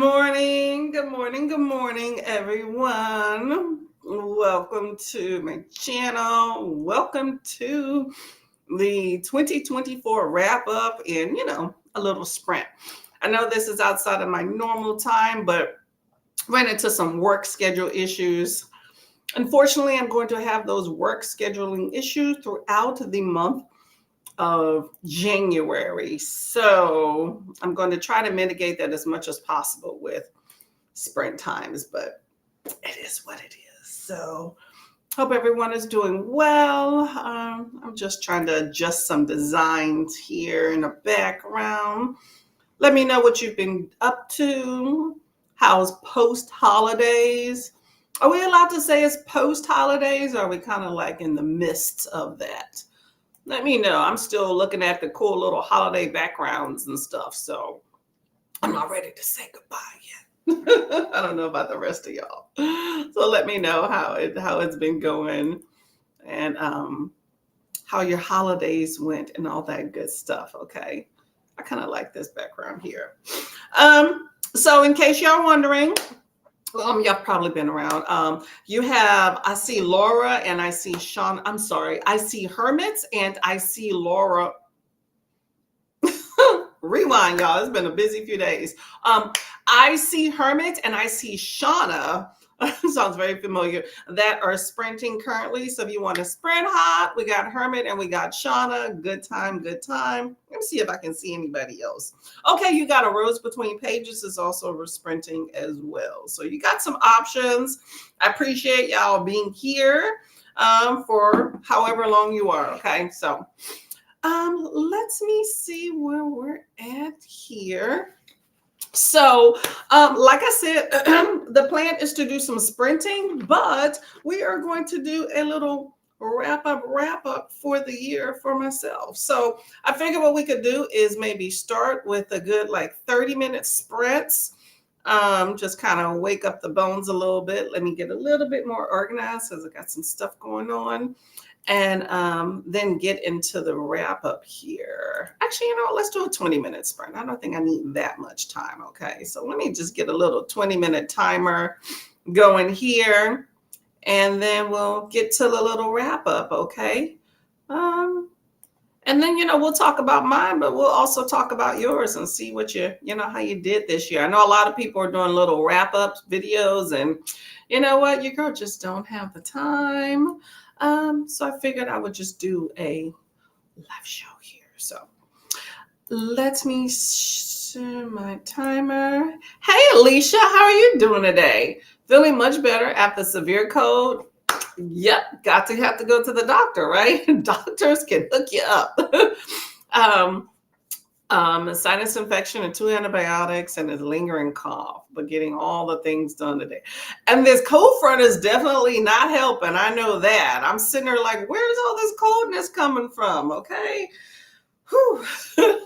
morning. Good morning. Good morning, everyone. Welcome to my channel. Welcome to the 2024 wrap up and, a little sprint. I know this is outside of my normal time, but ran into some work schedule issues. Unfortunately, I'm going to have those work scheduling issues throughout the month of January. So I'm going to try to mitigate that as much as possible with sprint times, but it is what it is. So hope everyone is doing well. I'm just trying to adjust some designs here in the background. Let me know what you've been up to. How's post holidays? Are we allowed to say it's post holidays? Or are we kind of like in the midst of that? Let me know. I'm still looking at the cool little holiday backgrounds and stuff. So I'm not ready to say goodbye yet. I don't know about the rest of y'all. So let me know how it's been going and how your holidays went and all that good stuff. Okay. I kind of like this background here. So in case y'all wondering, y'all probably been around. I see Laura and I see Sean. I'm sorry. I see Hermits and I see Laura. Rewind, y'all. It's been a busy few days. I see Hermit and I see Shauna. Sounds very familiar. That are sprinting currently. So if you want to sprint hot, we got Hermit and we got Shauna. Good time, good time. Let me see if I can see anybody else. Okay, you got a Rose Between Pages is also sprinting as well. So you got some options. I appreciate y'all being here for however long you are. Okay, so let me see where we're at here. So, like I said, the plan is to do some sprinting, but we are going to do a little wrap up for the year for myself. So I figured what we could do is maybe start with a good 30-minute sprints. Just kind of wake up the bones a little bit. Let me get a little bit more organized because I got some stuff going on. And then get into the wrap up here. Actually, let's do a 20-minute sprint. I don't think I need that much time. Okay, so let me just get a little 20-minute timer going here, and then we'll get to the little wrap up. Okay, and then we'll talk about mine, but we'll also talk about yours and see what how you did this year. I know a lot of people are doing little wrap up videos, and you know what, your girl just don't have the time. So I figured I would just do a live show here. So let me share my timer. Hey, Alicia, how are you doing today? Feeling much better after severe cold? Yep, have to go to the doctor, right? Doctors can hook you up. Sinus infection and 2 antibiotics and a lingering cough, but getting all the things done today. And this cold front is definitely not helping. I know that. I'm sitting there like, where's all this coldness coming from? Okay. Whew.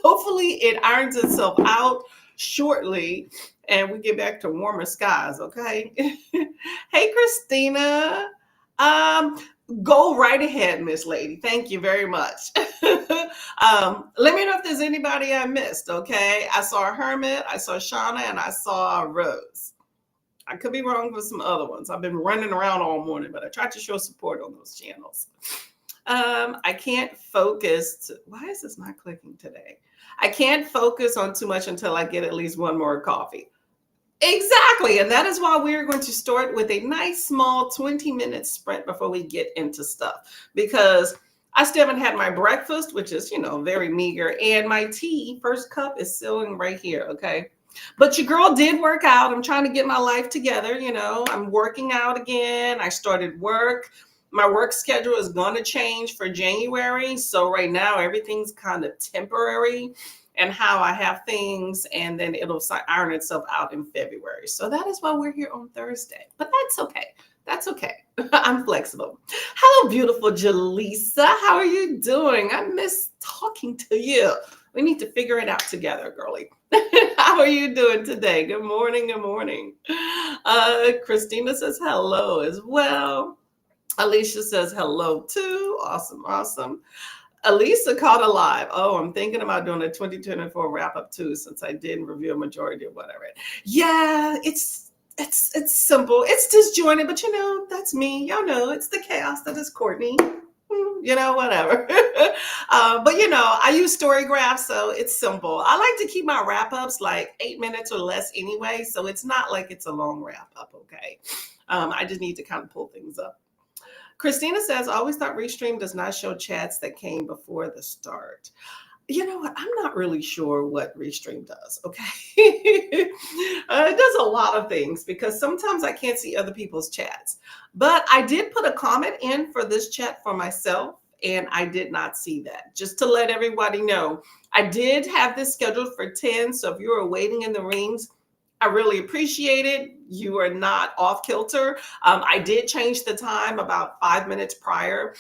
Hopefully it irons itself out shortly and we get back to warmer skies. Okay. Hey, Christina. Go right ahead, Miss Lady. Thank you very much. Let me know if there's anybody I missed, okay? I saw Hermit, I saw Shauna, and I saw Rose. I could be wrong with some other ones. I've been running around all morning, but I tried to show support on those channels. I can't focus. Why is this not clicking today? I can't focus on too much until I get at least one more coffee. Exactly. And that is why we're going to start with a nice small 20-minute sprint before we get into stuff, because I still haven't had my breakfast, which is, very meager. And my tea, first cup, is sitting right here. Okay. But your girl did work out. I'm trying to get my life together. I'm working out again. I started work. My work schedule is going to change for January. So right now, everything's kind of temporary and how I have things, and then it'll iron itself out in February. So that is why we're here on Thursday. But that's okay. That's okay. I'm flexible. Hello, beautiful Jaleesa. How are you doing? I miss talking to you. We need to figure it out together, girlie. How are you doing today? Good morning. Good morning. Christina says hello as well. Alicia says hello too. Awesome. Awesome. Elisa caught alive. Oh, I'm thinking about doing a 2024 wrap up too, since I didn't review a majority of what I read. Yeah, it's simple. It's disjointed, but that's me. Y'all know it's the chaos that is Courtney. Whatever. But I use Storygraph, so it's simple. I like to keep my wrap ups like 8 minutes or less anyway, so it's not like it's a long wrap up. Okay. I just need to kind of pull things up. Christina says, I always thought Restream does not show chats that came before the start. You know what? I'm not really sure what Restream does. Okay. It does a lot of things because sometimes I can't see other people's chats. But I did put a comment in for this chat for myself, and I did not see that. Just to let everybody know, I did have this scheduled for 10. So if you were waiting in the rings, I really appreciate it. You are not off kilter. I did change the time about 5 minutes prior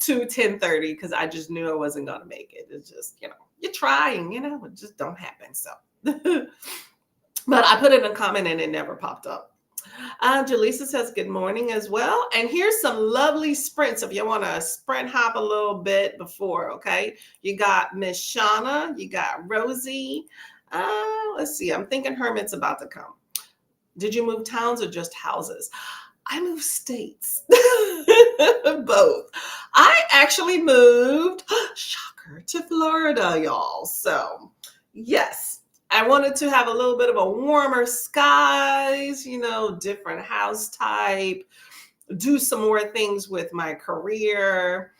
to 10:30 because I just knew I wasn't going to make it. It's just, you're trying, it just don't happen. So, but I put in a comment and it never popped up. Jaleesa says good morning as well. And here's some lovely sprints if you want to sprint hop a little bit before, okay? You got Miss Shauna, you got Rosie. Let's see. I'm thinking Hermit's about to come. Did you move towns or just houses? I moved states. Both. I actually moved, shocker, to Florida, y'all. So, yes, I wanted to have a little bit of a warmer skies, different house type, do some more things with my career,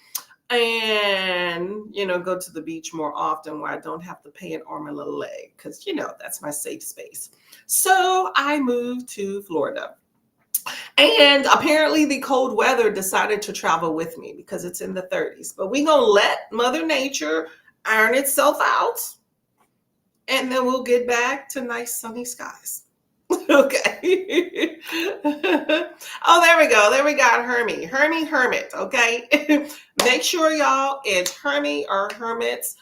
and go to the beach more often where I don't have to pay an arm and a leg because that's my safe space. So I moved to Florida, and apparently the cold weather decided to travel with me because it's in the 30s. But we're gonna let Mother Nature iron itself out, and then we'll get back to nice sunny skies. Okay. Oh, there we go. There we got Hermit. Okay. Make sure y'all it's Hermie or Hermits.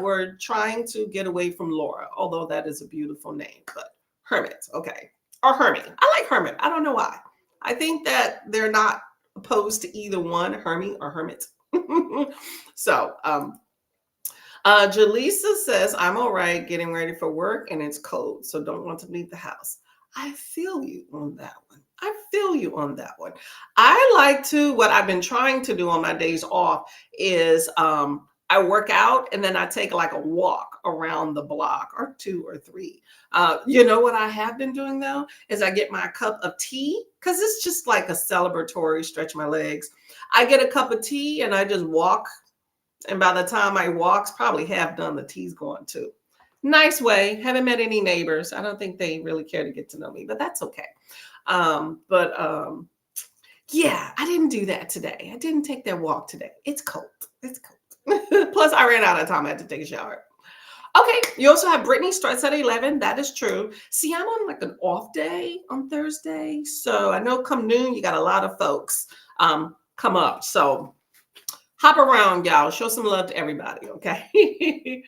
We're trying to get away from Laura, although that is a beautiful name, but Hermit. Okay. Or Hermie. I like Hermit. I don't know why. I think that they're not opposed to either one, Hermie or Hermit. So, Jaleesa says, I'm all right getting ready for work and it's cold, so don't want to leave the house. I feel you on that one. I like to, what I've been trying to do on my days off is I work out and then I take like a walk around the block or 2 or 3. What I have been doing though is I get my cup of tea because it's just like a celebratory stretch my legs. I get a cup of tea and I just walk. And by the time I walk's probably half done, the tea's gone too. Nice way. Haven't met any neighbors. I don't think they really care to get to know me, but that's okay. Yeah, I didn't do that today. I didn't take that walk today. It's cold. Plus, I ran out of time. I had to take a shower. Okay, you also have Brittany starts at 11. That is true. See, I'm on like an off day on Thursday. So I know come noon, you got a lot of folks come up. So hop around, y'all. Show some love to everybody, okay?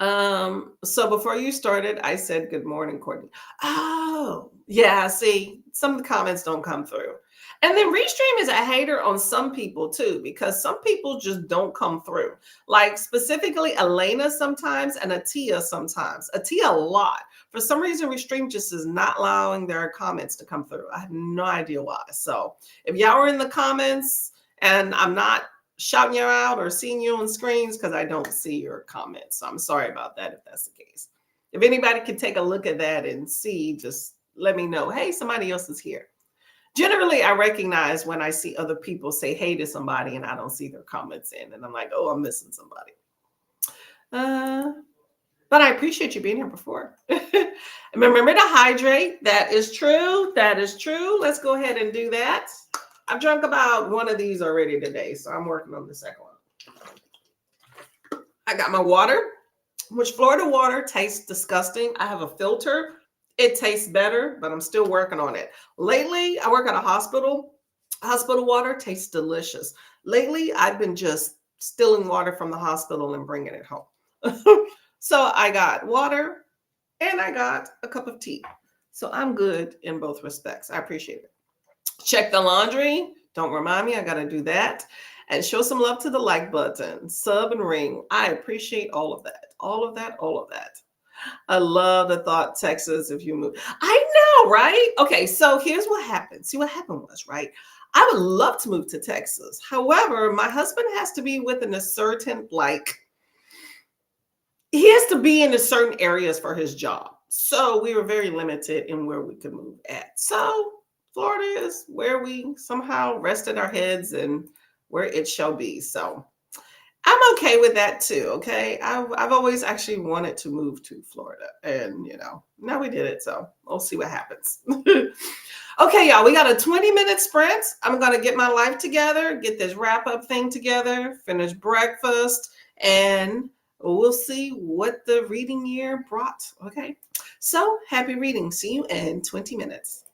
So before you started, I said good morning, Courtney. Oh, yeah, see, some of the comments don't come through. And then Restream is a hater on some people too, because some people just don't come through. Like specifically Elena sometimes and Atia sometimes. Atia a lot. For some reason, Restream just is not allowing their comments to come through. I have no idea why. So if y'all are in the comments and I'm not shouting you out or seeing you on screens because I don't see your comments. So I'm sorry about that if that's the case. If anybody can take a look at that and see, just let me know. Hey, somebody else is here. Generally, I recognize when I see other people say hey to somebody and I don't see their comments in. And I'm like, oh, I'm missing somebody. But I appreciate you being here before. Remember to hydrate. That is true. Let's go ahead and do that. I've drunk about one of these already today, so I'm working on the second one. I got my water, which Florida water tastes disgusting. I have a filter. It tastes better, but I'm still working on it. Lately, I work at a hospital. Hospital water tastes delicious. Lately, I've been just stealing water from the hospital and bringing it home. So I got water and I got a cup of tea. So I'm good in both respects. I appreciate it. Check the laundry. Don't remind me. I got to do that. And show some love to the like button, sub and ring. I appreciate all of that. All of that, all of that. I love the thought, Texas, if you move. I know, right? Okay, so here's what happened. See, what happened was, right? I would love to move to Texas. However, my husband has to be within a certain, like, he has to be in a certain areas for his job. So we were very limited in where we could move at. So Florida is where we somehow rested our heads and where it shall be. So I'm okay with that too. Okay. I've always actually wanted to move to Florida, and now we did it. So we'll see what happens. Okay, y'all, we got a 20-minute sprint. I'm going to get my life together, get this wrap up thing together, finish breakfast, and we'll see what the reading year brought. Okay. So happy reading. See you in 20 minutes.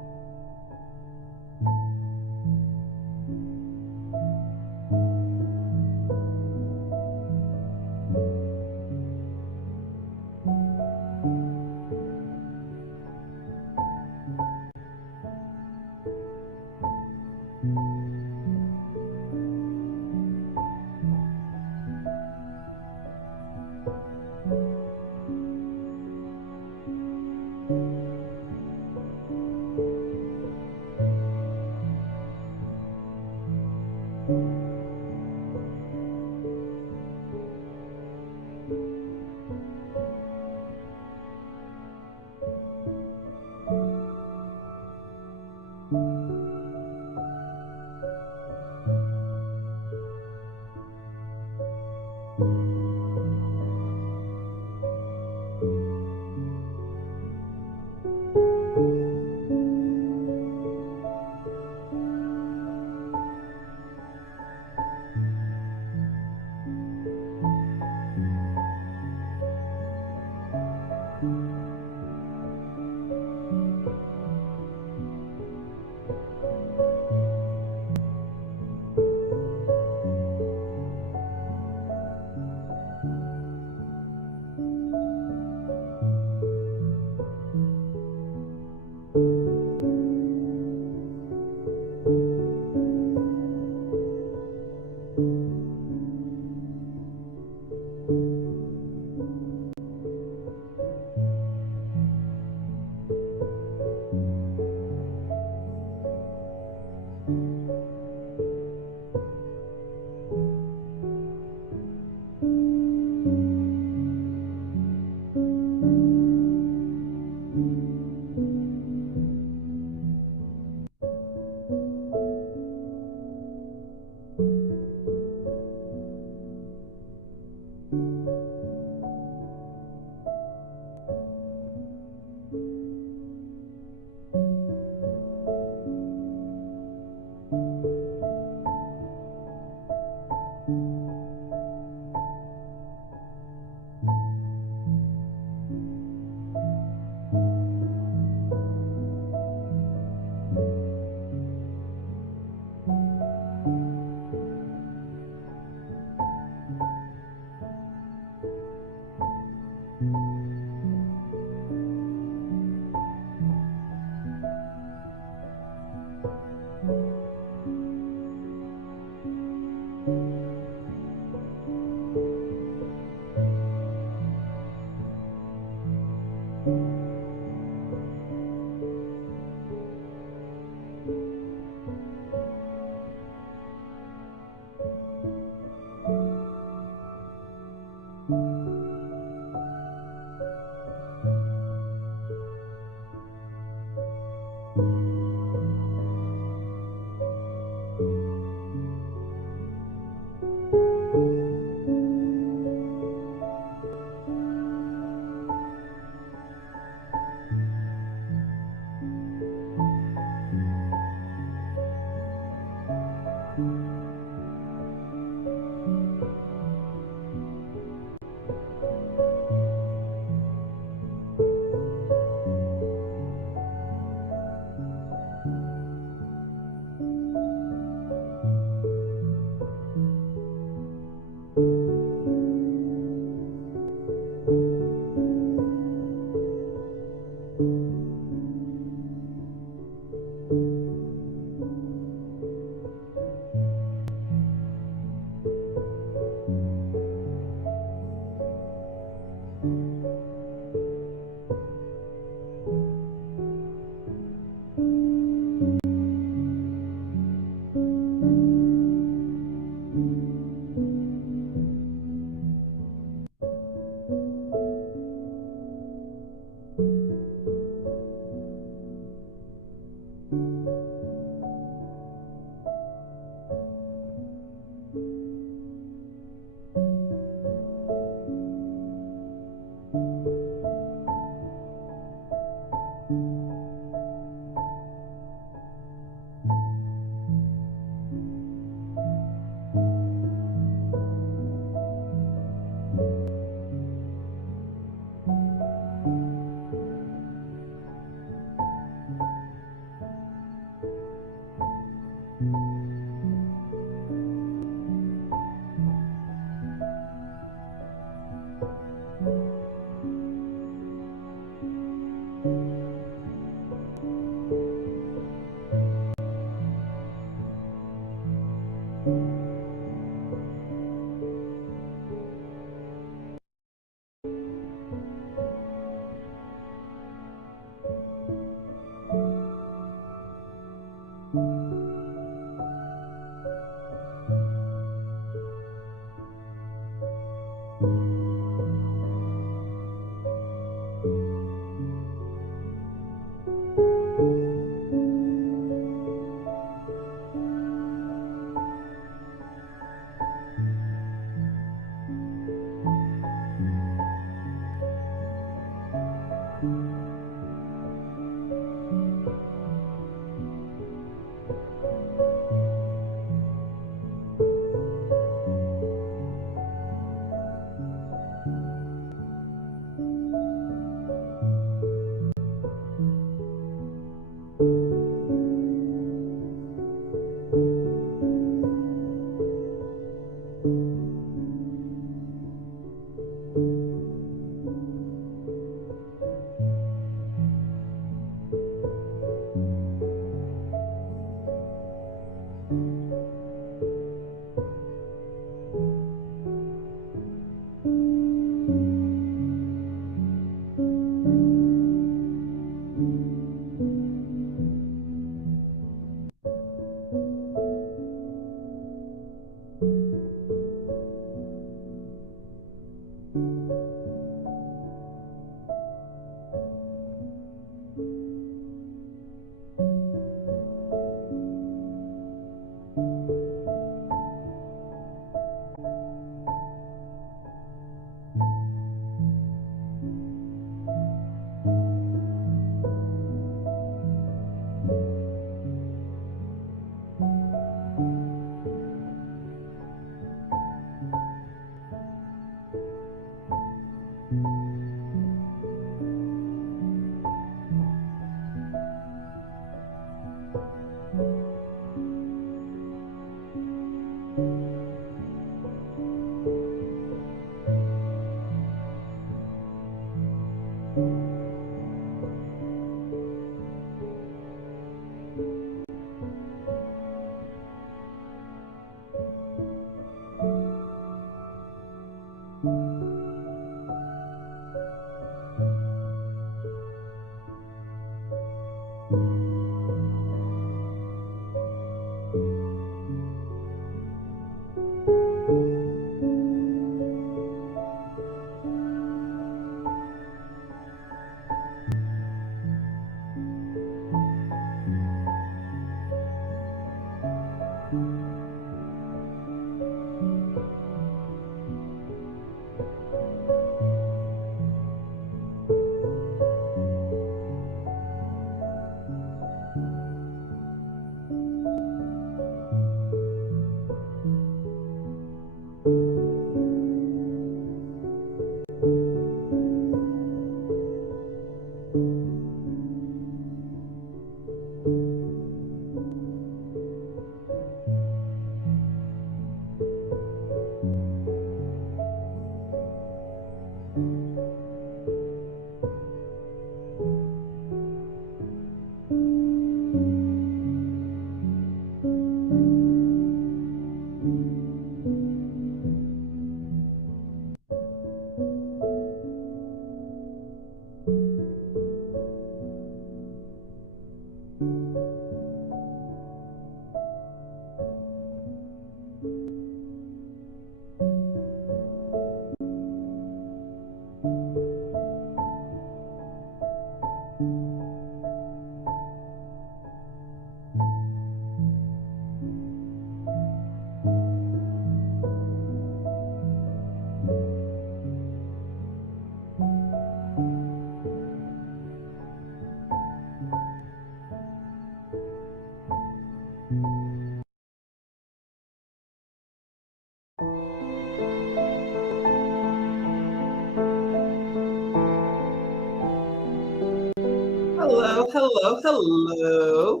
Hello, hello, hello.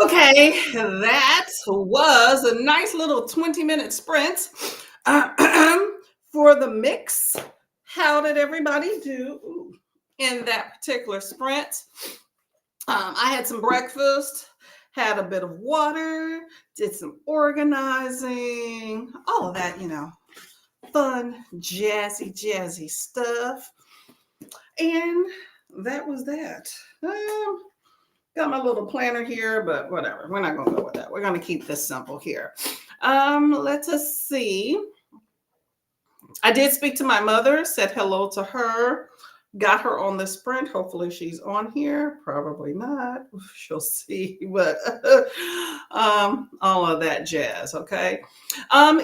Okay, that was a nice little 20-minute sprint for the mix. How did everybody do in that particular sprint? I had some breakfast, had a bit of water, did some organizing, all of that, fun, jazzy stuff. And that was that. Got my little planner here, but whatever. We're not going to go with that. We're going to keep this simple here. Let us see. I did speak to my mother, said hello to her, got her on the sprint. Hopefully she's on here. Probably not. She'll see. But all of that jazz. Okay.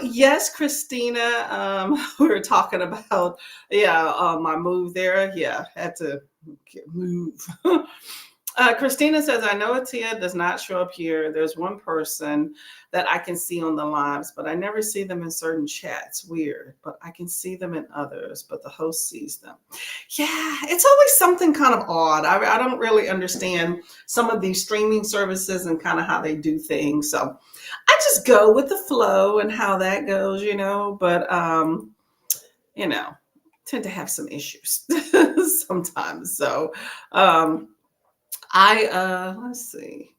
Yes, Christina. We were talking about my move there. Yeah, had to move. Christina says, I know Atia does not show up here. There's one person that I can see on the lives, but I never see them in certain chats. Weird, but I can see them in others, but the host sees them. Yeah, it's always something kind of odd. I don't really understand some of these streaming services and kind of how they do things. So I just go with the flow and how that goes, but, tend to have some issues sometimes. So, let's see.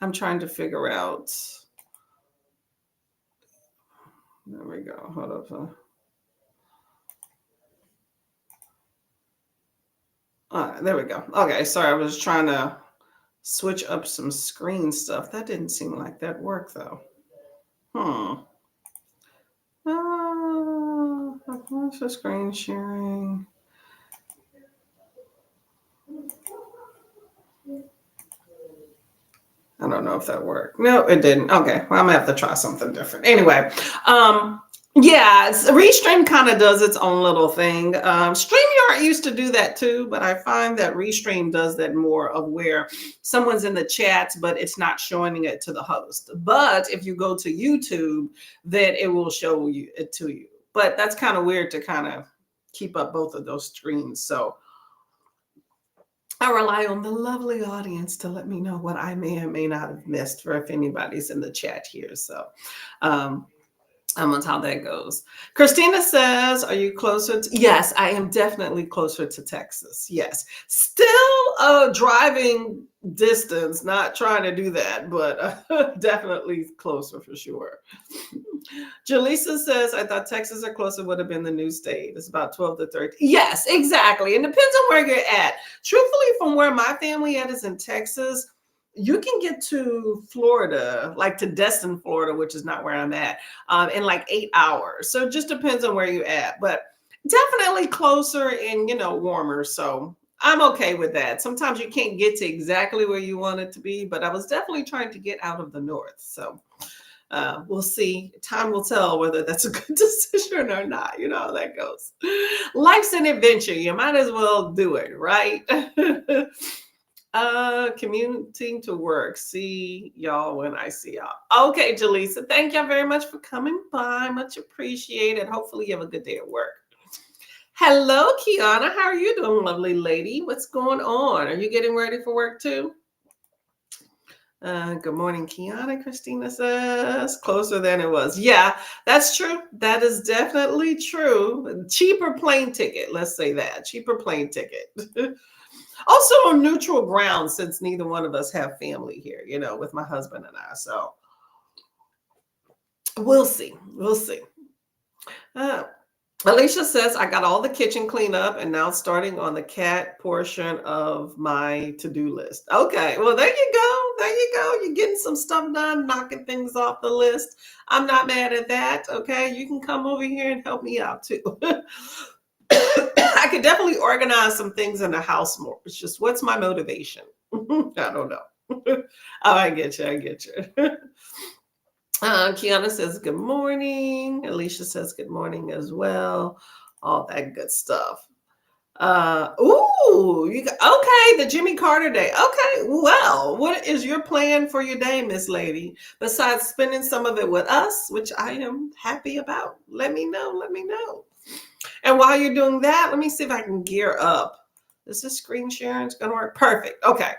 I'm trying to figure out. There we go. Hold up. There we go. Okay, sorry. I was trying to switch up some screen stuff. That didn't seem like that worked though. What's the screen sharing? I don't know if that worked. No, it didn't. Okay. Well, I'm gonna have to try something different. Anyway, Restream kind of does its own little thing. StreamYard used to do that too, but I find that Restream does that more of where someone's in the chats, but it's not showing it to the host. But if you go to YouTube, then it will show you it to you. But that's kind of weird to kind of keep up both of those streams. So I rely on the lovely audience to let me know what I may or may not have missed, for if anybody's in the chat here. So that's how that goes. Christina says, are you closer to? Yes, I am definitely closer to Texas. Yes. Still driving distance, not trying to do that, but definitely closer for sure. Jaleesa says, I thought Texas or closer would have been the new state. It's about 12 to 13. Yes, exactly. It depends on where you're at. Truthfully, from where my family is in Texas, you can get to Florida, like to Destin, Florida, which is not where I'm at, in like 8 hours. So it just depends on where you're at, but definitely closer and, warmer. So I'm okay with that. Sometimes you can't get to exactly where you want it to be, but I was definitely trying to get out of the north. So we'll see. Time will tell whether that's a good decision or not. You know how that goes. Life's an adventure. You might as well do it, right? Commuting to work. See y'all when I see y'all. Okay, Jaleesa, thank y'all very much for coming by. Much appreciated. Hopefully you have a good day at work. Hello, Kiana. How are you doing, lovely lady? What's going on? Are you getting ready for work too? Good morning, Kiana. Christina says closer than it was. Yeah, that's true. That is definitely true. Cheaper plane ticket. Let's say that. Cheaper plane ticket. Also on neutral ground, since neither one of us have family here, with my husband and I. So we'll see. We'll see. Alicia says, I got all the kitchen cleaned up and now starting on the cat portion of my to-do list. Okay, well, there you go. There you go. You're getting some stuff done, knocking things off the list. I'm not mad at that. Okay, you can come over here and help me out too. I could definitely organize some things in the house more. It's just, what's my motivation? I don't know. Oh, I get you. Kiana says, good morning. Alicia says, good morning as well. All that good stuff. Okay, the Jimmy Carter Day. Okay, well, what is your plan for your day, Miss Lady? Besides spending some of it with us, which I am happy about. Let me know. And while you're doing that, let me see if I can gear up Is this screen sharing going to work? Perfect. Okay.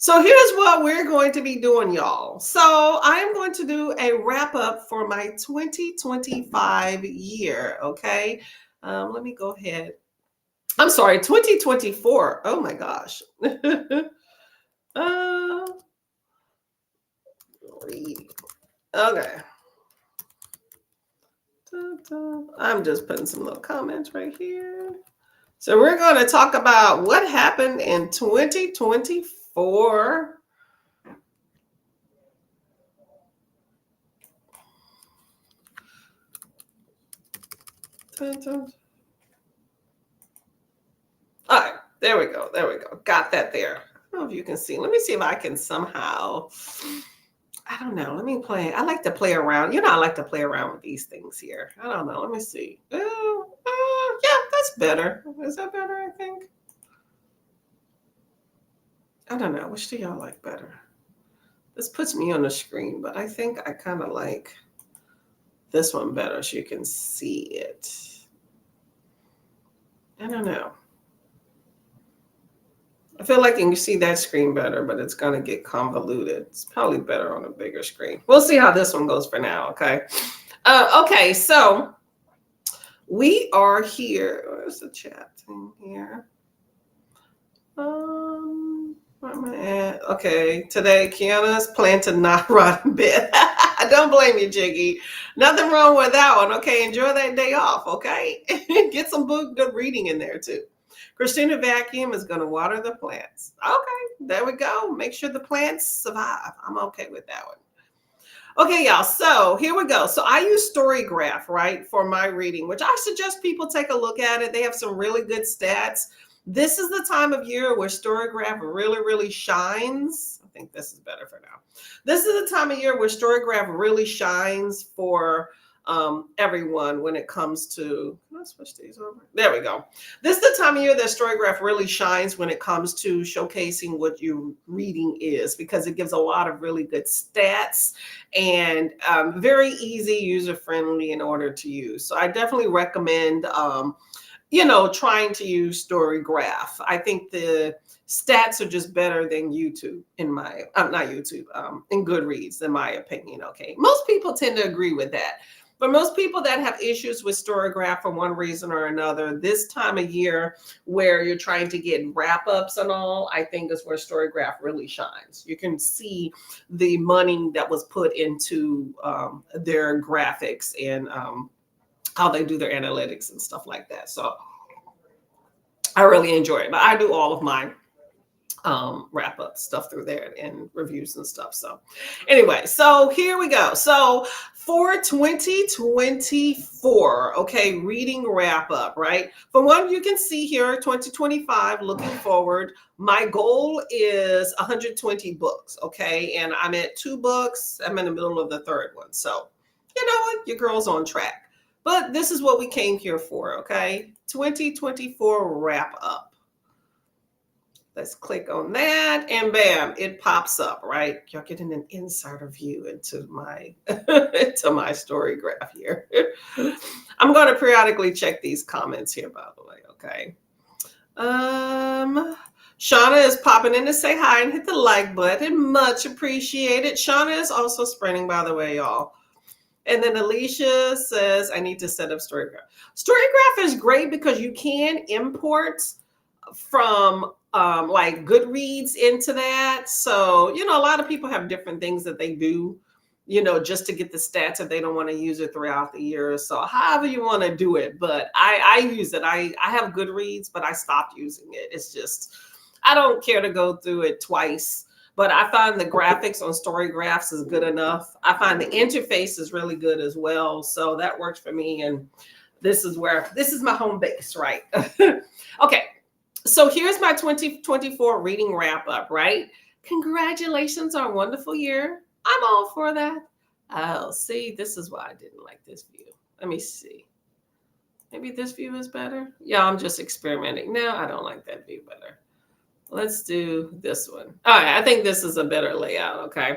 So here's what we're going to be doing, y'all. So I am going to do a wrap up for my 2025 year. Okay. Let me go ahead. I'm sorry, 2024. Oh my gosh. uh, okay. I'm just putting some little comments right here. So we're going to talk about what happened in 2024. All right, there we go. There we go. Got that there. I don't know if you can see. Let me see if I can somehow. I don't know. Let me play. I like to play around. You know, I like to play around with these things here. I don't know. Let me see. Yeah, that's better. Is that better? I think. I don't know. Which do y'all like better? This puts me on the screen, but I think I kind of like this one better so you can see it. I don't know. I feel like you can see that screen better, but it's going to get convoluted. It's probably better on a bigger screen. We'll see how this one goes for now, okay? Okay, so we are here. Where's the chat thing here? Where am I at? Okay, today Kiana's plan to not rot in bed. Don't blame you, Jiggy. Nothing wrong with that one. Okay, enjoy that day off. Okay, get some good reading in there too. Christina Vacuum is going to water the plants. Okay, there we go. Make sure the plants survive. I'm okay with that one. Okay, y'all. So here we go. So I use Storygraph, right, for my reading, which I suggest people take a look at it. They have some really good stats. This is the time of year where Storygraph really, really shines. I think this is better for now. This is the time of year where Storygraph really shines for everyone when it comes to, can I switch these over? There we go. This is the time of year that Storygraph really shines when it comes to showcasing what your reading is, because it gives a lot of really good stats and very easy, user-friendly in order to use. So I definitely recommend trying to use Storygraph. I think the stats are just better than YouTube in my, not YouTube, in Goodreads, in my opinion. Okay. Most people tend to agree with that. But most people that have issues with Storygraph for one reason or another, this time of year where you're trying to get wrap-ups and all, I think is where Storygraph really shines. You can see the money that was put into their graphics and how they do their analytics and stuff like that. So I really enjoy it. But I do all of my wrap up stuff through there and reviews and stuff. So anyway, so here we go. So for 2024, okay, reading wrap up, right? For one, you can see here 2025, looking forward, my goal is 120 books, okay? And I'm at 2 books. I'm in the middle of the 3rd one. So you know what? Your girl's on track. But this is what we came here for, okay? 2024 wrap up. Let's click on that and bam, it pops up, right? You're getting an insider view into my into my Storygraph here. I'm going to periodically check these comments here, by the way, okay? Shauna is popping in to say hi and hit the like button. Much appreciated. Shauna is also sprinting, by the way, y'all. And then Alicia says, I need to set up Storygraph. Storygraph is great because you can import from like Goodreads into that. So, a lot of people have different things that they do, just to get the stats if they don't want to use it throughout the year. So however you want to do it. But I use it. I have Goodreads, but I stopped using it. It's just, I don't care to go through it twice. But I find the graphics on Storygraphs is good enough. I find the interface is really good as well. So that works for me. And this is my home base, right? Okay. So here's my 2024 reading wrap up, right? Congratulations on a wonderful year. I'm all for that. Oh, see, this is why I didn't like this view. Let me see. Maybe this view is better. Yeah, I'm just experimenting. No, I don't like that view better. Let's do this one. All right, I think this is a better layout, okay?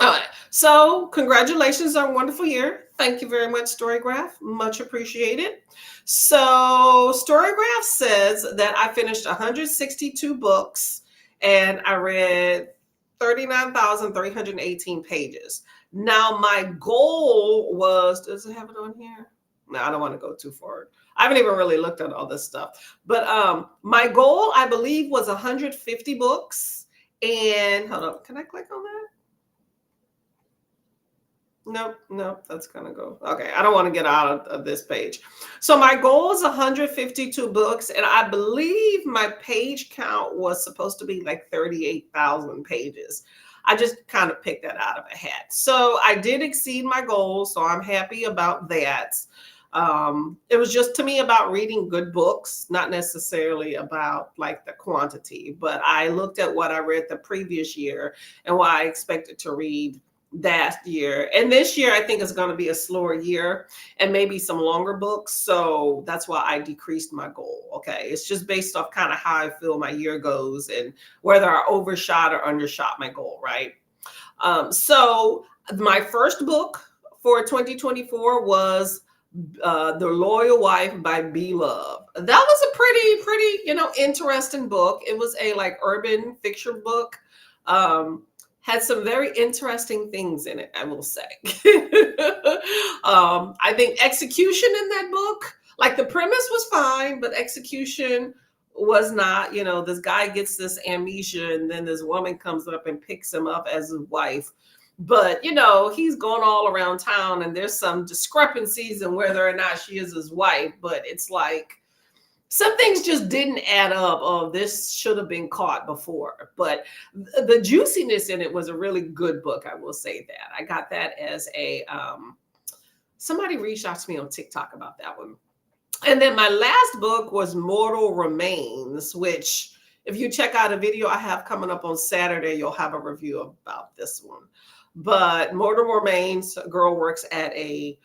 All right, So, congratulations on a wonderful year. Thank you very much, Storygraph. Much appreciated. So, Storygraph says that I finished 162 books and I read 39,318 pages. Now, my goal was, does it have it on here? No, I don't want to go too far. I haven't even really looked at all this stuff. But my goal, I believe, was 150 books. And hold on, can I click on that? Nope, nope, that's gonna go. Okay, I don't want to get out of this page. So my goal is 152 books, and I believe my page count was supposed to be like 38,000 pages. I just kind of picked that out of a hat. So I did exceed my goal, so I'm happy about that. It was just to me about reading good books, not necessarily about like the quantity, but I looked at what I read the previous year and what I expected to read that year. And this year, I think is going to be a slower year and maybe some longer books. So that's why I decreased my goal. Okay. It's just based off kind of how I feel my year goes and whether I overshot or undershot my goal. Right. So my first book for 2024 was The Loyal Wife by B. Love. That was a pretty, interesting book. It was a like urban fiction book. Had some very interesting things in it, I will say. I think execution in that book, like the premise was fine, but execution was not. This guy gets this amnesia, and then this woman comes up and picks him up as his wife. But, he's going all around town, and there's some discrepancies in whether or not she is his wife. But it's like, some things just didn't add up. Oh, this should have been caught before. But the juiciness in it was a really good book. I will say that. I got that as somebody reached out to me on TikTok about that one. And then my last book was Mortal Remains, which if you check out a video I have coming up on Saturday, you'll have a review about this one. But Mortal Remains, a girl works at a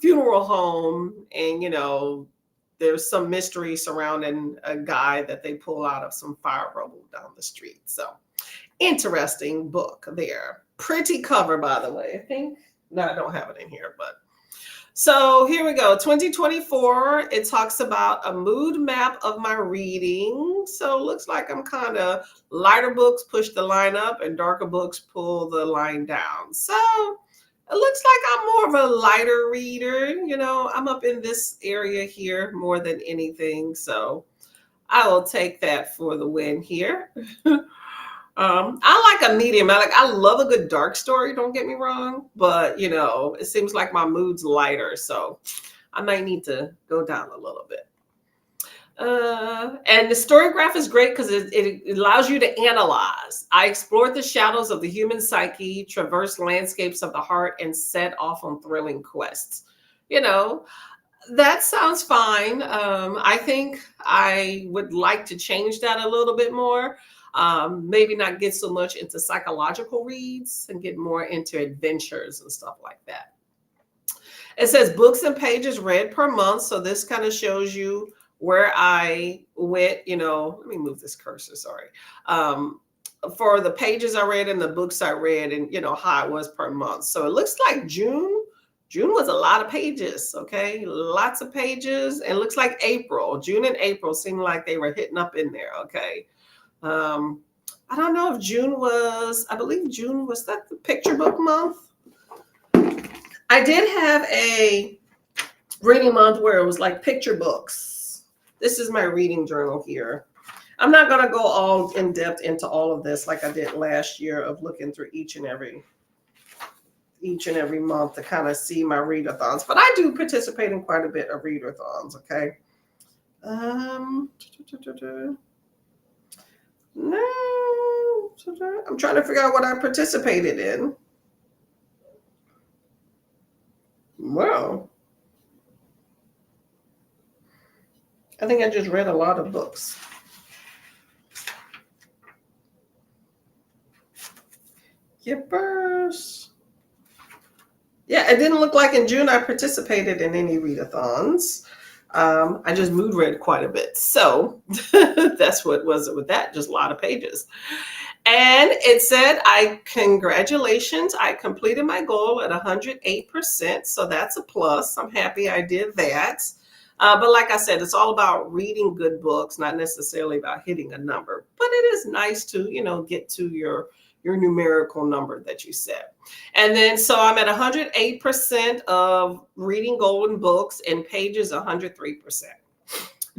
funeral home, and, there's some mystery surrounding a guy that they pull out of some fire rubble down the street. So interesting book there. Pretty cover, by the way. I think, no, I don't have it in here, but so here we go. 2024, it talks about a mood map of my reading. So it looks like I'm kind of lighter books push the line up and darker books pull the line down. So it looks like I'm more of a lighter reader. I'm up in this area here more than anything. So I will take that for the win here. I like a medium. I love a good dark story. Don't get me wrong. But, it seems like my mood's lighter. So I might need to go down a little bit. And the Storygraph is great because it allows you to analyze. I explored the shadows of the human psyche, traversed landscapes of the heart, and set off on thrilling quests. That sounds fine. I think I would like to change that a little bit more. Maybe not get so much into psychological reads and get more into adventures and stuff like that. It says books and pages read per month. So this kind of shows you where I went, let me move this cursor, sorry. For the pages I read and the books I read and, how it was per month. So it looks like June was a lot of pages, okay? Lots of pages. And it looks like June and April seemed like they were hitting up in there, okay? I don't know if I believe June, was that the picture book month? I did have a reading month where it was like picture books. This is my reading journal here. I'm not going to go all in depth into all of this like I did last year of looking through each and every month to kind of see my readathons. But I do participate in quite a bit of readathons, okay? No, I'm trying to figure out what I participated in. Well, I think I just read a lot of books. Yippers. Yeah, it didn't look like in June I participated in any readathons. I just mood read quite a bit. So that's what was it with that, just a lot of pages. And it said, I congratulations, I completed my goal at 108%. So that's a plus. I'm happy I did that. But like I said, it's all about reading good books, not necessarily about hitting a number. But it is nice to, get to your numerical number that you set. And then so I'm at 108% of reading golden books and pages 103%.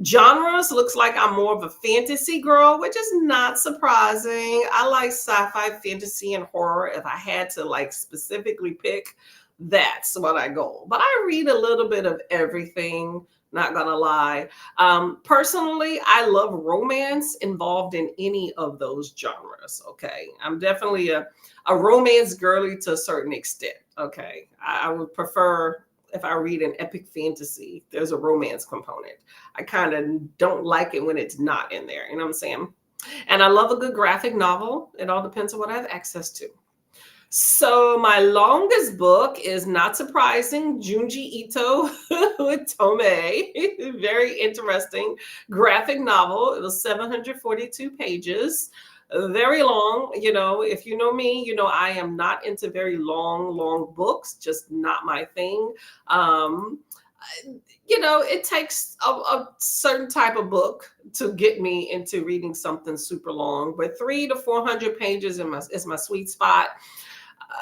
Genres looks like I'm more of a fantasy girl, which is not surprising. I like sci-fi, fantasy, and horror. If I had to like specifically pick, that's what I go. But I read a little bit of everything, not gonna lie. Personally, I love romance involved in any of those genres. Okay. I'm definitely a romance girly to a certain extent. Okay. I would prefer if I read an epic fantasy, there's a romance component. I kind of don't like it when it's not in there. You know what I'm saying? And I love a good graphic novel. It all depends on what I have access to. So my longest book is, not surprising, Junji Ito with Tomei. Very interesting graphic novel. It was 742 pages. Very long. If you know me, I am not into very long books, just not my thing. It takes a certain type of book to get me into reading something super long, but 300 to 400 pages is my sweet spot.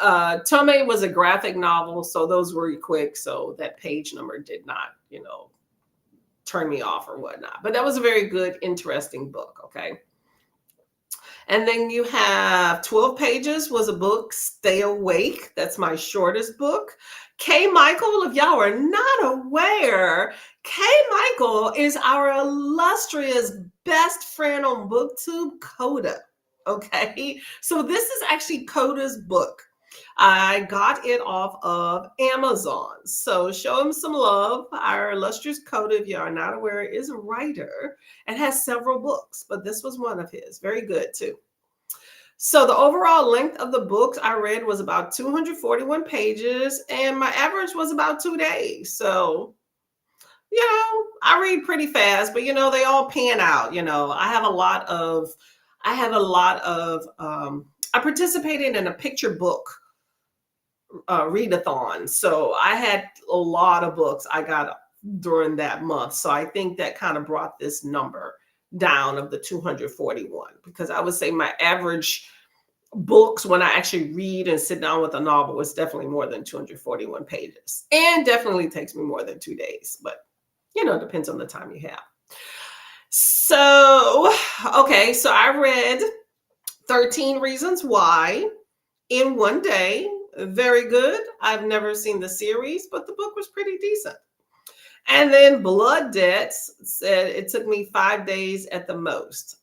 Tomei was a graphic novel, so those were quick, so that page number did not, turn me off or whatnot. But that was a very good, interesting book. Okay. And then you have 12 pages was a book, Stay Awake. That's my shortest book. K. Michael, if y'all are not aware, K. Michael is our illustrious best friend on BookTube, Coda. Okay. So this is actually Coda's book. I got it off of Amazon. So show him some love. Our illustrious Coda, if you are not aware, is a writer and has several books, but this was one of his. Very good too. So the overall length of the books I read was about 241 pages, and my average was about 2 days. So, I read pretty fast, but they all pan out. I participated in a picture book readathon. So I had a lot of books I got during that month. So I think that kind of brought this number down of the 241, because I would say my average books when I actually read and sit down with a novel is definitely more than 241 pages, and definitely takes me more than 2 days, but it depends on the time you have. So, okay, so I read 13 Reasons Why in one day. Very good. I've never seen the series, but the book was pretty decent. And then Blood Debts said it took me 5 days at the most.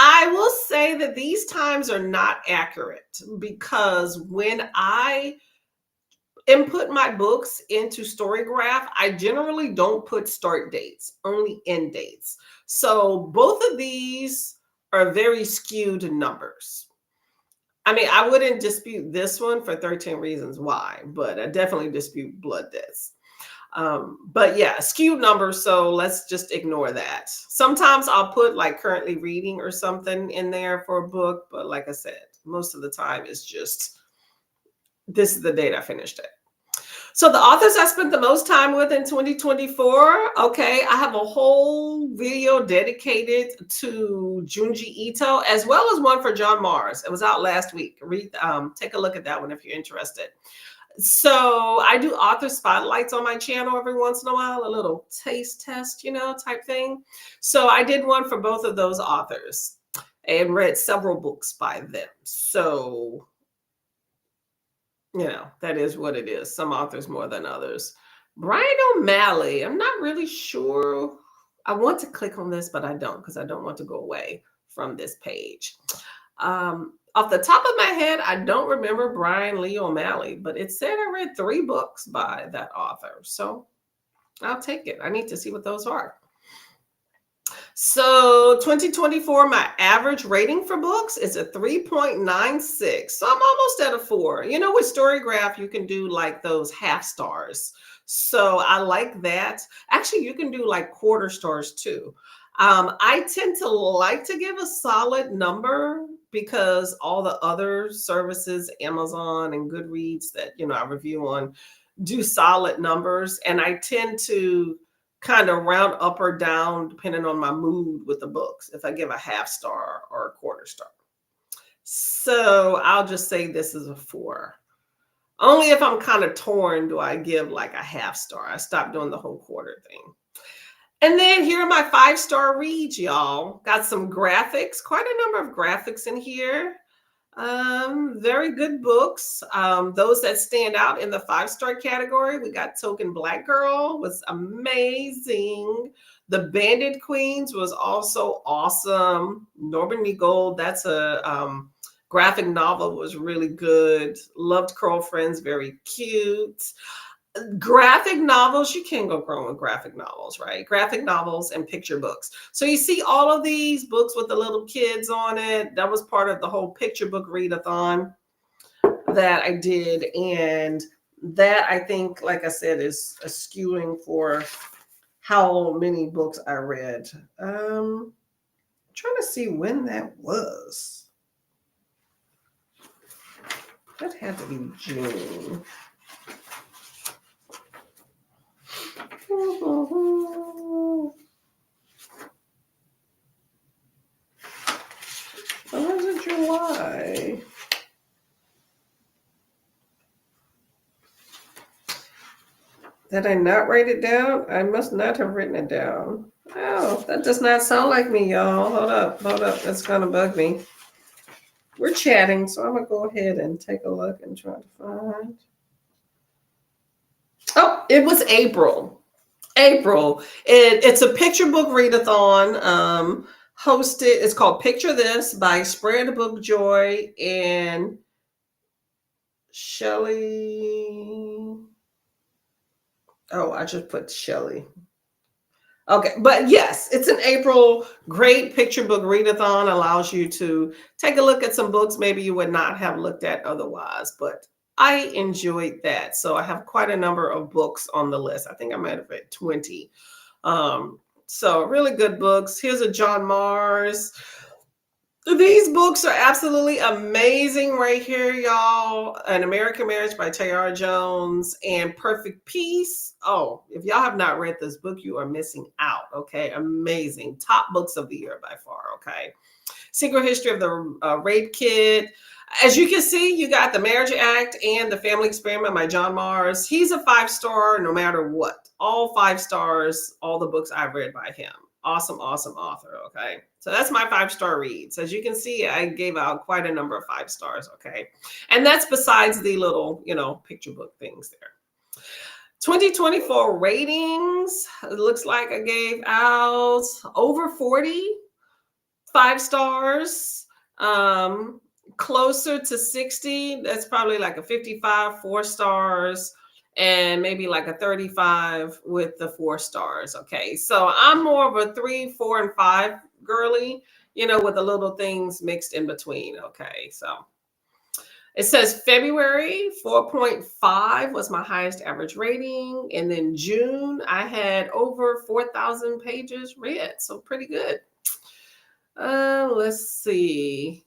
I will say that these times are not accurate, because when I input my books into Storygraph, I generally don't put start dates, only end dates. So both of these are very skewed numbers. I mean, I wouldn't dispute this one for 13 Reasons Why, but I definitely dispute Blood Debts. But yeah, skewed numbers. So let's just ignore that. Sometimes I'll put like currently reading or something in there for a book. But like I said, most of the time it's just, this is the date I finished it. So the authors I spent the most time with in 2024. Okay, I have a whole video dedicated to Junji Ito, as well as one for John Mars. It was out last week. Take a look at that one if you're interested. So I do author spotlights on my channel every once in a while, a little taste test, type thing. So I did one for both of those authors and read several books by them. So, that is what it is. Some authors more than others. Brian O'Malley, I'm not really sure. I want to click on this, but I don't, because I don't want to go away from this page. Off the top of my head, I don't remember Brian Lee O'Malley, but it said I read 3 books by that author. So I'll take it. I need to see what those are. So 2024, my average rating for books is a 3.96. So I'm almost at a 4. With Storygraph, you can do like those half stars. So I like that. Actually, you can do like quarter stars too. I tend to like to give a solid number because all the other services, Amazon and Goodreads that I review on, do solid numbers, and I tend to kind of round up or down depending on my mood with the books. If I give a half star or a quarter star, so I'll just say this is a 4. Only if I'm kind of torn do I give like a half star. I stopped doing the whole quarter thing. And then here are my 5-star reads, y'all. Got some graphics, quite a number of graphics in here. Very good books. Those that stand out in the 5-star category, we got Token Black Girl, was amazing. The Bandit Queens was also awesome. Norman Gold, that's a graphic novel, was really good. Loved Curl Friends, very cute. Graphic novels, you can't go wrong with graphic novels, right? Graphic novels and picture books. So you see all of these books with the little kids on it. That was part of the whole picture book readathon that I did. And that, I think, like I said, is a skewing for how many books I read. I'm trying to see when that was. That had to be June. Oh, was it July? Did I not write it down? I must not have written it down. Oh, that does not sound like me, y'all. Hold up. That's gonna bug me. We're chatting, so I'm gonna go ahead and take a look and try to find. Oh, it was April. It's a picture book readathon. Hosted, it's called Picture This by Spread Book Joy and Shelley. Oh, I just put Shelley. Okay, but yes, it's an April great picture book readathon. Allows you to take a look at some books maybe you would not have looked at otherwise, but I enjoyed that. So I have quite a number of books on the list. I think I might have read 20. So really good books. Here's a John Mars. These books are absolutely amazing right here, y'all. An American Marriage by Tayara Jones and Perfect Peace. Oh, if y'all have not read this book, you are missing out. Okay, amazing. Top books of the year by far. Okay. Secret History of the Rape Kit. As you can see, you got The Marriage Act and The Family Experiment by John Mars. He's a 5-star no matter what. All 5 stars, all the books I've read by him. Awesome author. Okay. So that's my 5-star reads. As you can see, I gave out quite a number of 5 stars. Okay. And that's besides the little, picture book things there. 2024 ratings. It looks like I gave out over 40 5 stars. Closer to 60, that's probably like a 55 4 stars, and maybe like a 35 with the 4 stars. Okay, so I'm more of a 3, 4, and 5 girly, with the little things mixed in between. Okay, so it says February 4.5 was my highest average rating, and then June I had over 4,000 pages read, so pretty good. Let's see.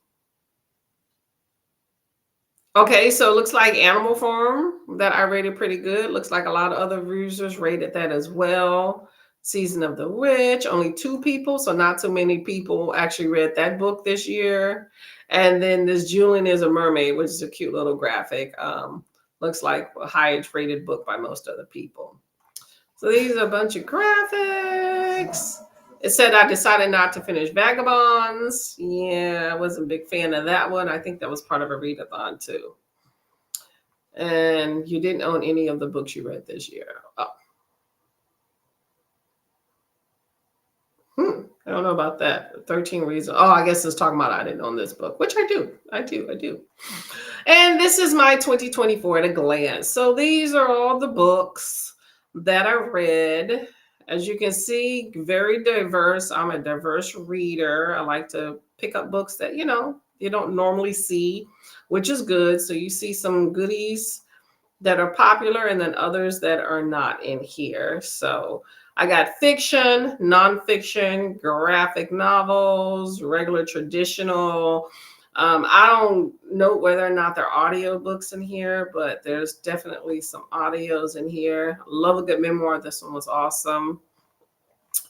Okay, so it looks like Animal Farm that I rated pretty good. Looks like a lot of other users rated that as well. Season of the Witch, only 2 people, so not too many people actually read that book this year. And then this Julian is a Mermaid, which is a cute little graphic. Looks like a highest rated book by most other people. So these are a bunch of graphics. It said I decided not to finish Vagabonds. Yeah, I wasn't a big fan of that one. I think that was part of a readathon too. And you didn't own any of the books you read this year. Oh. I don't know about that. 13 reasons. Oh, I guess it's talking about I didn't own this book, which I do. I do. And this is my 2024 at a glance. So these are all the books that I read. As you can see, very diverse. I'm a diverse reader. I like to pick up books that, you don't normally see, which is good. So you see some goodies that are popular and then others that are not in here. So I got fiction, nonfiction, graphic novels, regular traditional. I don't know whether or not there are audiobooks in here, but there's definitely some audios in here. Love a good memoir. This one was awesome.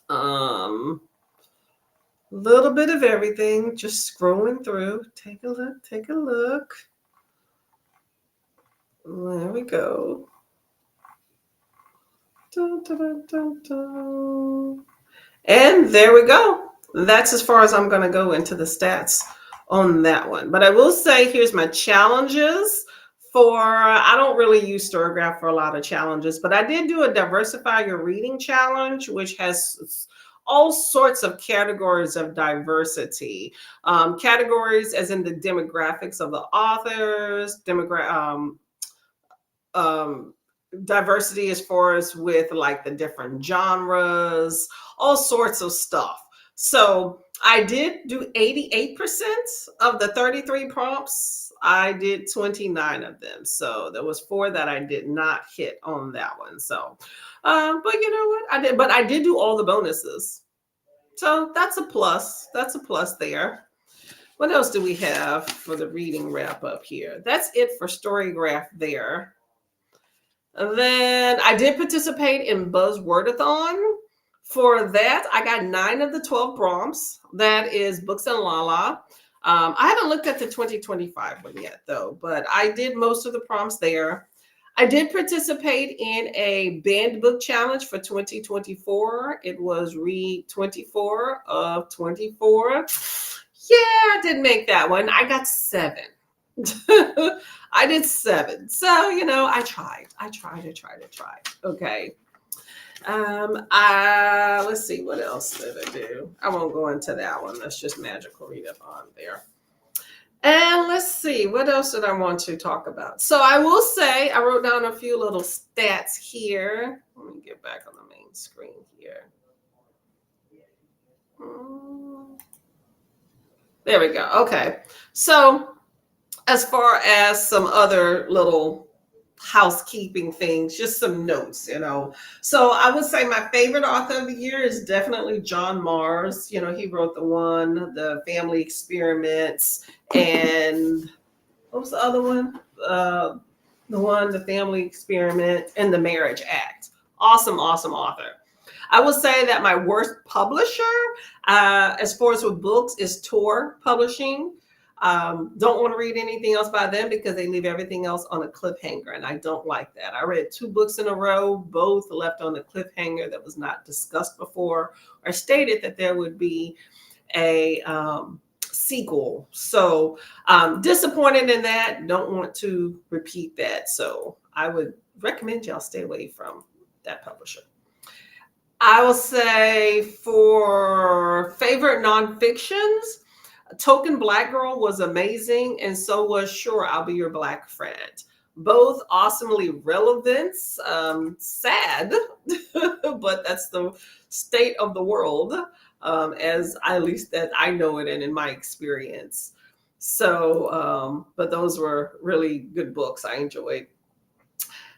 Um, Little bit of everything, just scrolling through. Take a look, take a look. There we go. Dun, dun, dun, dun, dun. And there we go. That's as far as I'm going to go into the stats on that one. But I will say, here's my challenges for, I don't really use Storygraph for a lot of challenges, but I did do a Diversify Your Reading Challenge, which has all sorts of categories of diversity. Categories as in the demographics of the authors, um, diversity as far as with like the different genres, all sorts of stuff. So I did do 88% of the 33 prompts. I did 29 of them. So there was 4 that I did not hit on that one. So, but you know what? I did do all the bonuses. So that's a plus. That's a plus there. What else do we have for the reading wrap up here? That's it for Storygraph there. And then I did participate in Buzzwordathon. For that, I got 9 of the 12 prompts. That is Books and Lala. I haven't looked at the 2025 one yet, though, but I did most of the prompts there. I did participate in a banned book challenge for 2024. It was Read 24 of 24. Yeah, I did make that one. I got 7. I did 7. So, I tried. I tried. Okay. Let's see, what else did I do? I won't go into that one. That's just Magical Readathon there. And let's see, what else did I want to talk about? So I will say I wrote down a few little stats here. Let me get back on the main screen here. There we go. Okay. So as far as some other little housekeeping things, just some notes. So I would say my favorite author of the year is definitely John Mars. He wrote the Family Experiments, and what was the other one? The Family Experiment, and the Marriage Act. Awesome author. I will say that my worst publisher, as far as with books, is Tor Publishing. Don't want to read anything else by them because they leave everything else on a cliffhanger, and I don't like that. I read 2 books in a row, both left on a cliffhanger that was not discussed before or stated that there would be a sequel. So disappointed in that. Don't want to repeat that. So I would recommend y'all stay away from that publisher. I will say for favorite nonfictions, Token Black Girl was amazing, and so was Sure, I'll Be Your Black Friend. Both awesomely relevant, sad, but that's the state of the world, as at least that I know it and in my experience. So, but those were really good books I enjoyed.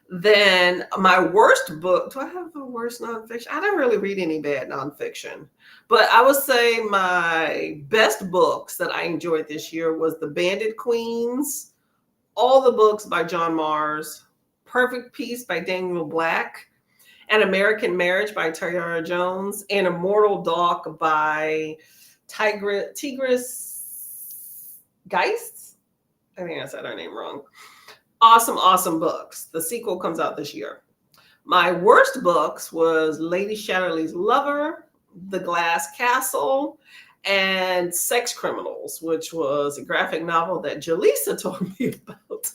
Then my worst book, do I have a worst nonfiction? I didn't really read any bad nonfiction, but I would say my best books that I enjoyed this year was The Bandit Queens, all the books by John Mars, Perfect Peace by Daniel Black, An American Marriage by Tayara Jones, and Immortal Dog by Tigris Geist. I think I said her name wrong. Awesome books. The sequel comes out this year. My worst books was Lady Chatterley's Lover, The Glass Castle, and Sex Criminals, which was a graphic novel that Jaleesa told me about.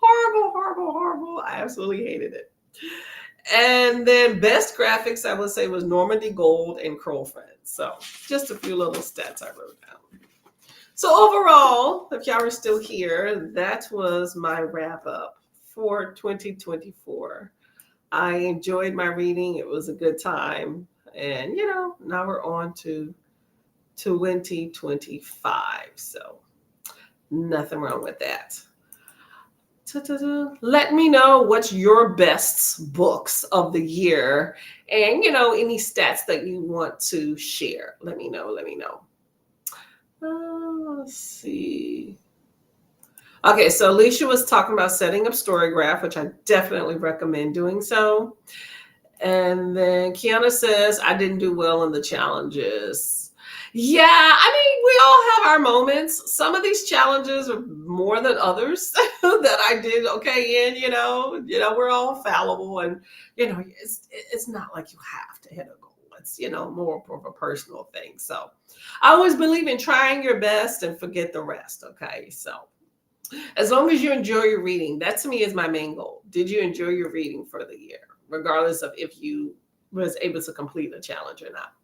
Horrible. I absolutely hated it. And then best graphics, I would say, was Normandy Gold and Curl Friends. So just a few little stats I wrote down. So overall, if y'all are still here, that was my wrap up for 2024. I enjoyed my reading. It was a good time. And, now we're on to 2025. So nothing wrong with that. Let me know what's your best books of the year, and any stats that you want to share. Let me know. Let me know. Let's see. Okay, so Alicia was talking about setting up StoryGraph, which I definitely recommend doing so. And then Kiana says, I didn't do well in the challenges. Yeah, I mean, we all have our moments. Some of these challenges are more than others that I did okay in, we're all fallible, and it's not like you have to hit a goal. It's, more of a personal thing. So I always believe in trying your best and forget the rest. Okay. So as long as you enjoy your reading, that to me is my main goal. Did you enjoy your reading for the year, regardless of if you was able to complete a challenge or not?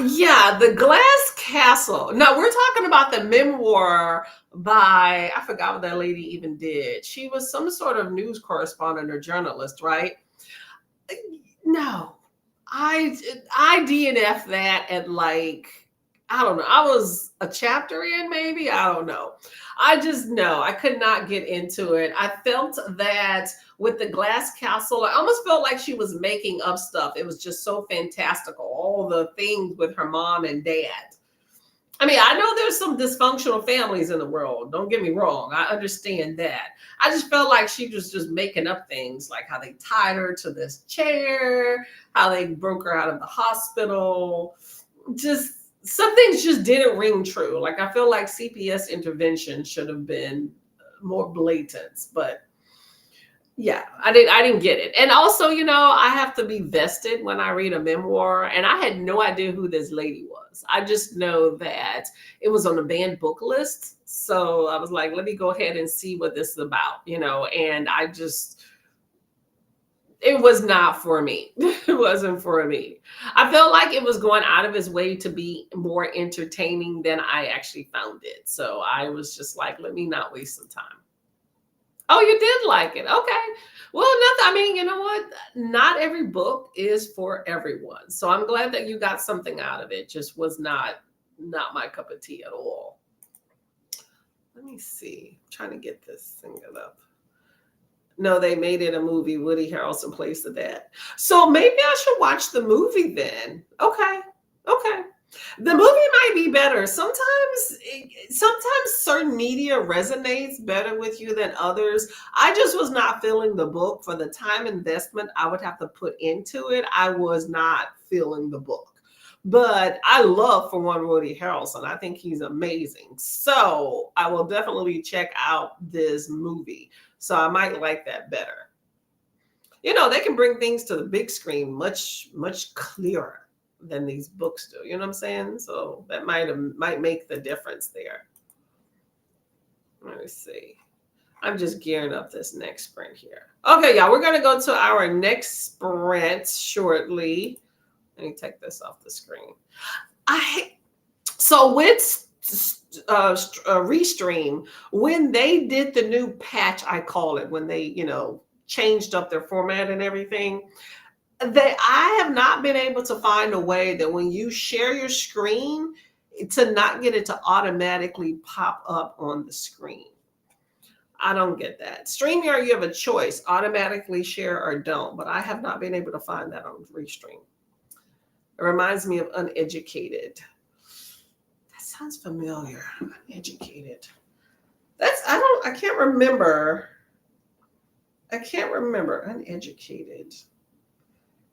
Yeah, The Glass Castle. No, we're talking about the memoir by, I forgot what that lady even did. She was some sort of news correspondent or journalist, right? No, I DNF that at like, I don't know. I was a chapter in, maybe. I don't know. I just know I could not get into it. I felt that with The Glass Castle, I almost felt like she was making up stuff. It was just so fantastical. All the things with her mom and dad. I mean, I know there's some dysfunctional families in the world. Don't get me wrong. I understand that. I just felt like she was just making up things, like how they tied her to this chair, how they broke her out of the hospital. Just some things just didn't ring true. Like, I feel like CPS intervention should have been more blatant, but yeah, I didn't get it. And also, I have to be vested when I read a memoir, and I had no idea who this lady was. I just know that it was on the banned book list. So I was like, let me go ahead and see what this is about, and it was not for me. It wasn't for me. I felt like it was going out of its way to be more entertaining than I actually found it. So I was just like, let me not waste some time. Oh, you did like it. Okay. Well, nothing. I mean, you know what? Not every book is for everyone. So I'm glad that you got something out of it. Just was not my cup of tea at all. Let me see. I'm trying to get this thing up. No, they made it a movie. Woody Harrelson plays the dad. So maybe I should watch the movie then. Okay. Okay. The movie might be better. Sometimes certain media resonates better with you than others. I just was not feeling the book for the time investment I would have to put into it. I was not feeling the book. But I love, for one, Woody Harrelson. I think he's amazing. So I will definitely check out this movie. So I might like that better. They can bring things to the big screen much, much clearer than these books do. You know what I'm saying? So that might make the difference there. Let me see. I'm just gearing up this next sprint here. Okay, y'all, we're gonna go to our next sprint shortly. Let me take this off the screen. So with Restream, when they did the new patch, I call it, when they changed up their format and everything, I have not been able to find a way that when you share your screen to not get it to automatically pop up on the screen. I don't get that. StreamYard, you have a choice, automatically share or don't, but I have not been able to find that on Restream. It reminds me of Uneducated. That sounds familiar. Uneducated. I can't remember. Uneducated.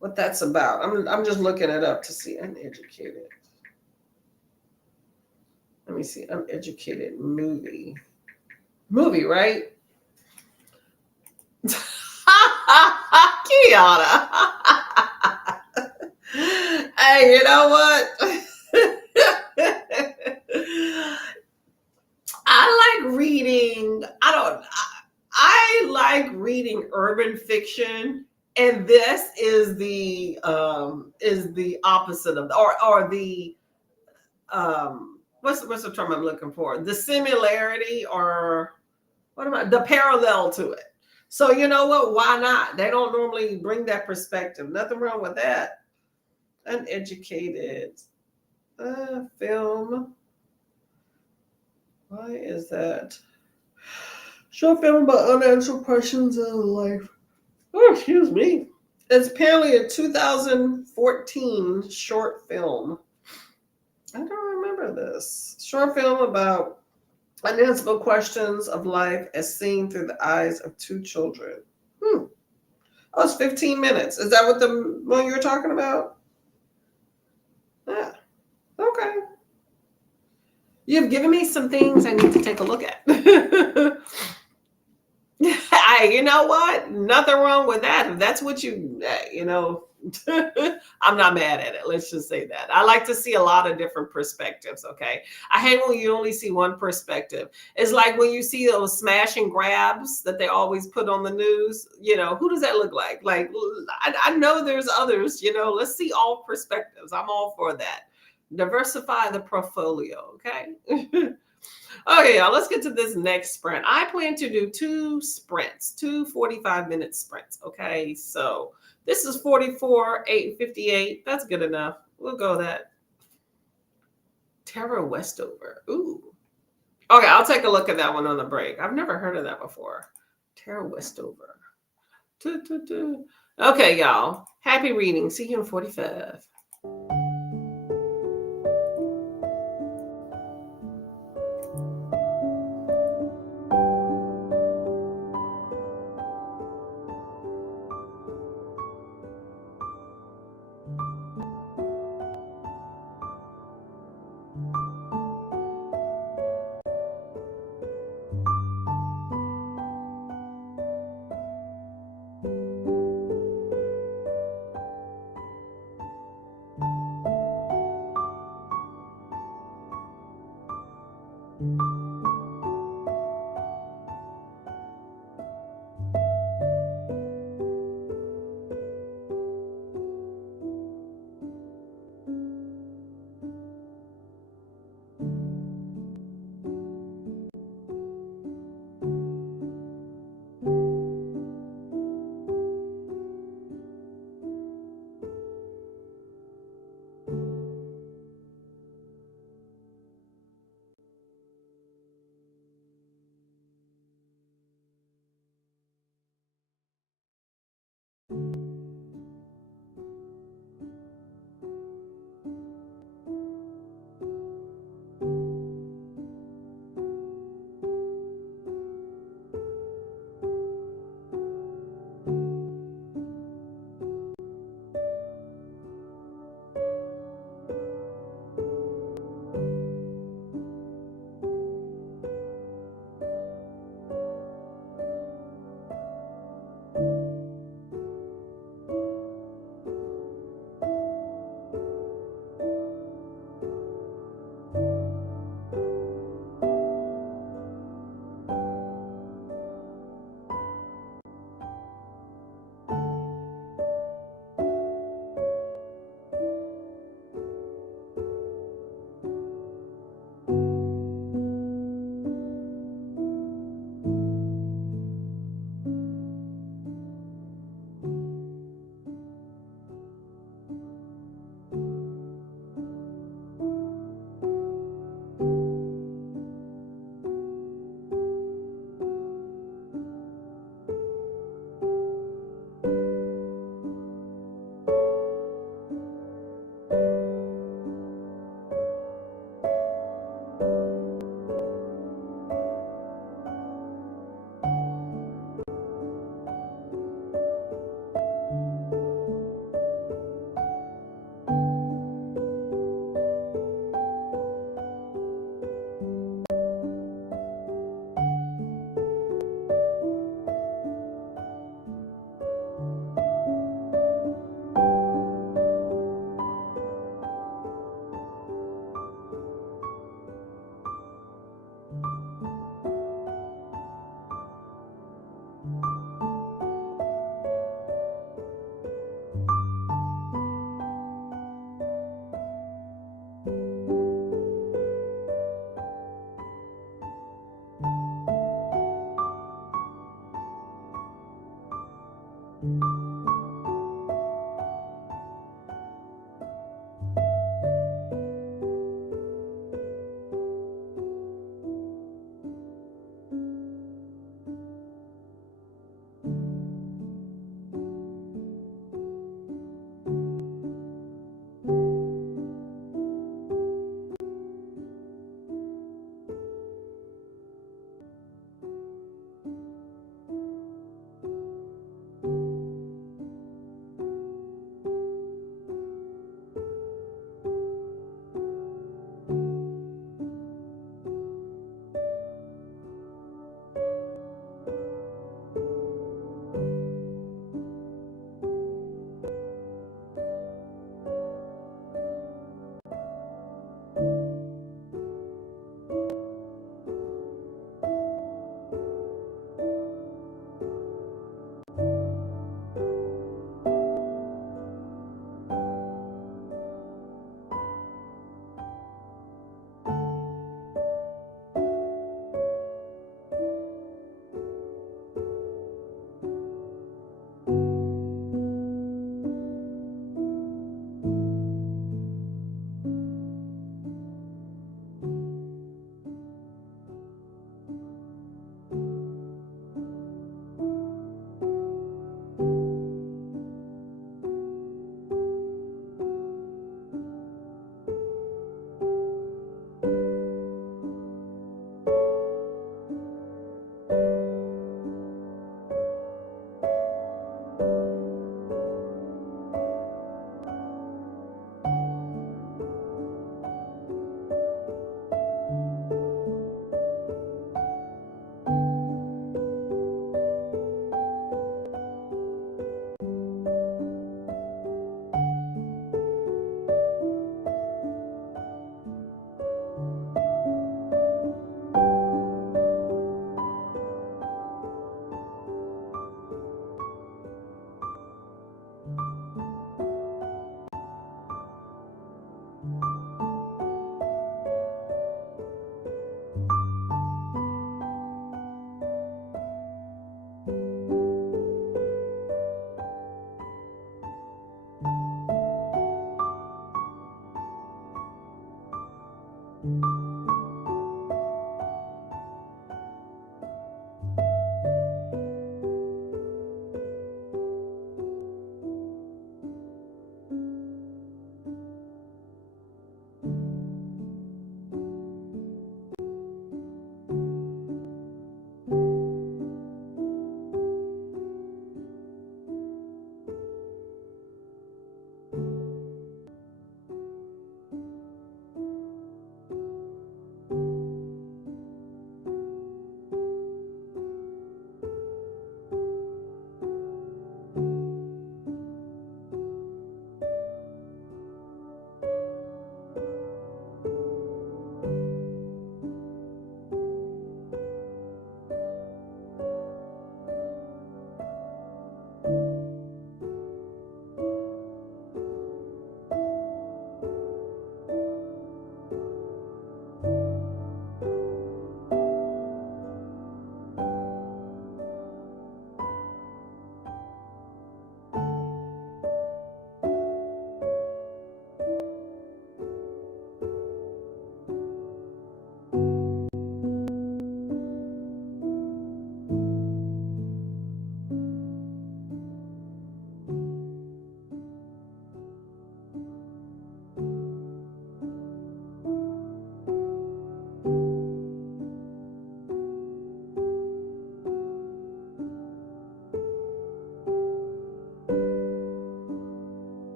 What that's about. I'm just looking it up to see. Uneducated. Let me see. Uneducated movie. Movie, right? Kiana. Hey, you know what? I like reading. I like reading urban fiction, and this is the opposite of or the what's the term I'm looking for? The similarity, or the parallel to it. So you know what? Why not? They don't normally bring that perspective. Nothing wrong with that. Uneducated film. Why is that Short film about unanswered questions of life. Oh, excuse me. It's apparently a 2014 short film. I don't remember this. Short film about unanswerable questions of life as seen through the eyes of two children. Hmm. Oh, it's 15 minutes. Is that what the one you were talking about? Yeah. Okay. You've given me some things I need to take a look at. You know what? Nothing wrong with that. If that's what I'm not mad at it. Let's just say that. I like to see a lot of different perspectives. Okay. I hate when you only see one perspective. It's like when you see those smash and grabs that they always put on the news. Who does that look like? Like, I know there's others, let's see all perspectives. I'm all for that. Diversify the portfolio. Okay. Okay, y'all, let's get to this next sprint. I plan to do two sprints, two 45-minute sprints. Okay, so this is 44, 8:58. That's good enough. We'll go with that. Tara Westover. Ooh. Okay, I'll take a look at that one on the break. I've never heard of that before. Tara Westover. Okay, y'all. Happy reading. See you in 45.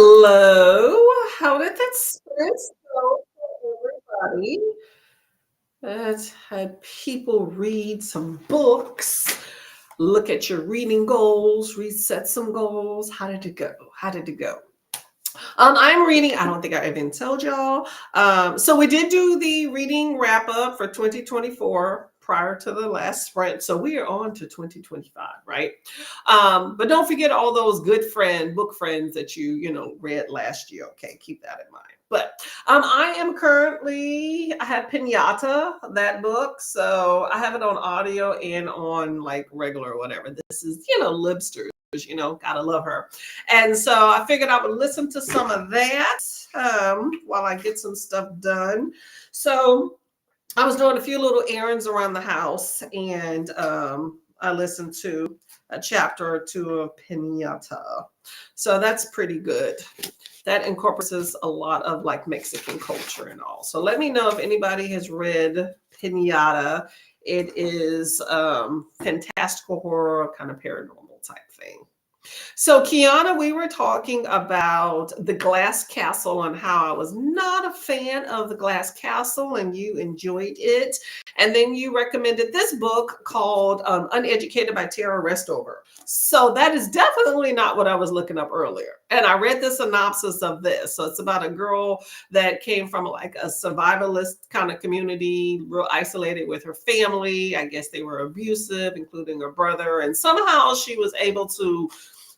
Hello. How did that spritz go for everybody that had people read some books, look at your reading goals, reset some goals? How did it go? How did it go? I'm reading, I don't think I even told y'all. So we did do the reading wrap up for 2024 prior to the last sprint. So we are on to 2025, right? But don't forget all those good book friends that you read last year. Okay, keep that in mind. But I am currently, I have Pinata, that book. So I have it on audio and on like regular or whatever. This is, Libster. Gotta love her. And so I figured I would listen to some of that while I get some stuff done. So I was doing a few little errands around the house, and I listened to a chapter or two of Pinata. So that's pretty good. That incorporates a lot of like Mexican culture and all. So let me know if anybody has read Pinata. It is fantastical horror, kind of paranormal type thing. So, Kiana, we were talking about the Glass Castle and how I was not a fan of the Glass Castle and you enjoyed it. And then you recommended this book called Uneducated by Tara Westover. So that is definitely not what I was looking up earlier. And I read the synopsis of this. So it's about a girl that came from like a survivalist kind of community, real isolated with her family. I guess they were abusive, including her brother. And somehow she was able to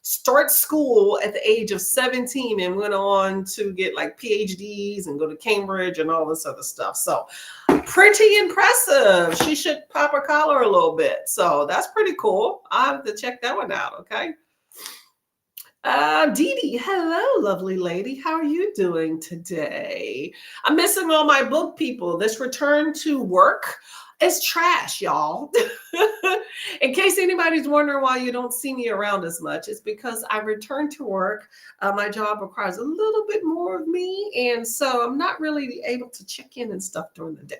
start school at the age of 17 and went on to get like PhDs and go to Cambridge and all this other stuff. So pretty impressive. She should pop her collar a little bit. So that's pretty cool. I have to check that one out. Okay. Dee Dee, hello, lovely lady. How are you doing today? I'm missing all my book people. This return to work is trash, y'all. In case anybody's wondering why you don't see me around as much, it's because I return to work. My job requires a little bit more of me, and so I'm not really able to check in and stuff during the day.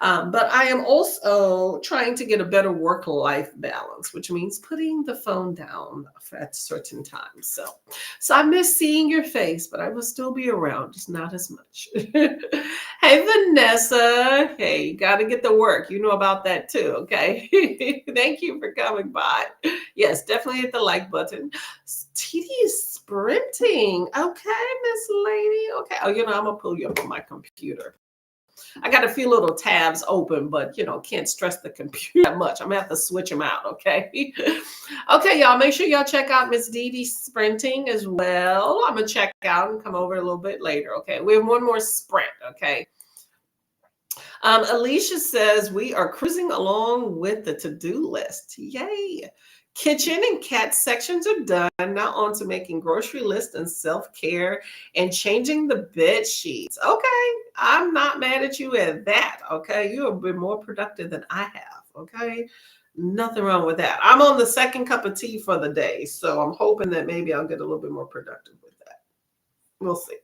But I am also trying to get a better work-life balance, which means putting the phone down at certain times. So I miss seeing your face, but I will still be around, just not as much. Hey, Vanessa. Hey, you got to get to work. You know about that too, okay? Thank you for coming by. Yes, definitely hit the like button. TD is sprinting. Okay, Miss Lady. Okay. Oh, I'm going to pull you up on my computer. I got a few little tabs open, but can't stress the computer that much. I'm gonna have to switch them out, okay? Okay, y'all, make sure y'all check out Miss Dee Dee sprinting as well. I'm gonna check out and come over a little bit later, okay? We have one more sprint, okay? Alicia says we are cruising along with the to-do list. Yay. Kitchen and cat sections are done. Now on to making grocery lists and self-care and changing the bed sheets. Okay, I'm not mad at you at that. Okay, you have been more productive than I have. Okay, nothing wrong with that. I'm on the second cup of tea for the day, so I'm hoping that maybe I'll get a little bit more productive with that. We'll see.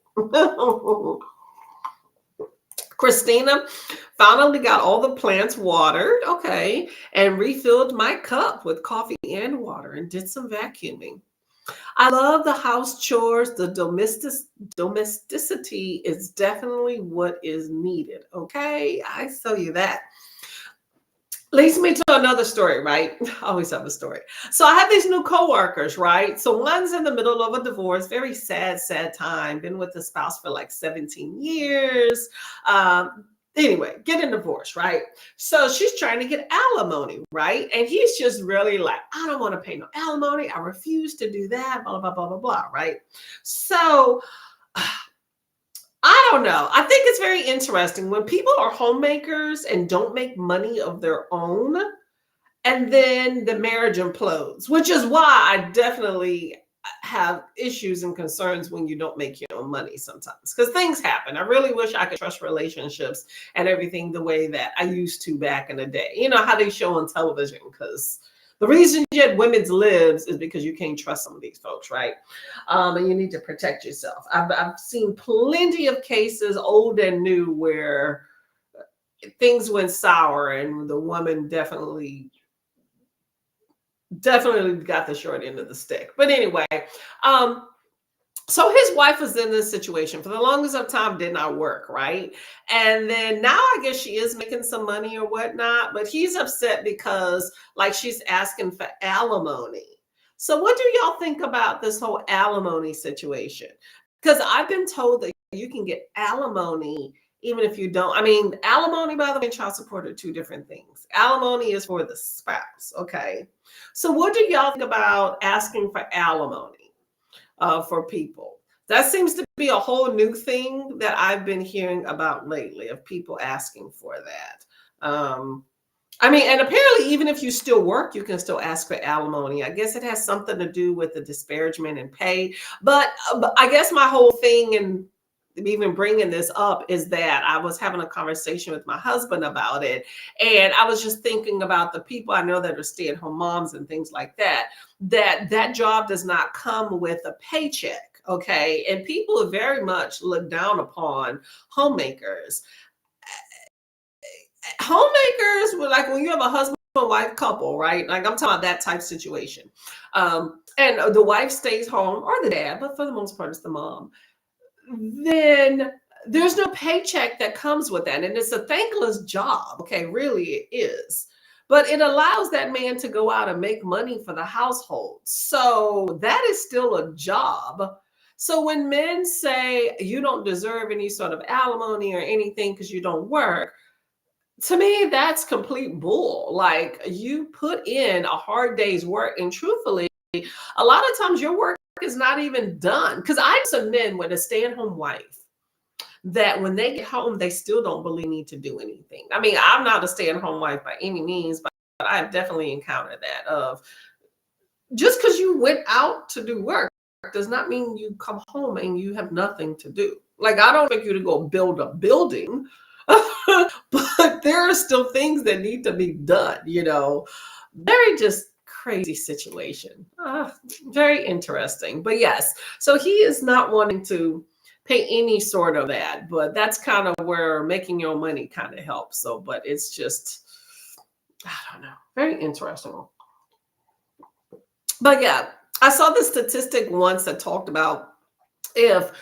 Christina finally got all the plants watered, okay, and refilled my cup with coffee and water and did some vacuuming. I love the house chores. The domesticity is definitely what is needed, okay? I tell you that. Leads me to another story, right? I always have a story. So I have these new coworkers, right? So one's in the middle of a divorce, very sad, sad time. Been with the spouse for like 17 years. Anyway, getting divorced, right? So she's trying to get alimony, right? And he's just really like, I don't want to pay no alimony. I refuse to do that, blah, blah, blah, blah, blah, right? So I don't know. I think it's very interesting when people are homemakers and don't make money of their own, and then the marriage implodes, which is why I definitely have issues and concerns when you don't make your own money sometimes, because things happen. I really wish I could trust relationships and everything the way that I used to back in the day. You know how they show on television, because the reason you had women's libs is because you can't trust some of these folks, right? And you need to protect yourself. I've seen plenty of cases, old and new, where things went sour and the woman definitely got the short end of the stick. But anyway, So his wife was in this situation for the longest of time, did not work, right? And then now I guess she is making some money or whatnot, but he's upset because like she's asking for alimony. So what do y'all think about this whole alimony situation? Because I've been told that you can get alimony even if you don't. I mean, alimony, by the way, and child support are two different things. Alimony is for the spouse, okay? So what do y'all think about asking for alimony? For people. That seems to be a whole new thing that I've been hearing about lately of people asking for that. I mean, and apparently, even if you still work, you can still ask for alimony. I guess it has something to do with the disparagement in pay. But I guess my whole thing and even bringing this up is that I was having a conversation with my husband about it. And I was just thinking about the people I know that are stay-at-home moms and things like that, that job does not come with a paycheck. Okay. And people very much look down upon homemakers. Homemakers were like when you have a husband and wife couple, right? Like I'm talking about that type situation. And the wife stays home or the dad, but for the most part, it's the mom, then there's no paycheck that comes with that. And it's a thankless job. Okay, really it is. But it allows that man to go out and make money for the household. So that is still a job. So when men say you don't deserve any sort of alimony or anything because you don't work, to me, that's complete bull. Like you put in a hard day's work, and truthfully, a lot of times your work is not even done. Because I know some men with a stay-at-home wife that when they get home, they still don't believe need to do anything. I mean, I'm not a stay-at-home wife by any means, but I've definitely encountered that of just because you went out to do work does not mean you come home and you have nothing to do. Like I don't expect you to go build a building, but there are still things that need to be done, you know. Very just crazy situation. Very interesting. But yes, so he is not wanting to pay any sort of that, but that's kind of where making your money kind of helps. So, but it's just, I don't know, very interesting. But yeah, I saw this statistic once that talked about if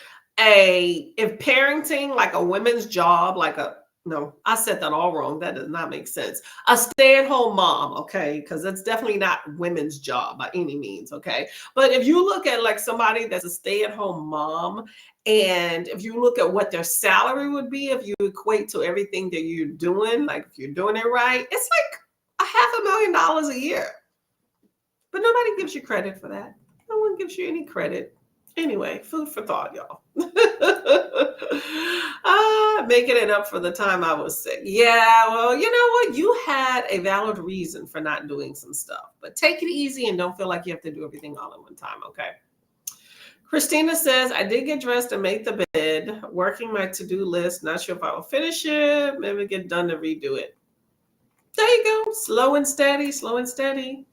if parenting like a women's job, like a no, I said that all wrong. That does not make sense. A stay-at-home mom, okay, because it's definitely not women's job by any means, okay. But if you look at like somebody that's a stay-at-home mom, and if you look at what their salary would be, if you equate to everything that you're doing, like if you're doing it right, it's like $500,000 a year. But nobody gives you credit for that. No one gives you any credit. Anyway, food for thought, y'all. Making it up for the time I was sick. Yeah, well, you know what? You had a valid reason for not doing some stuff, but take it easy and don't feel like you have to do everything all at one time, okay? Christina says, I did get dressed and make the bed, working my to-do list. Not sure if I will finish it. Maybe get done to redo it. There you go. Slow and steady, slow and steady.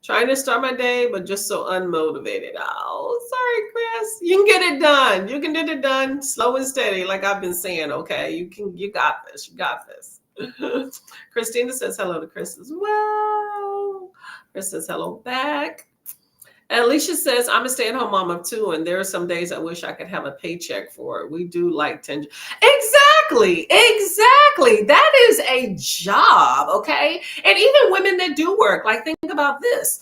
Trying to start my day, but just so unmotivated. Oh, sorry, Chris. You can get it done. You can get it done slow and steady, like I've been saying, okay? You got this. You got this. Christina says hello to Chris as well. Chris says hello back. And Alicia says, I'm a stay-at-home mom of two, and there are some days I wish I could have a paycheck for it. We do like 10. Exactly. That is a job, okay? And even women that do work, like think about this.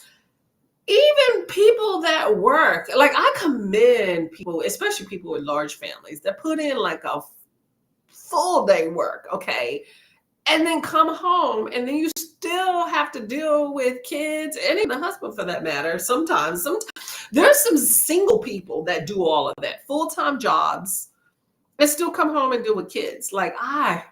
Even people that work, like I commend people, especially people with large families that put in like a full day work, okay? And then come home and then you still have to deal with kids and even a husband for that matter. Sometimes there's some single people that do all of that full-time jobs and still come home and deal with kids. Like I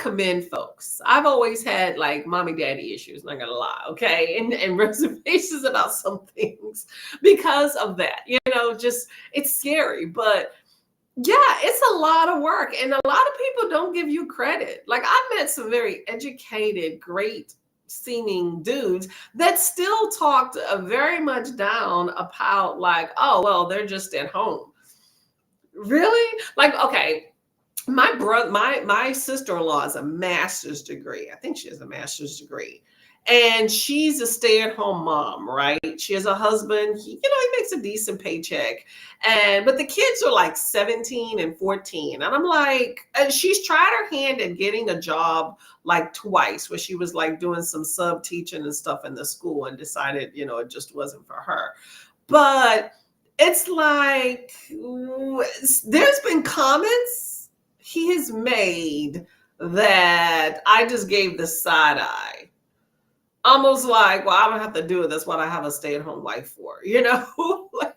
commend folks. I've always had like mommy daddy issues, not gonna lie, okay, and reservations about some things because of that. You know, just it's scary, but yeah, it's a lot of work, and a lot of people don't give you credit. Like I've met some very educated, great seeming dudes that still talked very much down about like, oh, well, they're just at home. Really? Like, okay, my sister-in-law has a master's degree. I think she has a master's degree. and she's a stay-at-home mom, right? She has a husband. He makes a decent paycheck, and but the kids are like 17 and 14, and I'm like, and she's tried her hand at getting a job like twice, where she was like doing some sub teaching and stuff in the school, and decided, it just wasn't for her. But it's like there's been comments he has made that I just gave the side eye, almost like, well, I don't have to do it. That's what I have a stay-at-home wife for, like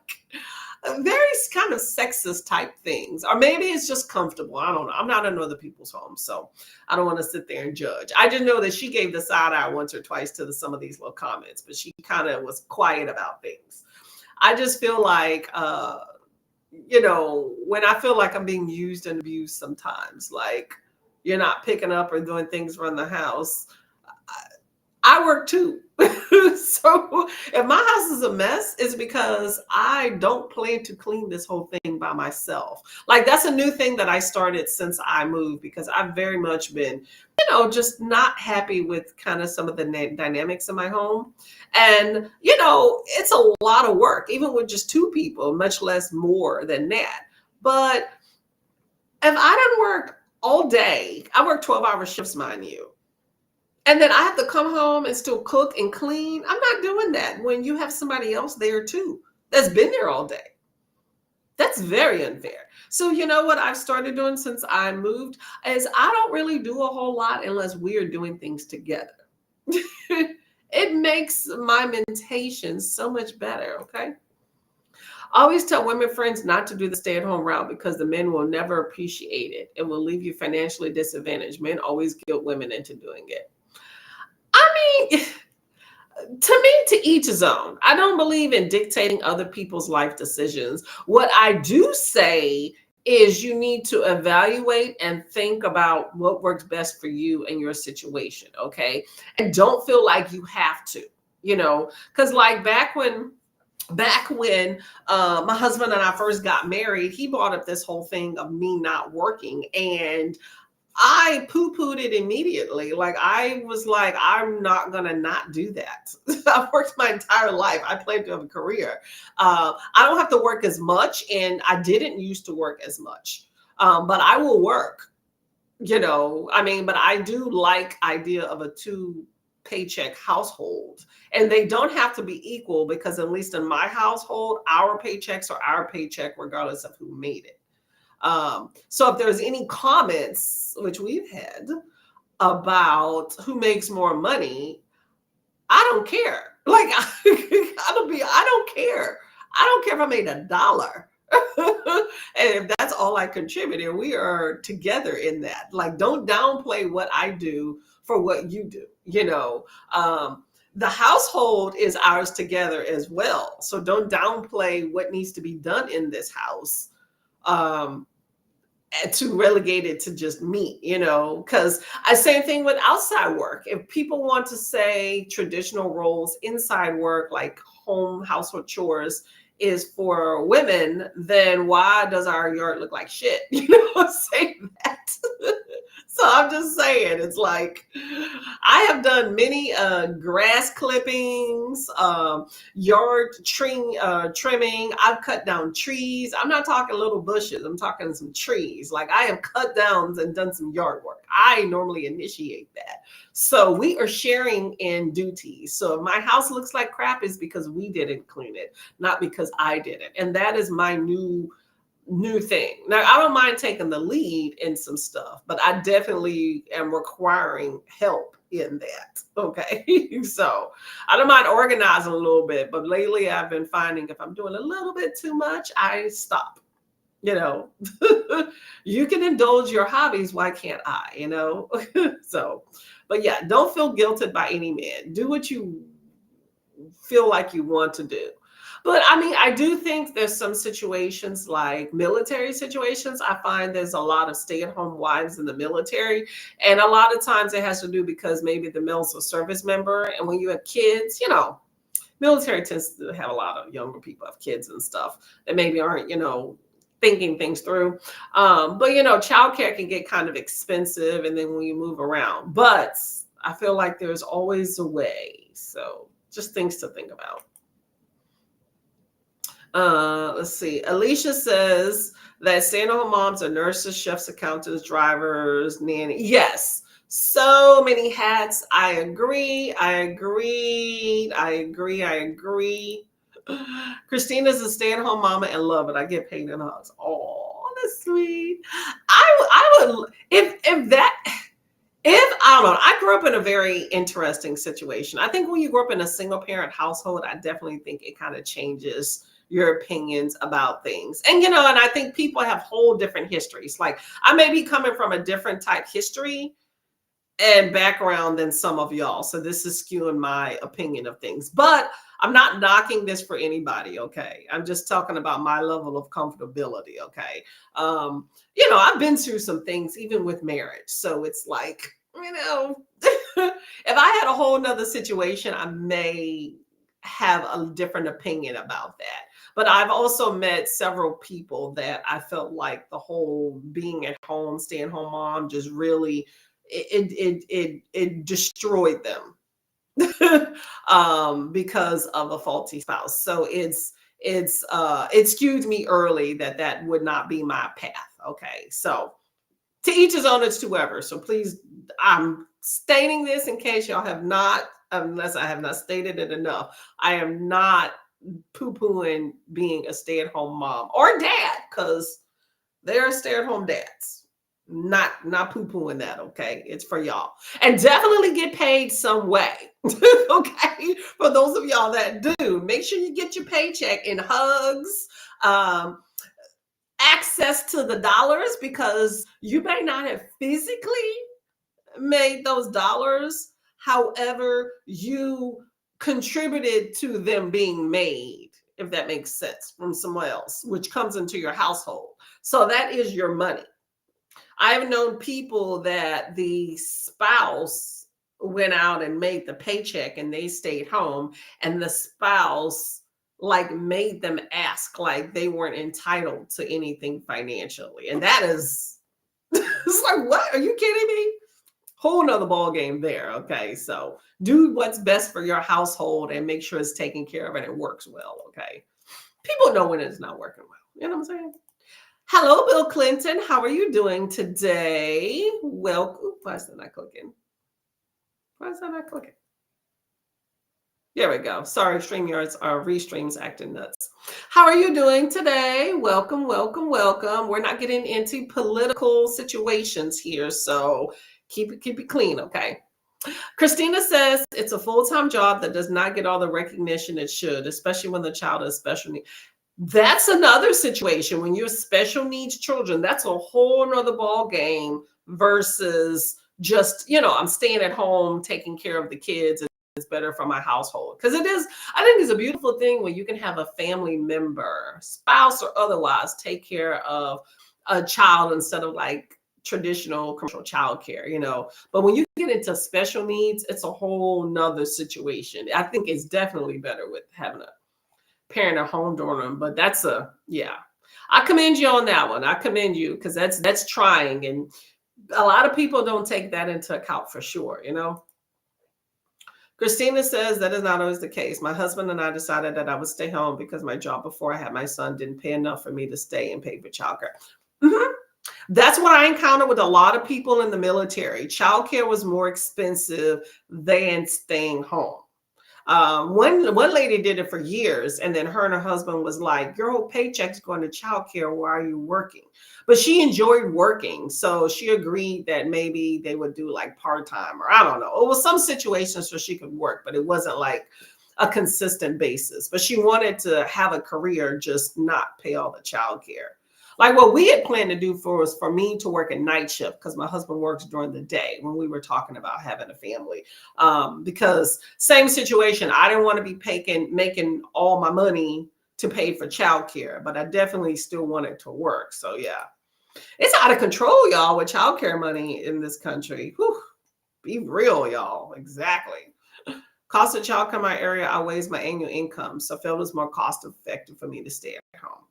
very kind of sexist type things. Or maybe it's just comfortable. I don't know. I'm not in other people's homes, so I don't want to sit there and judge. I just know that she gave the side eye once or twice to some of these little comments, but she kind of was quiet about things. I just feel like, when I feel like I'm being used and abused sometimes, like you're not picking up or doing things around the house. I work too. So if my house is a mess, it's because I don't plan to clean this whole thing by myself. Like that's a new thing that I started since I moved, because I've very much been, just not happy with kind of some of the dynamics in my home. And, it's a lot of work, even with just two people, much less more than that. But if I didn't work all day, I work 12-hour shifts, mind you, and then I have to come home and still cook and clean. I'm not doing that when you have somebody else there too that's been there all day. That's very unfair. So you know what I've started doing since I moved is I don't really do a whole lot unless we're doing things together. It makes my mentation so much better, okay? I always tell women friends not to do the stay-at-home route because the men will never appreciate it. It will leave you financially disadvantaged. Men always guilt women into doing it. I mean, to me, to each his own. I don't believe in dictating other people's life decisions. What I do say is you need to evaluate and think about what works best for you and your situation, okay? And don't feel like you have to, because like back when my husband and I first got married, he brought up this whole thing of me not working, and I poo-pooed it immediately. Like I was like, I'm not gonna not do that. I've worked my entire life. I plan to have a career. I don't have to work as much, and I didn't used to work as much. But I will work. But I do like idea of a two paycheck household, and they don't have to be equal, because at least in my household, our paychecks are our paycheck regardless of who made it. So if there's any comments, which we've had, about who makes more money, I don't care. Like I don't care. I don't care if I made $1. And if that's all I contributed, we are together in that. Like, don't downplay what I do for what you do. The household is ours together as well. So don't downplay what needs to be done in this house. To relegate it to just me, because I same thing with outside work. If people want to say traditional roles inside work, like home household chores, is for women, then why does our yard look like shit? Say that. So I'm just saying, it's like I have done many grass clippings, yard trimming. I've cut down trees. I'm not talking little bushes. I'm talking some trees. Like I have cut down and done some yard work. I normally initiate that. So we are sharing in duties. So if my house looks like crap, it's because we didn't clean it, not because I did it. And that is my new thing. Now, I don't mind taking the lead in some stuff, but I definitely am requiring help in that. Okay. So I don't mind organizing a little bit, but lately I've been finding if I'm doing a little bit too much, I stop. You can indulge your hobbies. Why can't I, So, but yeah, don't feel guilted by any man. Do what you feel like you want to do. But I do think there's some situations like military situations. I find there's a lot of stay-at-home wives in the military. And a lot of times it has to do because maybe the male's a service member. And when you have kids, military tends to have a lot of younger people have kids and stuff that maybe aren't, thinking things through. But childcare can get kind of expensive, and then when you move around. But I feel like there's always a way. So just things to think about. Let's see. Alicia says that stay-at-home moms are nurses, chefs, accountants, drivers, nanny. Yes, so many hats. I agree. I agree. I agree. I agree. Christina's a stay-at-home mama and love it. I get paid in hugs. Oh, that's sweet. I would if I don't know, I grew up in a very interesting situation. I think when you grew up in a single parent household, I definitely think it kind of changes your opinions about things. And and I think people have whole different histories. Like I may be coming from a different type history and background than some of y'all. So this is skewing my opinion of things. But I'm not knocking this for anybody, okay? I'm just talking about my level of comfortability, okay? I've been through some things even with marriage. So it's like, if I had a whole nother situation, I may have a different opinion about that. But I've also met several people that I felt like the whole being at home, staying home mom just really it destroyed them because of a faulty spouse. So it skewed me early that would not be my path. Okay, so to each his own, it's whoever. So please, I'm stating this in case y'all have not, unless I have not stated it enough. I am not poo-pooing being a stay-at-home mom or dad, because there are stay-at-home dads. Not poo-pooing that, okay? It's for y'all. And definitely get paid some way. Okay? For those of y'all that do, make sure you get your paycheck in hugs, access to the dollars, because you may not have physically made those dollars. However, you contributed to them being made, if that makes sense, from somewhere else, which comes into your household. So that is your money. I've known people that the spouse went out and made the paycheck and they stayed home, and the spouse like made them ask like they weren't entitled to anything financially. And that is it's like, what? Are you kidding me? Whole nother ball game there. Okay. So do what's best for your household and make sure it's taken care of and it works well. Okay. People know when it's not working well. You know what I'm saying? Hello, Bill Clinton. How are you doing today? Welcome. Why is that not clicking? Why is that not clicking? There we go. Sorry, StreamYard's Restream's acting nuts. How are you doing today? Welcome, welcome, welcome. We're not getting into political situations here, so keep it clean, okay? Christina says it's a full-time job that does not get all the recognition it should, especially when the child is special needs. That's another situation. When you're special needs children, that's a whole nother ball game versus just, I'm staying at home taking care of the kids. It's better for my household. Because I think it's a beautiful thing when you can have a family member, spouse or otherwise, take care of a child instead of like traditional commercial childcare, But when you get into special needs, it's a whole nother situation. I think it's definitely better with having a parent at home during them, but I commend you on that one. I commend you, because that's trying, and a lot of people don't take that into account for sure. Christina says that is not always the case. My husband and I decided that I would stay home because my job before I had my son didn't pay enough for me to stay and pay for childcare. Mm-hmm. That's what I encountered with a lot of people in the military. Childcare was more expensive than staying home. One lady did it for years, and then her and her husband was like, your whole paycheck's going to childcare. Why are you working? But she enjoyed working, so she agreed that maybe they would do like part-time, or I don't know. It was some situations where she could work, but it wasn't like a consistent basis. But she wanted to have a career, just not pay all the childcare. Like what we had planned to do was for me to work a night shift, because my husband works during the day, when we were talking about having a family. Because same situation, I didn't want to be making all my money to pay for childcare, but I definitely still wanted to work. So yeah, it's out of control, y'all, with childcare money in this country. Whew, be real, y'all. Exactly. Cost of childcare in my area outweighs my annual income, so I felt it was more cost effective for me to stay at home.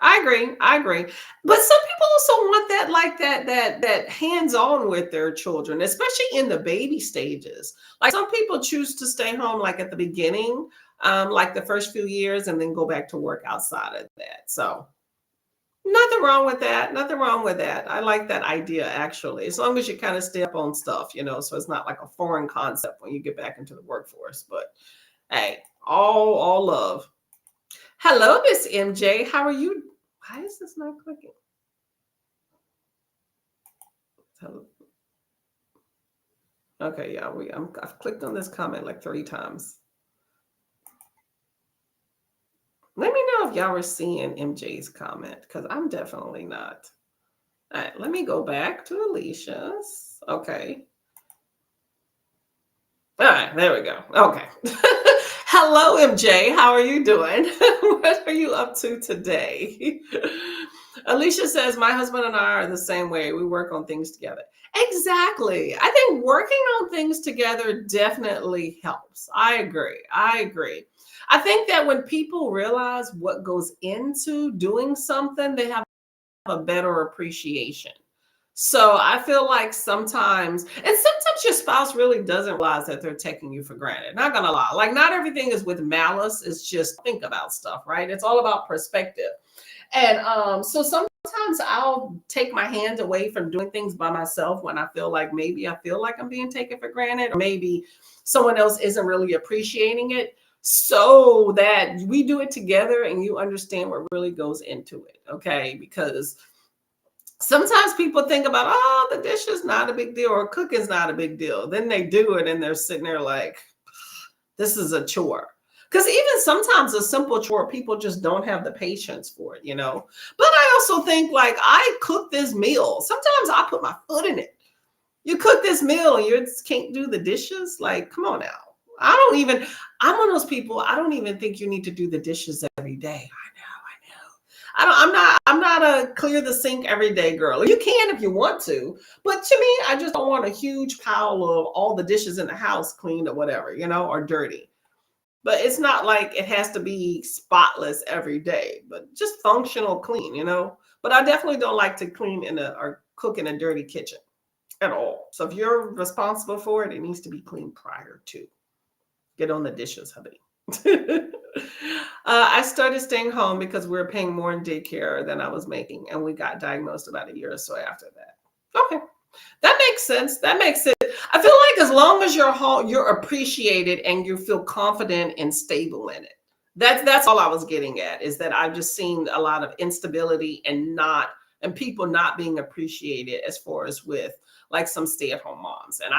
I agree. I agree. But some people also want that, like that hands-on with their children, especially in the baby stages. Like some people choose to stay home like at the beginning, like the first few years, and then go back to work outside of that. So nothing wrong with that. Nothing wrong with that. I like that idea actually. As long as you kind of stay up on stuff, so it's not like a foreign concept when you get back into the workforce. But hey, all love. Hello, Miss MJ. How are you? Why is this not clicking? Hello. Okay, yeah, I've clicked on this comment like 3 times. Let me know if y'all were seeing MJ's comment because I'm definitely not. All right, let me go back to Alicia's. Okay. All right, there we go. Okay. Hello, MJ. How are you doing? What are you up to today? Alicia says, my husband and I are the same way. We work on things together. Exactly. I think working on things together definitely helps. I agree. I agree. I think that when people realize what goes into doing something, they have a better appreciation. So I feel like sometimes your spouse really doesn't realize that they're taking you for granted. Not gonna lie. Like not everything is with malice. It's just think about stuff, right? It's all about perspective. And so sometimes I'll take my hand away from doing things by myself when I feel like I'm being taken for granted, or maybe someone else isn't really appreciating it, so that we do it together and you understand what really goes into it. Okay. Because sometimes people think about, oh, the dish is not a big deal or cooking's not a big deal. Then they do it and they're sitting there like, this is a chore. Because even sometimes a simple chore, people just don't have the patience for it. But I also think like I cook this meal. Sometimes I put my foot in it. You cook this meal and you just can't do the dishes. Like, come on now. I'm one of those people, I don't even think you need to do the dishes every day. I'm not a clear the sink every day girl. You can if you want to, but to me, I just don't want a huge pile of all the dishes in the house cleaned or whatever, or dirty. But it's not like it has to be spotless every day, but just functional clean. But I definitely don't like to clean or cook in a dirty kitchen at all. So if you're responsible for it, it needs to be cleaned prior to. Get on the dishes, hubby. I started staying home because we were paying more in daycare than I was making, and we got diagnosed about a year or so after that. Okay, that makes sense. That makes sense. I feel like as long as you're home, you're appreciated and you feel confident and stable in it. That's all I was getting at. Is that I've just seen a lot of instability and people not being appreciated as far as with like some stay-at-home moms, and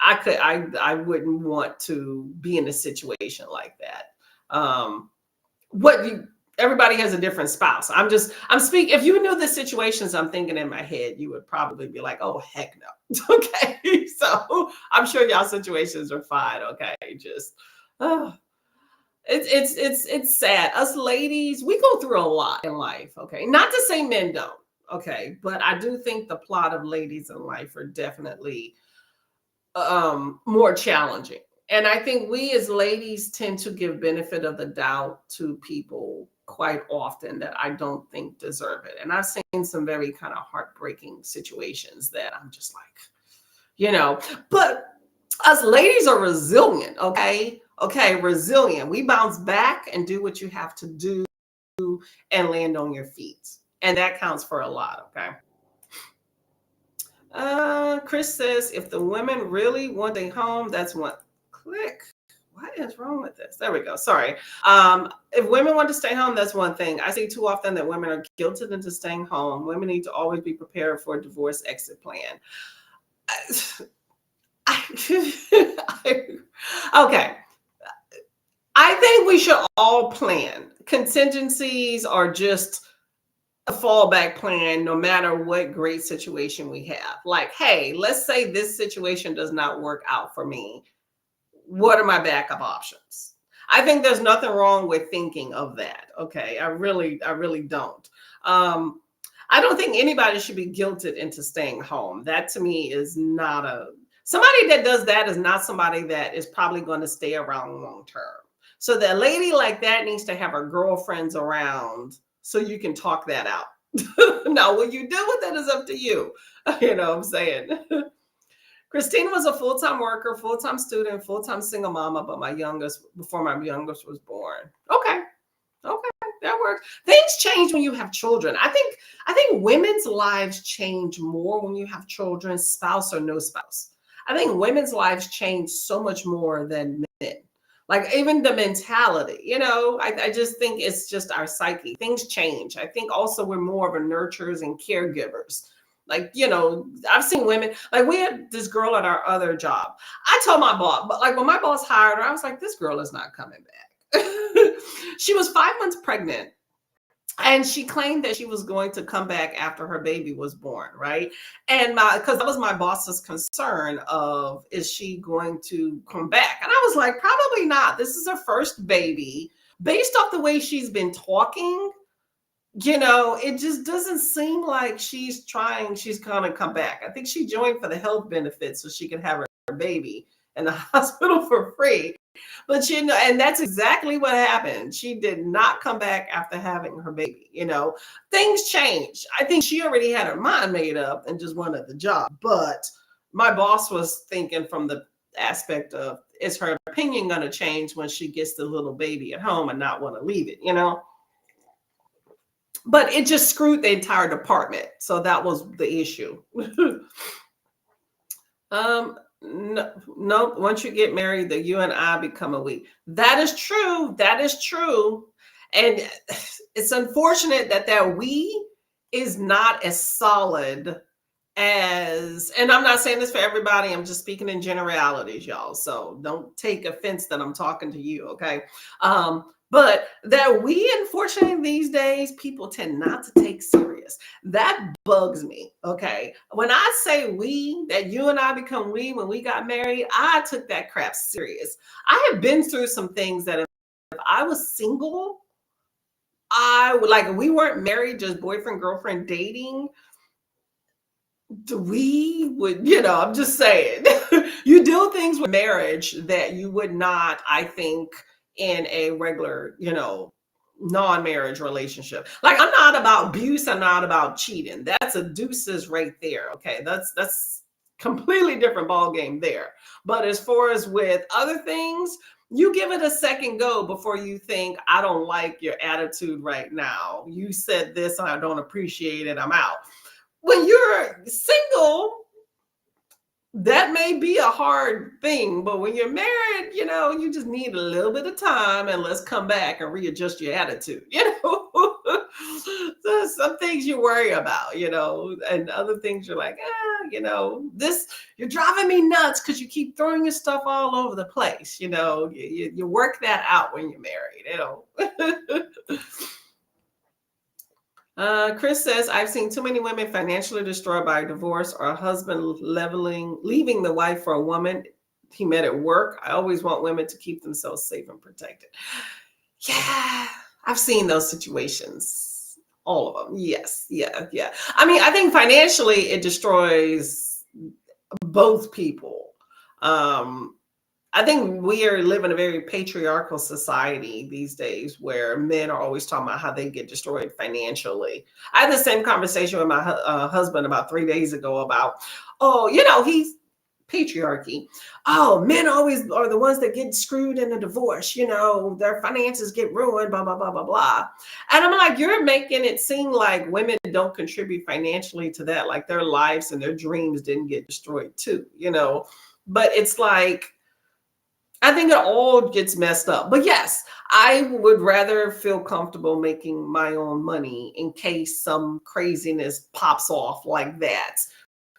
I wouldn't want to be in a situation like that. Um, what you Everybody has a different spouse. I'm speaking. If you knew the situations I'm thinking in my head, you would probably be like, oh heck no. Okay. So I'm sure y'all situations are fine. Okay. Just it's sad. Us ladies, we go through a lot in life. Okay. Not to say men don't. Okay. But I do think the plot of ladies in life are definitely more challenging. And I think we as ladies tend to give benefit of the doubt to people quite often that I don't think deserve it. And I've seen some very kind of heartbreaking situations that I'm just like, but us ladies are resilient, okay? Okay, resilient. We bounce back and do what you have to do and land on your feet. And that counts for a lot, okay? Chris says if the women really want a home, that's one click. What is wrong with this? There we go. Sorry. If women want to stay home, that's one thing. I see too often that women are guilted into staying home. Women need to always be prepared for a divorce exit plan. Okay. I think we should all plan. Contingencies are just a fallback plan no matter what great situation we have. Like, hey, let's say this situation does not work out for me. What are my backup options? I think there's nothing wrong with thinking of that. Okay. I really don't. I don't think anybody should be guilted into staying home. That to me is not somebody that does that is not somebody that is probably going to stay around long term. So the lady like that needs to have her girlfriends around so you can talk that out. Now, what you do with it is up to you. You know what I'm saying? Christina was a full-time worker, full-time student, full-time single mama, but before my youngest was born. Okay. Okay, that works. Things change when you have children. I think women's lives change more when you have children, spouse or no spouse. I think women's lives change so much more than men. Like even the mentality, I just think it's just our psyche. Things change. I think also we're more of a nurturers and caregivers. Like, I've seen women, like we had this girl at our other job. I told my boss, but like when my boss hired her, I was like, this girl is not coming back. She was 5 months pregnant and she claimed that she was going to come back after her baby was born, right? And because that was my boss's concern of, is she going to come back? And I was like, probably not. This is her first baby. Based off the way she's been talking, it just doesn't seem like she's gonna come back. I think she joined for the health benefits so she could have her baby in the hospital for free. But and that's exactly what happened. She did not come back after having her baby. Things change. I think she already had her mind made up and just wanted the job. But my boss was thinking from the aspect of, is her opinion going to change when she gets the little baby at home and not want to leave it, But it just screwed the entire department. So that was the issue. No, once you get married, the you and I become a we. That is true. That is true. And it's unfortunate that we is not as solid as, and I'm not saying this for everybody, I'm just speaking in generalities, y'all. So don't take offense that I'm talking to you, okay? But that we, unfortunately, these days, people tend not to take serious. That bugs me, okay? When I say we, that you and I become we when we got married, I took that crap serious. I have been through some things that if I was single, I would, like, if we weren't married, just boyfriend, girlfriend, dating, we would, I'm just saying, you do things with marriage that you would not, I think, in a regular, non-marriage relationship. Like, I'm not about abuse, I'm not about cheating. That's a deuces right there. Okay. That's completely different ball game there. But as far as with other things, you give it a second go before you think, I don't like your attitude right now. You said this and I don't appreciate it. I'm out. When you're single, that may be a hard thing, but when you're married, you just need a little bit of time and let's come back and readjust your attitude, So some things you worry about, and other things you're like, this, you're driving me nuts because you keep throwing your stuff all over the place. You work that out when you're married, Chris says, I've seen too many women financially destroyed by a divorce or a husband leaving the wife for a woman he met at work. I always want women to keep themselves safe and protected. Yeah, I've seen those situations. All of them. Yes. Yeah. I mean, I think financially it destroys both people. I think we are living a very patriarchal society these days where men are always talking about how they get destroyed financially. I had the same conversation with my husband about 3 days ago about, he's patriarchy. Oh, men always are the ones that get screwed in a divorce. Their finances get ruined, blah, blah, blah, blah, blah. And I'm like, you're making it seem like women don't contribute financially to that. Like their lives and their dreams didn't get destroyed too, But it's like, I think it all gets messed up. But yes, I would rather feel comfortable making my own money in case some craziness pops off like that,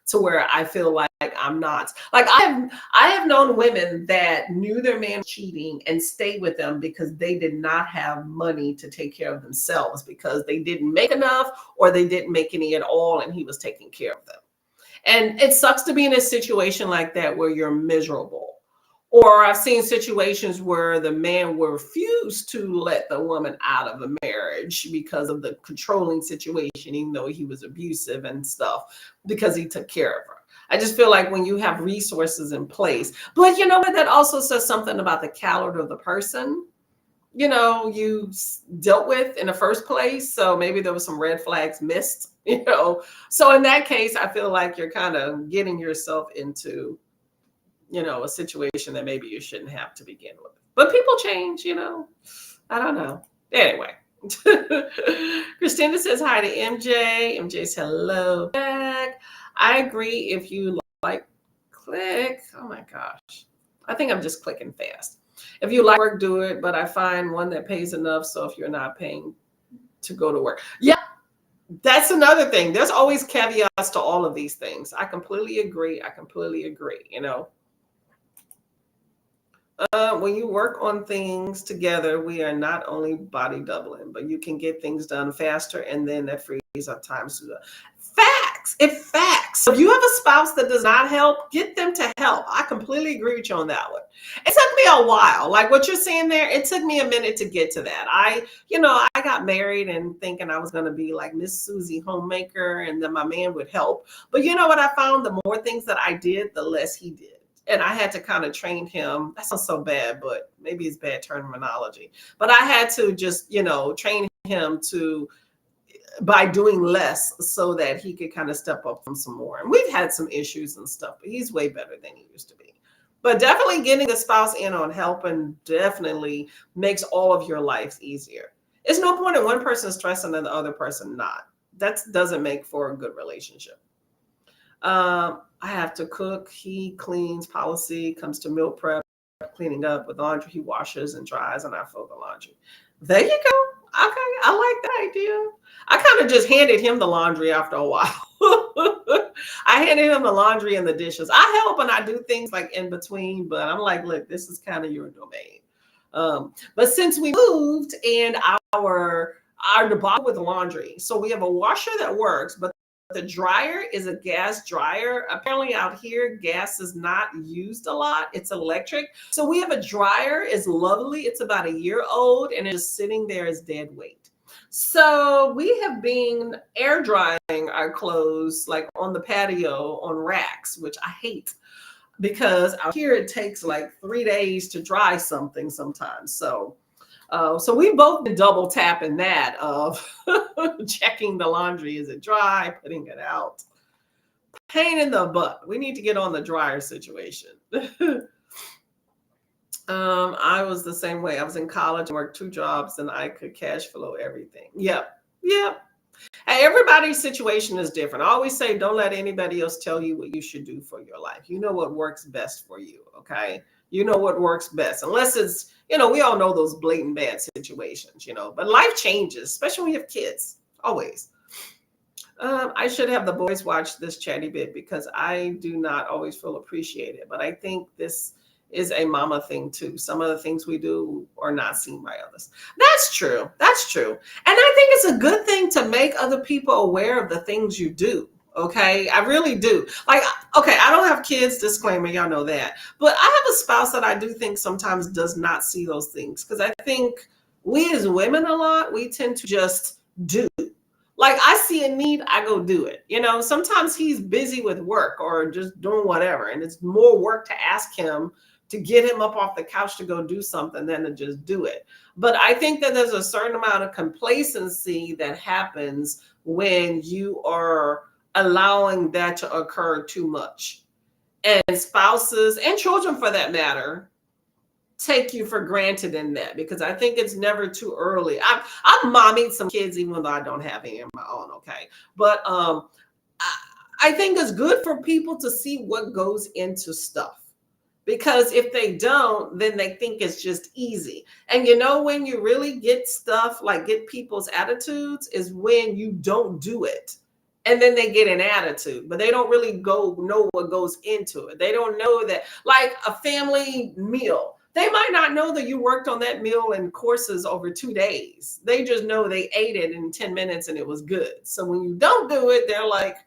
to where I feel like I'm not. Like I have known women that knew their man was cheating and stayed with them because they did not have money to take care of themselves because they didn't make enough or they didn't make any at all and he was taking care of them. And it sucks to be in a situation like that where you're miserable. Or I've seen situations where the man will refuse to let the woman out of the marriage because of the controlling situation, even though he was abusive and stuff, because he took care of her. I just feel like when you have resources in place, but you know what, that also says something about the caliber of the person. you dealt with in the first place. So maybe there was some red flags missed, So in that case, I feel like you're kind of getting yourself into, a situation that maybe you shouldn't have to begin with. But people change. I don't know. Anyway. Christina says hi to MJ. MJ says hello back. I agree. If you like, click. Oh my gosh. I think I'm just clicking fast. If you like work, do it. But I find one that pays enough. So if you're not paying to go to work. Yeah, that's another thing. There's always caveats to all of these things. I completely agree. When you work on things together, we are not only body doubling, but you can get things done faster, and then that frees up time to the facts. It facts. So if you have a spouse that does not help, get them to help. I completely agree with you on that one. It took me a while, like what you're saying there. It took me a minute to get to that. I got married and thinking I was going to be like Miss Susie homemaker, and then my man would help. But you know what I found? The more things that I did, the less he did. And I had to kind of train him. That sounds so bad, but maybe it's bad terminology. But I had to just, train him by doing less so that he could kind of step up from some more. And we've had some issues and stuff, but he's way better than he used to be. But definitely getting the spouse in on helping definitely makes all of your lives easier. There's no point in one person stressing and the other person not. That doesn't make for a good relationship. I have to cook. He cleans. Policy comes to meal prep, cleaning up. With laundry, he washes and dries, and I fold the laundry. There you go. Okay, I like that idea. I kind of just handed him the laundry after a while. I handed him the laundry and the dishes. I help and I do things like in between, but I'm like, look, this is kind of your domain. But since we moved and our debacle with laundry, so we have a washer that works, but the dryer is a gas dryer. Apparently out here, gas is not used a lot. It's electric. So we have a dryer. It's lovely. It's about a year old and it's sitting there as dead weight. So we have been air drying our clothes like on the patio on racks, which I hate because out here it takes like 3 days to dry something sometimes. So we've both been double tapping that of checking the laundry. Is it dry? Putting it out. Pain in the butt. We need to get on the dryer situation. I was the same way. I was in college and worked 2 jobs and I could cash flow everything. Yep. Hey, everybody's situation is different. I always say, don't let anybody else tell you what you should do for your life. You know what works best for you. Okay. You know what works best, unless it's, we all know those blatant bad situations, but life changes, especially when you have kids, always. I should have the boys watch this chatty bit because I do not always feel appreciated, but I think this is a mama thing too. Some of the things we do are not seen by others. That's true. And I think it's a good thing to make other people aware of the things you do. Okay, I really do. Like, okay, I don't have kids, disclaimer, y'all know that. But I have a spouse that I do think sometimes does not see those things. Because I think we as women a lot, we tend to just do. Like, I see a need, I go do it. Sometimes he's busy with work or just doing whatever. And it's more work to ask him to get him up off the couch to go do something than to just do it. But I think that there's a certain amount of complacency that happens when you are allowing that to occur too much. And spouses and children, for that matter, take you for granted in that, because I think it's never too early. I've mommied some kids, even though I don't have any of my own, okay? But I think it's good for people to see what goes into stuff. Because if they don't, then they think it's just easy. And when you really get stuff, like get people's attitudes, is when you don't do it. And then they get an attitude, but they don't really know what goes into it. They don't know that, like a family meal. They might not know that you worked on that meal in courses over 2 days. They just know they ate it in 10 minutes and it was good. So when you don't do it, they're like,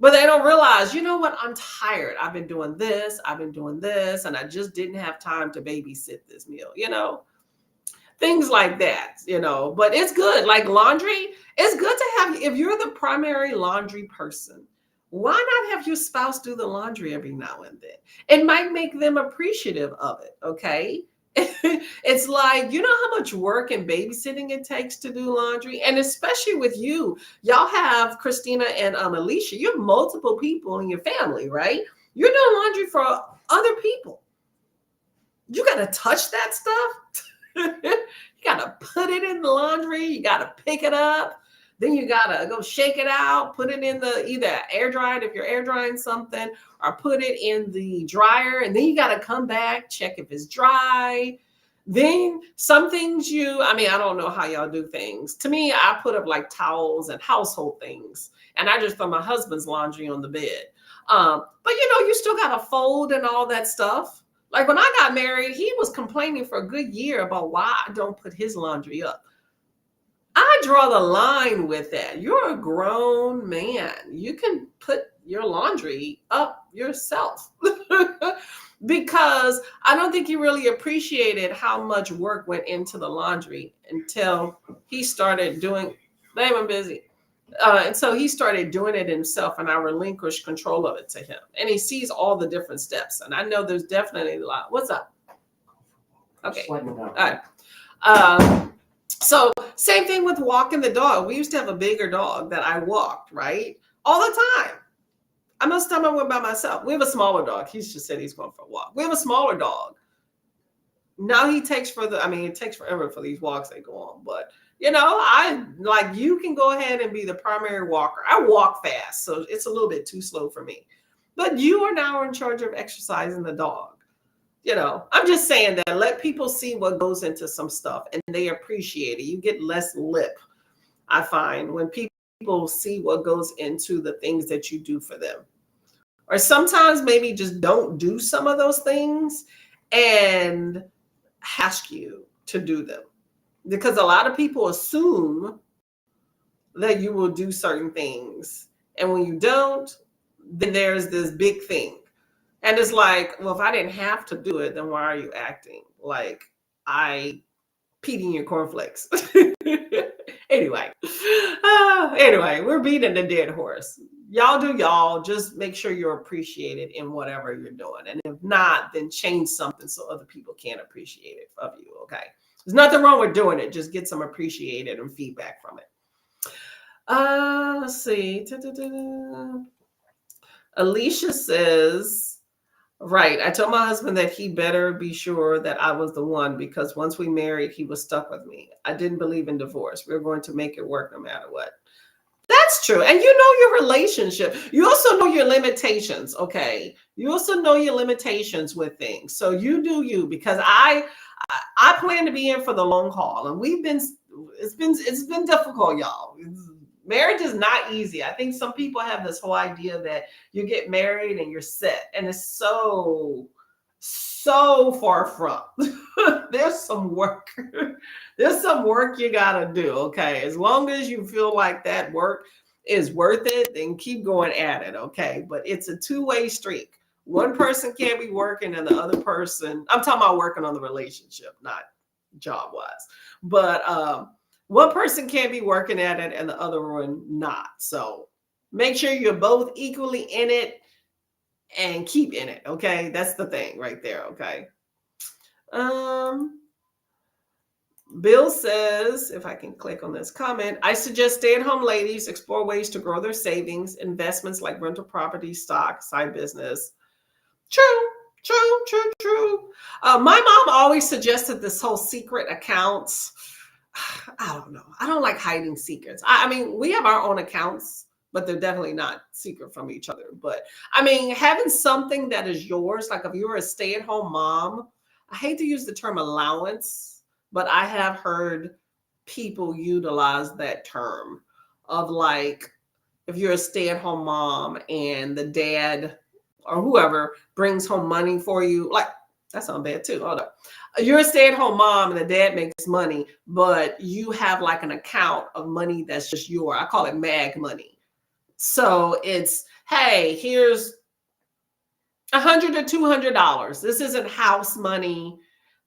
but they don't realize, you know what? I'm tired. I've been doing this, and I just didn't have time to babysit this meal, Things like that, but it's good. Like laundry, it's good to have, if you're the primary laundry person, why not have your spouse do the laundry every now and then? It might make them appreciative of it, okay? It's like, you know how much work and babysitting it takes to do laundry? And especially with you, y'all have Christina and Alicia, you have multiple people in your family, right? You're doing laundry for other people. You got to touch that stuff. You got to put it in the laundry. You got to pick it up. Then you got to go shake it out, put it in the either air dried if you're air drying something, or put it in the dryer. And then you got to come back, check if it's dry. Then some things I don't know how y'all do things. To me, I put up like towels and household things, and I just throw my husband's laundry on the bed. But you still got to fold and all that stuff. Like when I got married, he was complaining for a good year about why I don't put his laundry up. I draw the line with that. You're a grown man. You can put your laundry up yourself. Because I don't think he really appreciated how much work went into the laundry until he started doing, babe, I'm busy. And so he started doing it himself, and I relinquished control of it to him. And he sees all the different steps. And I know there's definitely a lot. What's up? Okay. All right. So same thing with walking the dog. We used to have a bigger dog that I walked, right? All the time. Most of the time I went by myself. We have a smaller dog. He's just said he's going for a walk. We have a smaller dog. Now he takes it takes forever for these walks they go on. But, you can go ahead and be the primary walker. I walk fast, so it's a little bit too slow for me. But you are now in charge of exercising the dog. I'm just saying that let people see what goes into some stuff and they appreciate it. You get less lip, I find, when people see what goes into the things that you do for them. Or sometimes maybe just don't do some of those things and ask you to do them. Because a lot of people assume that you will do certain things. And when you don't, then there's this big thing. And it's like, well, if I didn't have to do it, then why are you acting like I peed in your cornflakes? Anyway, we're beating the dead horse. Y'all do y'all. Just make sure you're appreciated in whatever you're doing. And if not, then change something so other people can appreciate it of you, okay? There's nothing wrong with doing it. Just get some appreciated and feedback from it. Let's see. Alicia says, right. I told my husband that he better be sure that I was the one because once we married, he was stuck with me. I didn't believe in divorce. We were going to make it work no matter what. That's true. And you know your relationship. You also know your limitations, okay? You also know your limitations with things. So you do you, because I plan to be in for the long haul. And it's been difficult, y'all. Marriage is not easy. I think some people have this whole idea that you get married and you're set. And it's so far from. There's some work. There's some work you got to do, okay? As long as you feel like that work is worth it, then keep going at it, okay? But it's a two-way street. One person can't be working and the other person, I'm talking about working on the relationship, not job-wise. But one person can't be working at it and the other one not. So make sure you're both equally in it and keep in it, okay? That's the thing right there, okay? Bill says, if I can click on this comment, I suggest stay-at-home ladies explore ways to grow their savings, investments like rental property, stock, side business. True. My mom always suggested this whole secret accounts. I don't know. I don't like hiding secrets. I mean, we have our own accounts, but they're definitely not secret from each other. But I mean, having something that is yours, like if you're a stay-at-home mom, I hate to use the term allowance, but I have heard people utilize that term of like, if you're a stay-at-home mom and the dad or whoever brings home money for you, like that sounds bad too. Hold up. You're a stay-at-home mom and the dad makes money, but you have like an account of money that's just yours. I call it mag money. So it's, hey, here's $100 to $200. This isn't house money.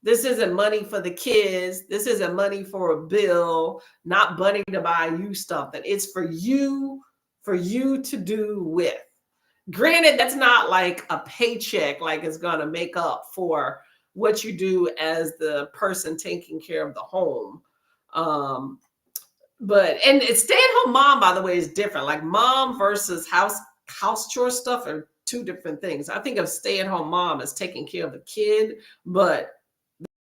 This isn't money for the kids. This isn't money for a bill, not money to buy you stuff. That it's for you to do with. Granted, that's not like a paycheck, like it's going to make up for what you do as the person taking care of the home. Um, but and it's stay-at-home mom, by the way, is different. Like mom versus house chore stuff are two different things. I think of stay-at-home mom as taking care of the kid, but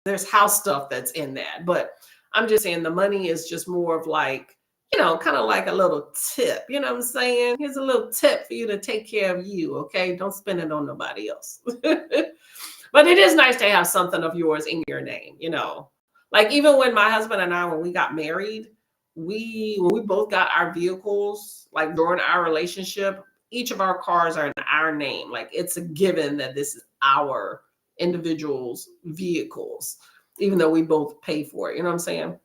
there's house stuff that's in that. But I'm just saying the money is just more of like, kind of like a little tip. You know what I'm saying? Here's a little tip for you to take care of you. Okay. Don't spend it on nobody else. But it is nice to have something of yours in your name. Like even when my husband and I, when we got married, when we both got our vehicles, like during our relationship, each of our cars are in our name. Like it's a given that this is our individuals' vehicles, even though we both pay for it. You know what I'm saying?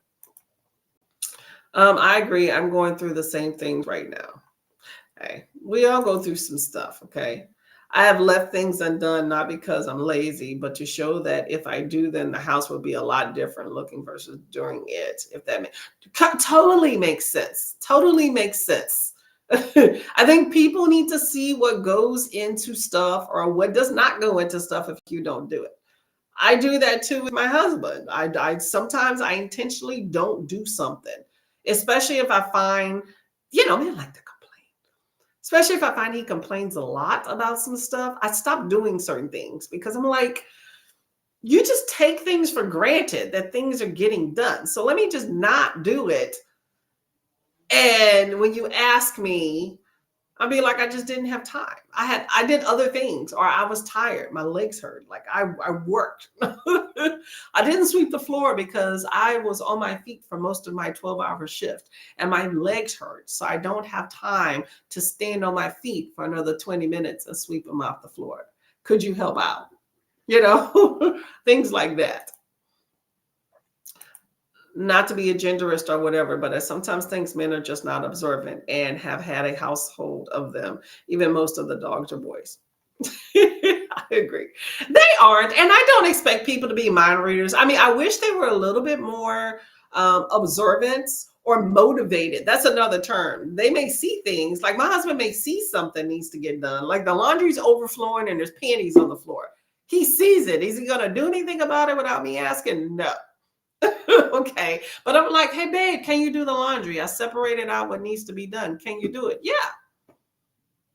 I agree. I'm going through the same things right now. Okay. We all go through some stuff. Okay. I have left things undone, not because I'm lazy, but to show that if I do, then the house will be a lot different looking versus doing it. If that totally makes sense. Totally makes sense. I think people need to see what goes into stuff or what does not go into stuff if you don't do it. I do that too with my husband. I sometimes I intentionally don't do something, especially if I find, men like to complain. Especially if I find he complains a lot about some stuff, I stop doing certain things because I'm like, you just take things for granted that things are getting done. So let me just not do it. And when you ask me, I'll be like, I just didn't have time. I did other things, or I was tired. My legs hurt. Like I worked. I didn't sweep the floor because I was on my feet for most of my 12-hour shift and my legs hurt. So I don't have time to stand on my feet for another 20 minutes and sweep them off the floor. Could you help out? Things like that. Not to be a genderist or whatever, but I sometimes think men are just not observant and have had a household of them. Even most of the dogs are boys. I agree. They aren't. And I don't expect people to be mind readers. I mean, I wish they were a little bit more observant or motivated. That's another term. They may see things like my husband may see something needs to get done, like the laundry's overflowing and there's panties on the floor. He sees it. Is he going to do anything about it without me asking? No. Okay. But I'm like, hey, babe, can you do the laundry? I separated out what needs to be done. Can you do it? Yeah.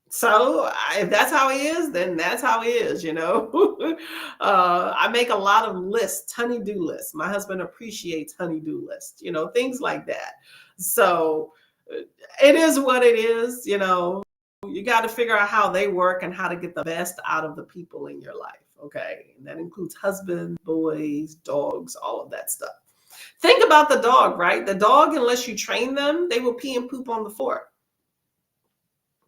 So if that's how he is, then that's how he is, I make a lot of lists, honey-do lists. My husband appreciates honey-do lists, things like that. So it is what it is, You got to figure out how they work and how to get the best out of the people in your life. Okay. And that includes husbands, boys, dogs, all of that stuff. Think about the dog, right? The dog, unless you train them, they will pee and poop on the floor.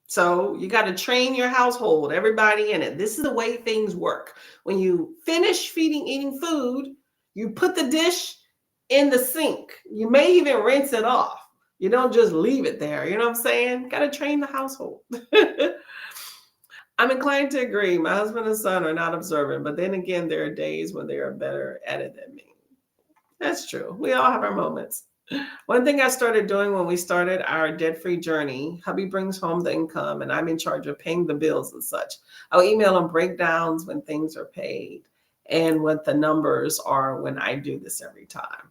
So you got to train your household, everybody in it. This is the way things work. When you finish eating food, you put the dish in the sink. You may even rinse it off. You don't just leave it there. You know what I'm saying? Got to train the household. I'm inclined to agree. My husband and son are not observant, but then again, there are days when they are better at it than me. That's true. We all have our moments. One thing I started doing when we started our debt-free journey, hubby brings home the income and I'm in charge of paying the bills and such. I'll email him breakdowns when things are paid and what the numbers are when I do this every time.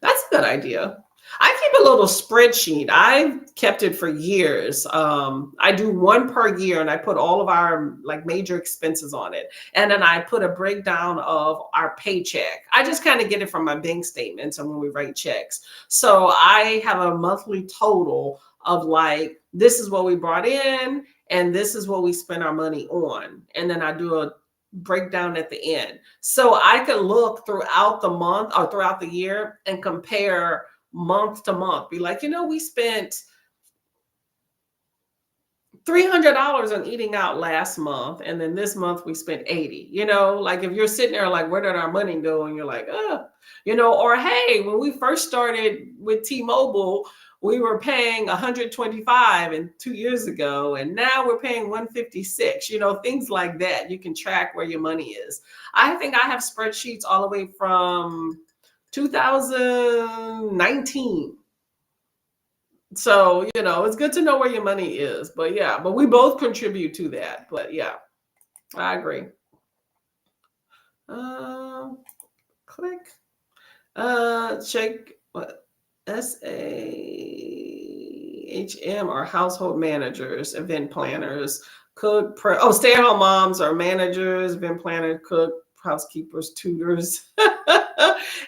That's a good idea. I keep a little spreadsheet. I've kept it for years. I do one per year and I put all of our major expenses on it. And then I put a breakdown of our paycheck. I just kind of get it from my bank statements and when we write checks. So I have a monthly total of this is what we brought in and this is what we spend our money on. And then I do a breakdown at the end. So I can look throughout the month or throughout the year and compare month to month, be like, we spent $300 on eating out last month. And then this month we spent 80, if you're sitting there where did our money go? And you're like, or hey, when we first started with T-Mobile, we were paying 125 and 2 years ago, and now we're paying 156, things like that. You can track where your money is. I think I have spreadsheets all the way from 2019. So, it's good to know where your money is. But we both contribute to that. But yeah, I agree. Um, click. Check what SAHM are household managers, event planners, stay-at-home moms are managers, event planner, cook, housekeepers, tutors,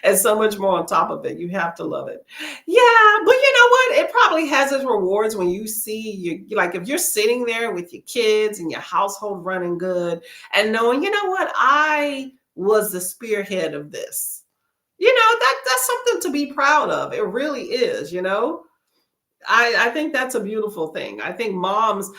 and so much more on top of it. You have to love it. Yeah, but you know what? It probably has its rewards when you see like if you're sitting there with your kids and your household running good and knowing, you know what, I was the spearhead of this. That's something to be proud of. It really is. I think that's a beautiful thing. I think moms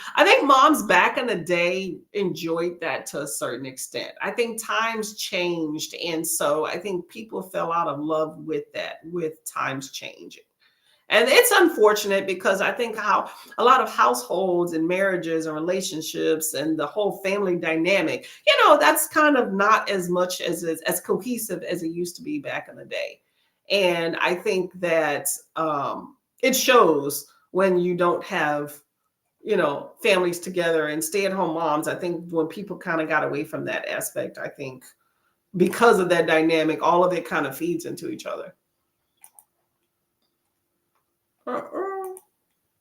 back in the day enjoyed that to a certain extent. I think times changed, and so I think people fell out of love with that, with times changing. And it's unfortunate because I think how a lot of households and marriages and relationships and the whole family dynamic, that's kind of not as much as cohesive as it used to be back in the day. And I think that it shows when you don't have, families together and stay-at-home moms. I think when people kind of got away from that aspect, I think because of that dynamic, all of it kind of feeds into each other. Uh-uh.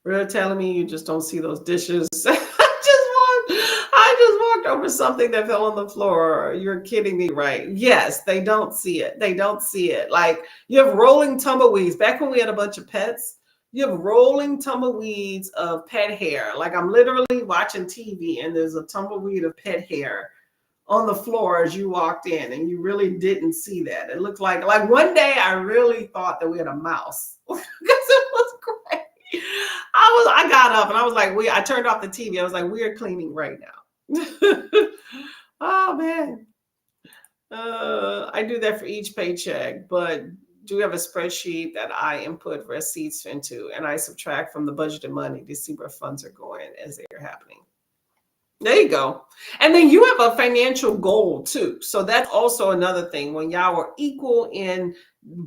You're telling me you just don't see those dishes. I just walked over something that fell on the floor. You're kidding me, right? Yes, they don't see it. They don't see it. Like you have rolling tumbleweeds. Back when we had a bunch of pets, you have rolling tumbleweeds of pet hair. Like I'm literally watching TV and there's a tumbleweed of pet hair on the floor as you walked in, and you really didn't see that. It looked like one day I really thought that we had a mouse because it was great. I got up and I was like, I turned off the TV. I was like, we are cleaning right now. Oh man. I do that for each paycheck, but do have a spreadsheet that I input receipts into and I subtract from the budgeted money to see where funds are going as they are happening. There you go. And then you have a financial goal too. So that's also another thing. When y'all are equal in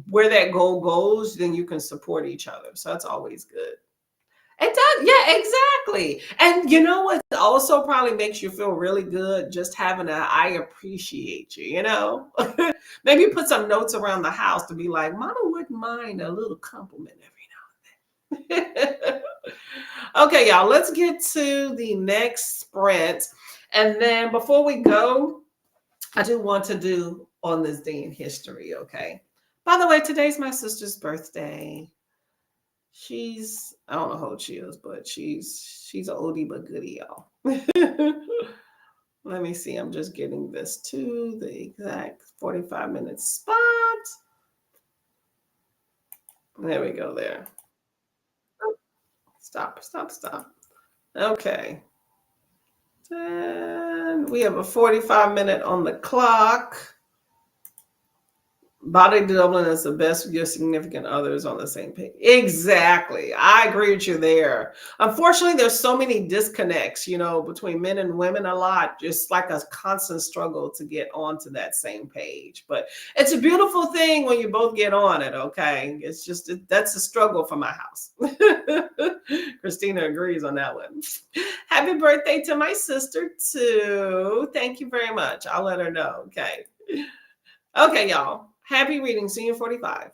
where that goal goes, then you can support each other. So that's always good. It does. Yeah, exactly. And you know what also probably makes you feel really good? Just having I appreciate you. Maybe put some notes around the house to be like, Mama wouldn't mind a little compliment every now and then. Okay, y'all, let's get to the next sprint. And then before we go, I do want to do on this day in history, okay? By the way, today's my sister's birthday. I don't know how old she is, but she's an oldie but goodie, y'all. Let me see. I'm just getting this to the exact 45-minute spot. There we go there. Stop, stop, stop. Okay. And we have a 45-minute on the clock. Body doubling is the best with your significant others on the same page. Exactly. I agree with you there. Unfortunately, there's so many disconnects, between men and women a lot. Just like a constant struggle to get onto that same page. But it's a beautiful thing when you both get on it, okay? It's just, that's a struggle for my house. Christina agrees on that one. Happy birthday to my sister, too. Thank you very much. I'll let her know, okay? Okay, y'all. Happy reading. See you in 45.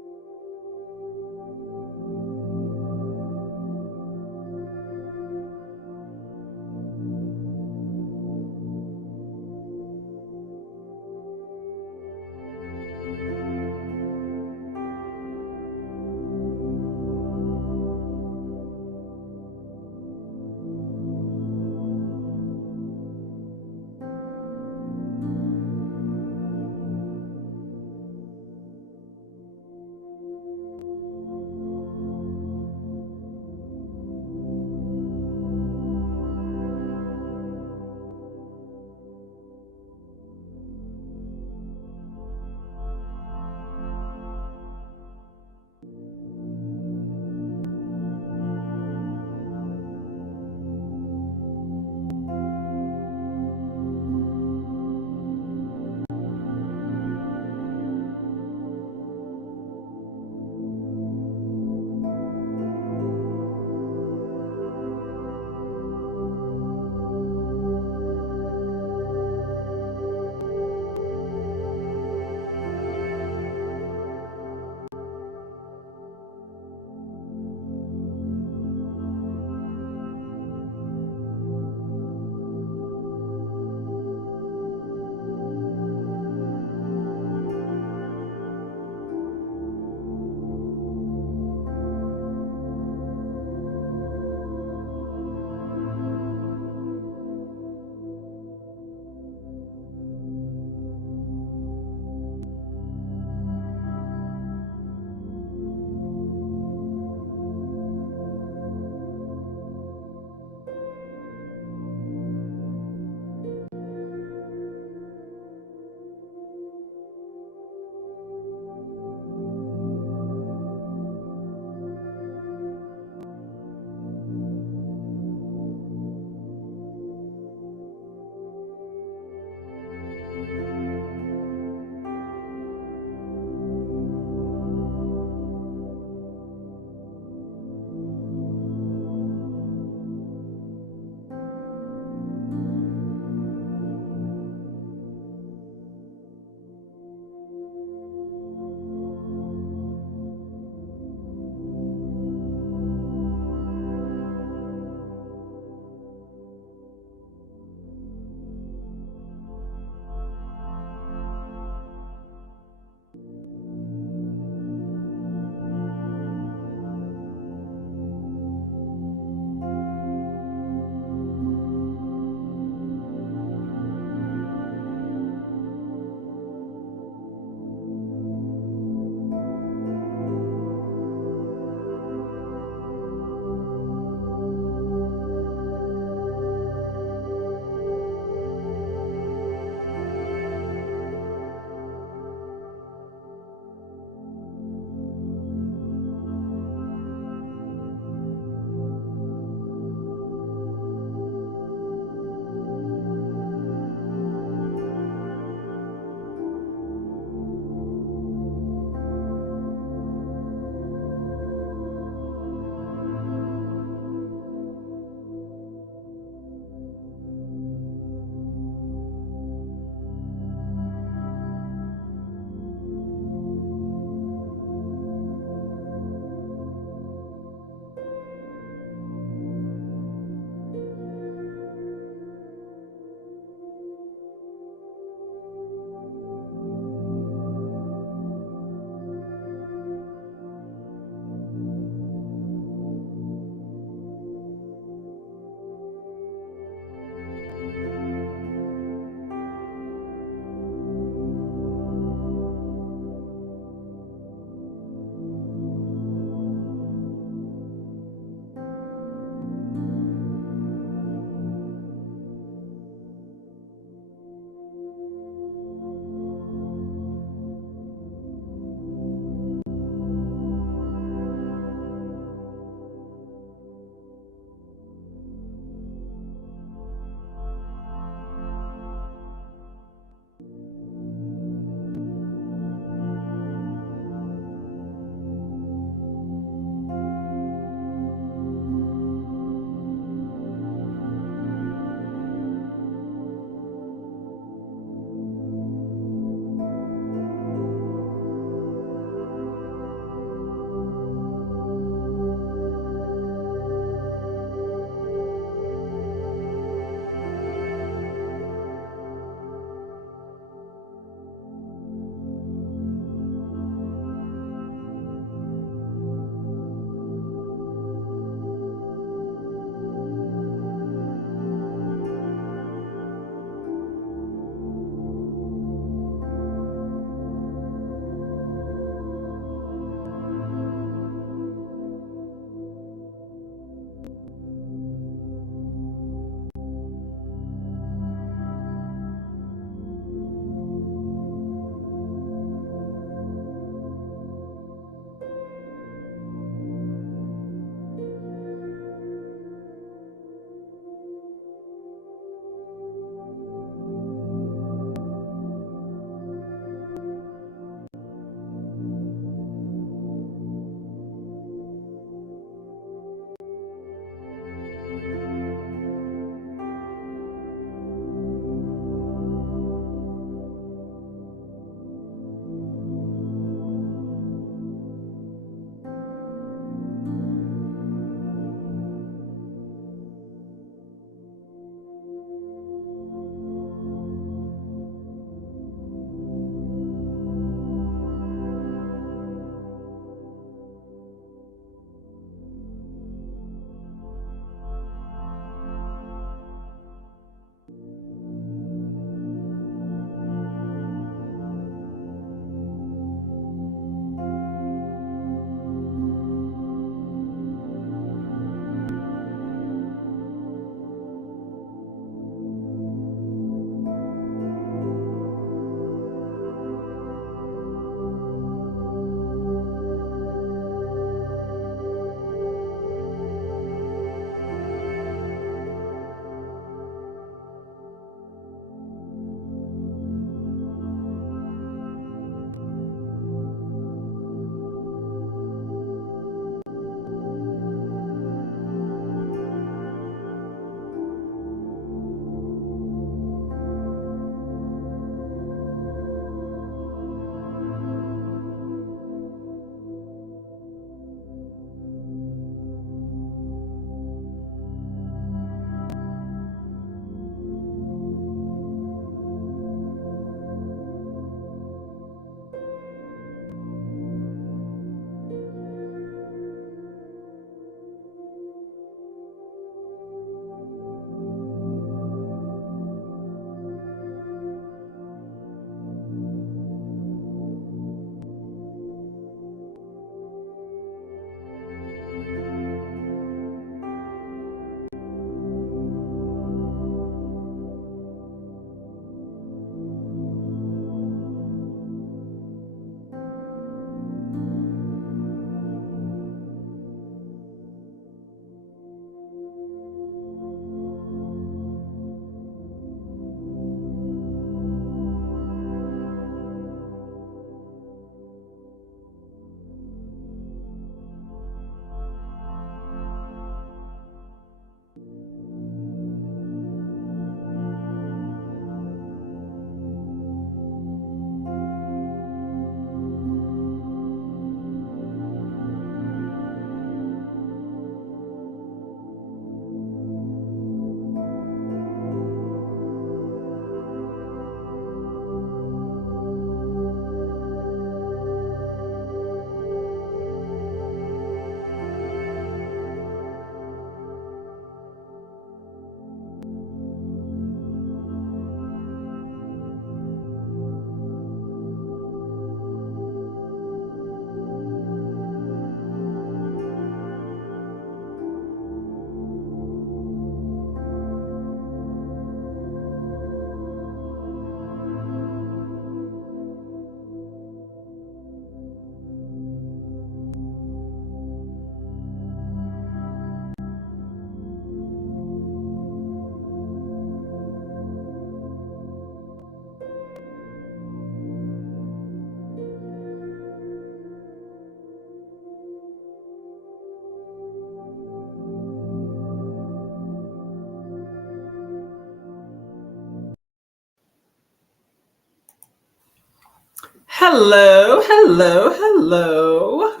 Hello, hello, hello.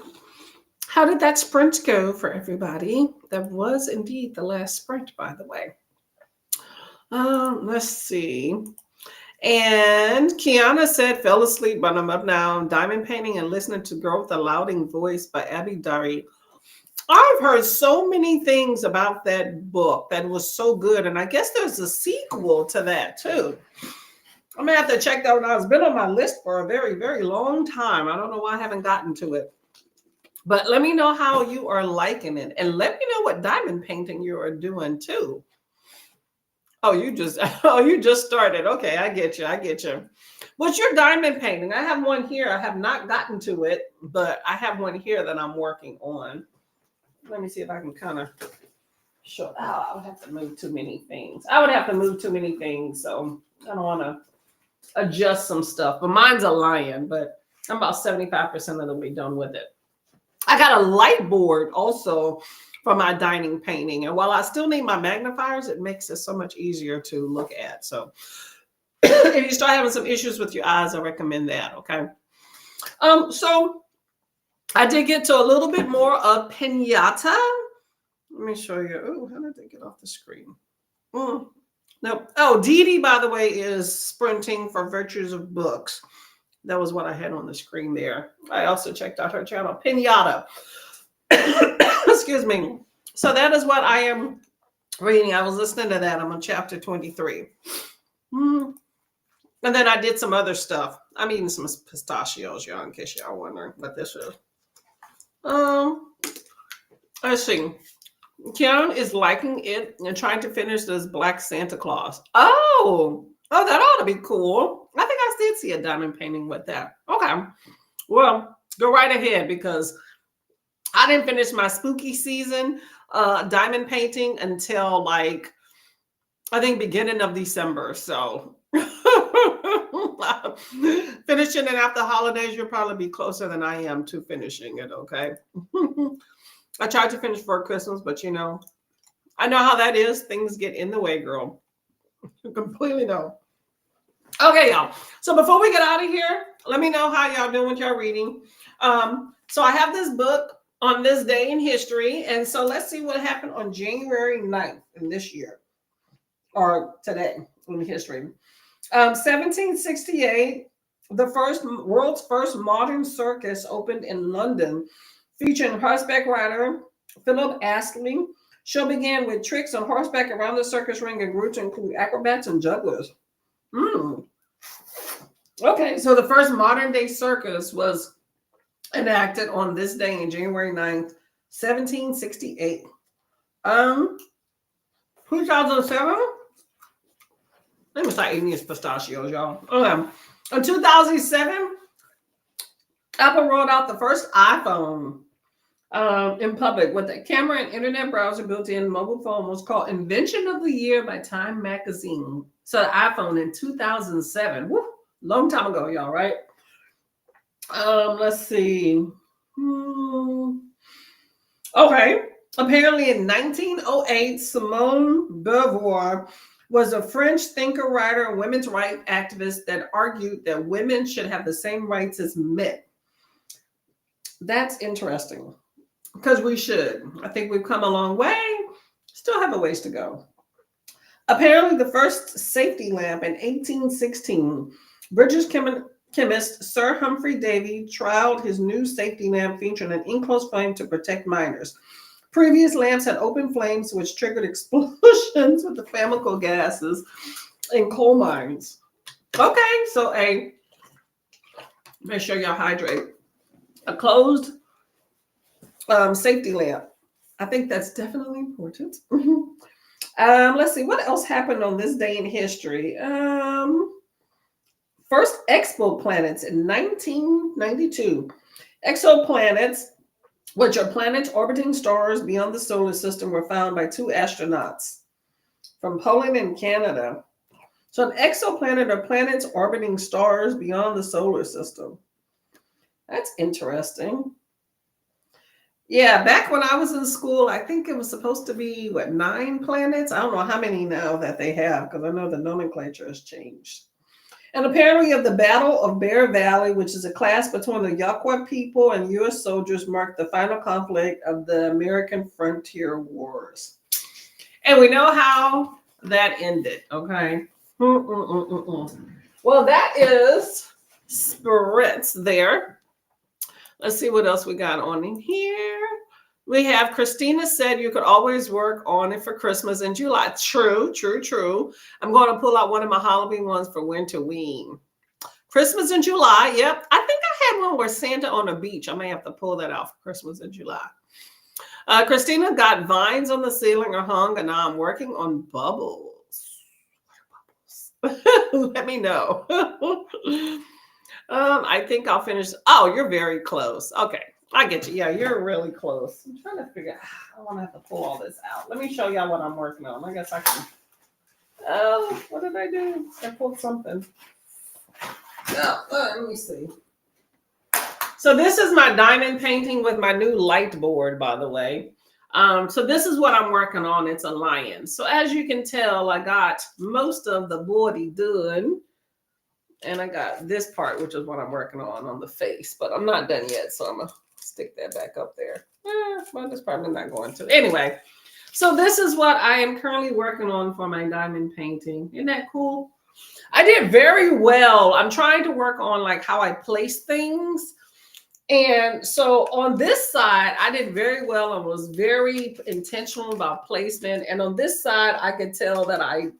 How did that sprint go for everybody? That was indeed the last sprint, by the way. Let's see. And Kiana said, fell asleep, but I'm up now. Diamond painting and listening to Girl with a Louding Voice by Abby Dari. I've heard so many things about that book that was so good. And I guess there's a sequel to that too. I'm gonna have to check that out. It's been on my list for a very, very long time. I don't know why I haven't gotten to it. But let me know how you are liking it. And let me know what diamond painting you are doing too. Oh, you just started. Okay, I get you. I get you. What's your diamond painting? I have one here. I have not gotten to it, but I have one here that I'm working on. Let me see if I can kind of show. Oh, I would have to move too many things. So I don't want to adjust some stuff. But mine's a lion, but I'm about 75% of the way done with it. I got a light board also for my dining painting. And while I still need my magnifiers, it makes it so much easier to look at. So if you start having some issues with your eyes, I recommend that. Okay. So I did get to a little bit more of Pinata. Let me show you. Oh, how did they get off the screen? No. Oh, Dee Dee, by the way, is sprinting for Virtues of Books. That was what I had on the screen there. I also checked out her channel, Pinata. Excuse me. So that is what I am reading. I was listening to that. I'm on chapter 23. And then I did some other stuff. I'm eating some pistachios, y'all, in case y'all wondering what this is. Let's see. Kian is liking it and trying to finish this Black Santa Claus. Oh, that ought to be cool. I think I did see a diamond painting with that. Okay. Well, go right ahead because I didn't finish my spooky season diamond painting until like, I think beginning of December. So finishing it after holidays, you'll probably be closer than I am to finishing it. Okay. I tried to finish for Christmas, but you know, I know how that is. Things get in the way, girl. You completely know. Okay, y'all. So before we get out of here, let me know how y'all doing with y'all reading. So I have this book on this day in history. And so let's see what happened on January 9th in this year or today in history. 1768, the world's first modern circus opened in London, featuring horseback rider Philip Astley. Show began with tricks on horseback around the circus ring and grew to include acrobats and jugglers. Okay, so the first modern day circus was enacted on this day in January 9th, 1768. 2007? Let me start eating these pistachios, y'all. Okay. In 2007, Apple rolled out the first iPhone in public with a camera and internet browser built-in. Mobile phone was called Invention of the Year by Time Magazine. So the iPhone in 2007. Woo, long time ago, y'all, right? Let's see. Okay. Apparently in 1908, Simone Beauvoir was a French thinker, writer, and women's rights activist that argued that women should have the same rights as men. That's interesting because we should. I think we've come a long way. Still have a ways to go. Apparently the first safety lamp in 1816, British chemist Sir Humphrey Davy trialed his new safety lamp featuring an enclosed flame to protect miners. Previous lamps had open flames which triggered explosions with the flammable gases in coal mines. Okay, so make sure y'all hydrate. A closed safety lamp. I think that's definitely important. Let's see, what else happened on this day in history? First exoplanets in 1992. Exoplanets, which are planets orbiting stars beyond the solar system, were found by two astronauts from Poland and Canada. So an exoplanet are planets orbiting stars beyond the solar system. That's interesting. Yeah, back when I was in school, I think it was supposed to be, 9 planets? I don't know how many now that they have, because I know the nomenclature has changed. And apparently, of the Battle of Bear Valley, which is a clash between the Yaqua people and U.S. soldiers, marked the final conflict of the American Frontier Wars. And we know how that ended, okay? Well, that is spirits there. Let's see what else we got on in here. We have Christina said you could always work on it for Christmas in July. True, true, true. I'm going to pull out one of my Halloween ones for Winterween. Christmas in July. Yep. I think I had one where Santa on a beach. I may have to pull that out for Christmas in July. Christina got vines on the ceiling or hung, and now I'm working on bubbles. Let me know. I think I'll finish. Oh, you're very close. Okay. I get you. Yeah, you're really close. I'm trying to figure out. I want to have to pull all this out. Let me show y'all what I'm working on. I guess I can. Oh, what did I do? I pulled something. Oh, let me see. So this is my diamond painting with my new light board, by the way. So this is what I'm working on. It's a lion. So as you can tell, I got most of the body done. And I got this part, which is what I'm working on the face. But I'm not done yet, so I'm going to stick that back up there. Well, that's probably not going to. Anyway, so this is what I am currently working on for my diamond painting. Isn't that cool? I did very well. I'm trying to work on like how I place things. And so on this side, I did very well. I was very intentional about placement. And on this side, I could tell that I,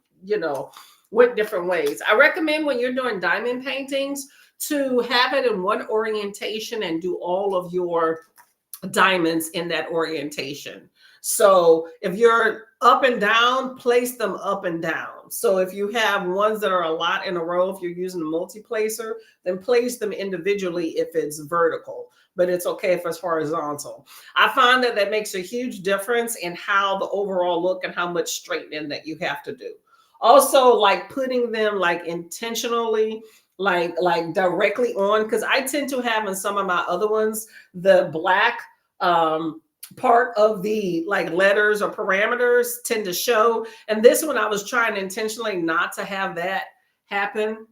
went different ways. I recommend when you're doing diamond paintings to have it in one orientation and do all of your diamonds in that orientation. So if you're up and down, place them up and down. So if you have ones that are a lot in a row, if you're using a multi-placer, then place them individually if it's vertical, but it's okay if it's horizontal. I find that that makes a huge difference in how the overall look and how much straightening that you have to do. Also, like putting them like intentionally, like directly on, because I tend to have in some of my other ones, the black part of the like letters or parameters tend to show. And this one, I was trying intentionally not to have that happen.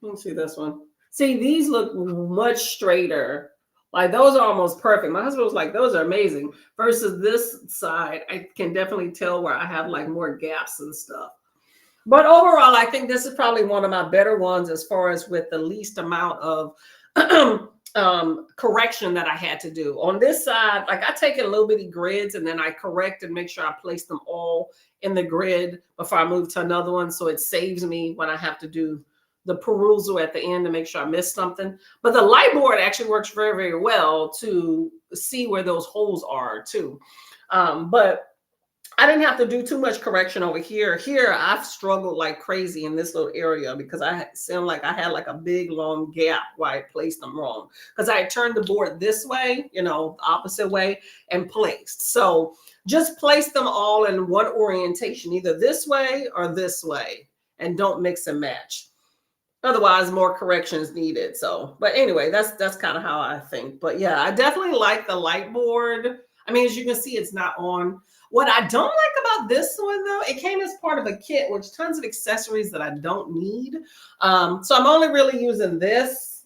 Let me see this one. See, these look much straighter. Like those are almost perfect. My husband was like, those are amazing. Versus this side, I can definitely tell where I have like more gaps and stuff. But overall, I think this is probably one of my better ones as far as with the least amount of correction that I had to do. On this side, like I take in little bitty grids and then I correct and make sure I place them all in the grid before I move to another one. So it saves me when I have to do the perusal at the end to make sure I missed something. But the light board actually works very, very well to see where those holes are too. But I didn't have to do too much correction over here. Here, I've struggled like crazy in this little area because I seemed like I had like a big, long gap where I placed them wrong. Because I had turned the board this way, the opposite way, and placed. So just place them all in one orientation, either this way or this way, and don't mix and match. Otherwise, more corrections needed. So, but anyway, that's kind of how I think. But yeah, I definitely like the light board. I mean, as you can see, it's not on. What I don't like about this one, though, it came as part of a kit, which tons of accessories that I don't need. So I'm only really using this.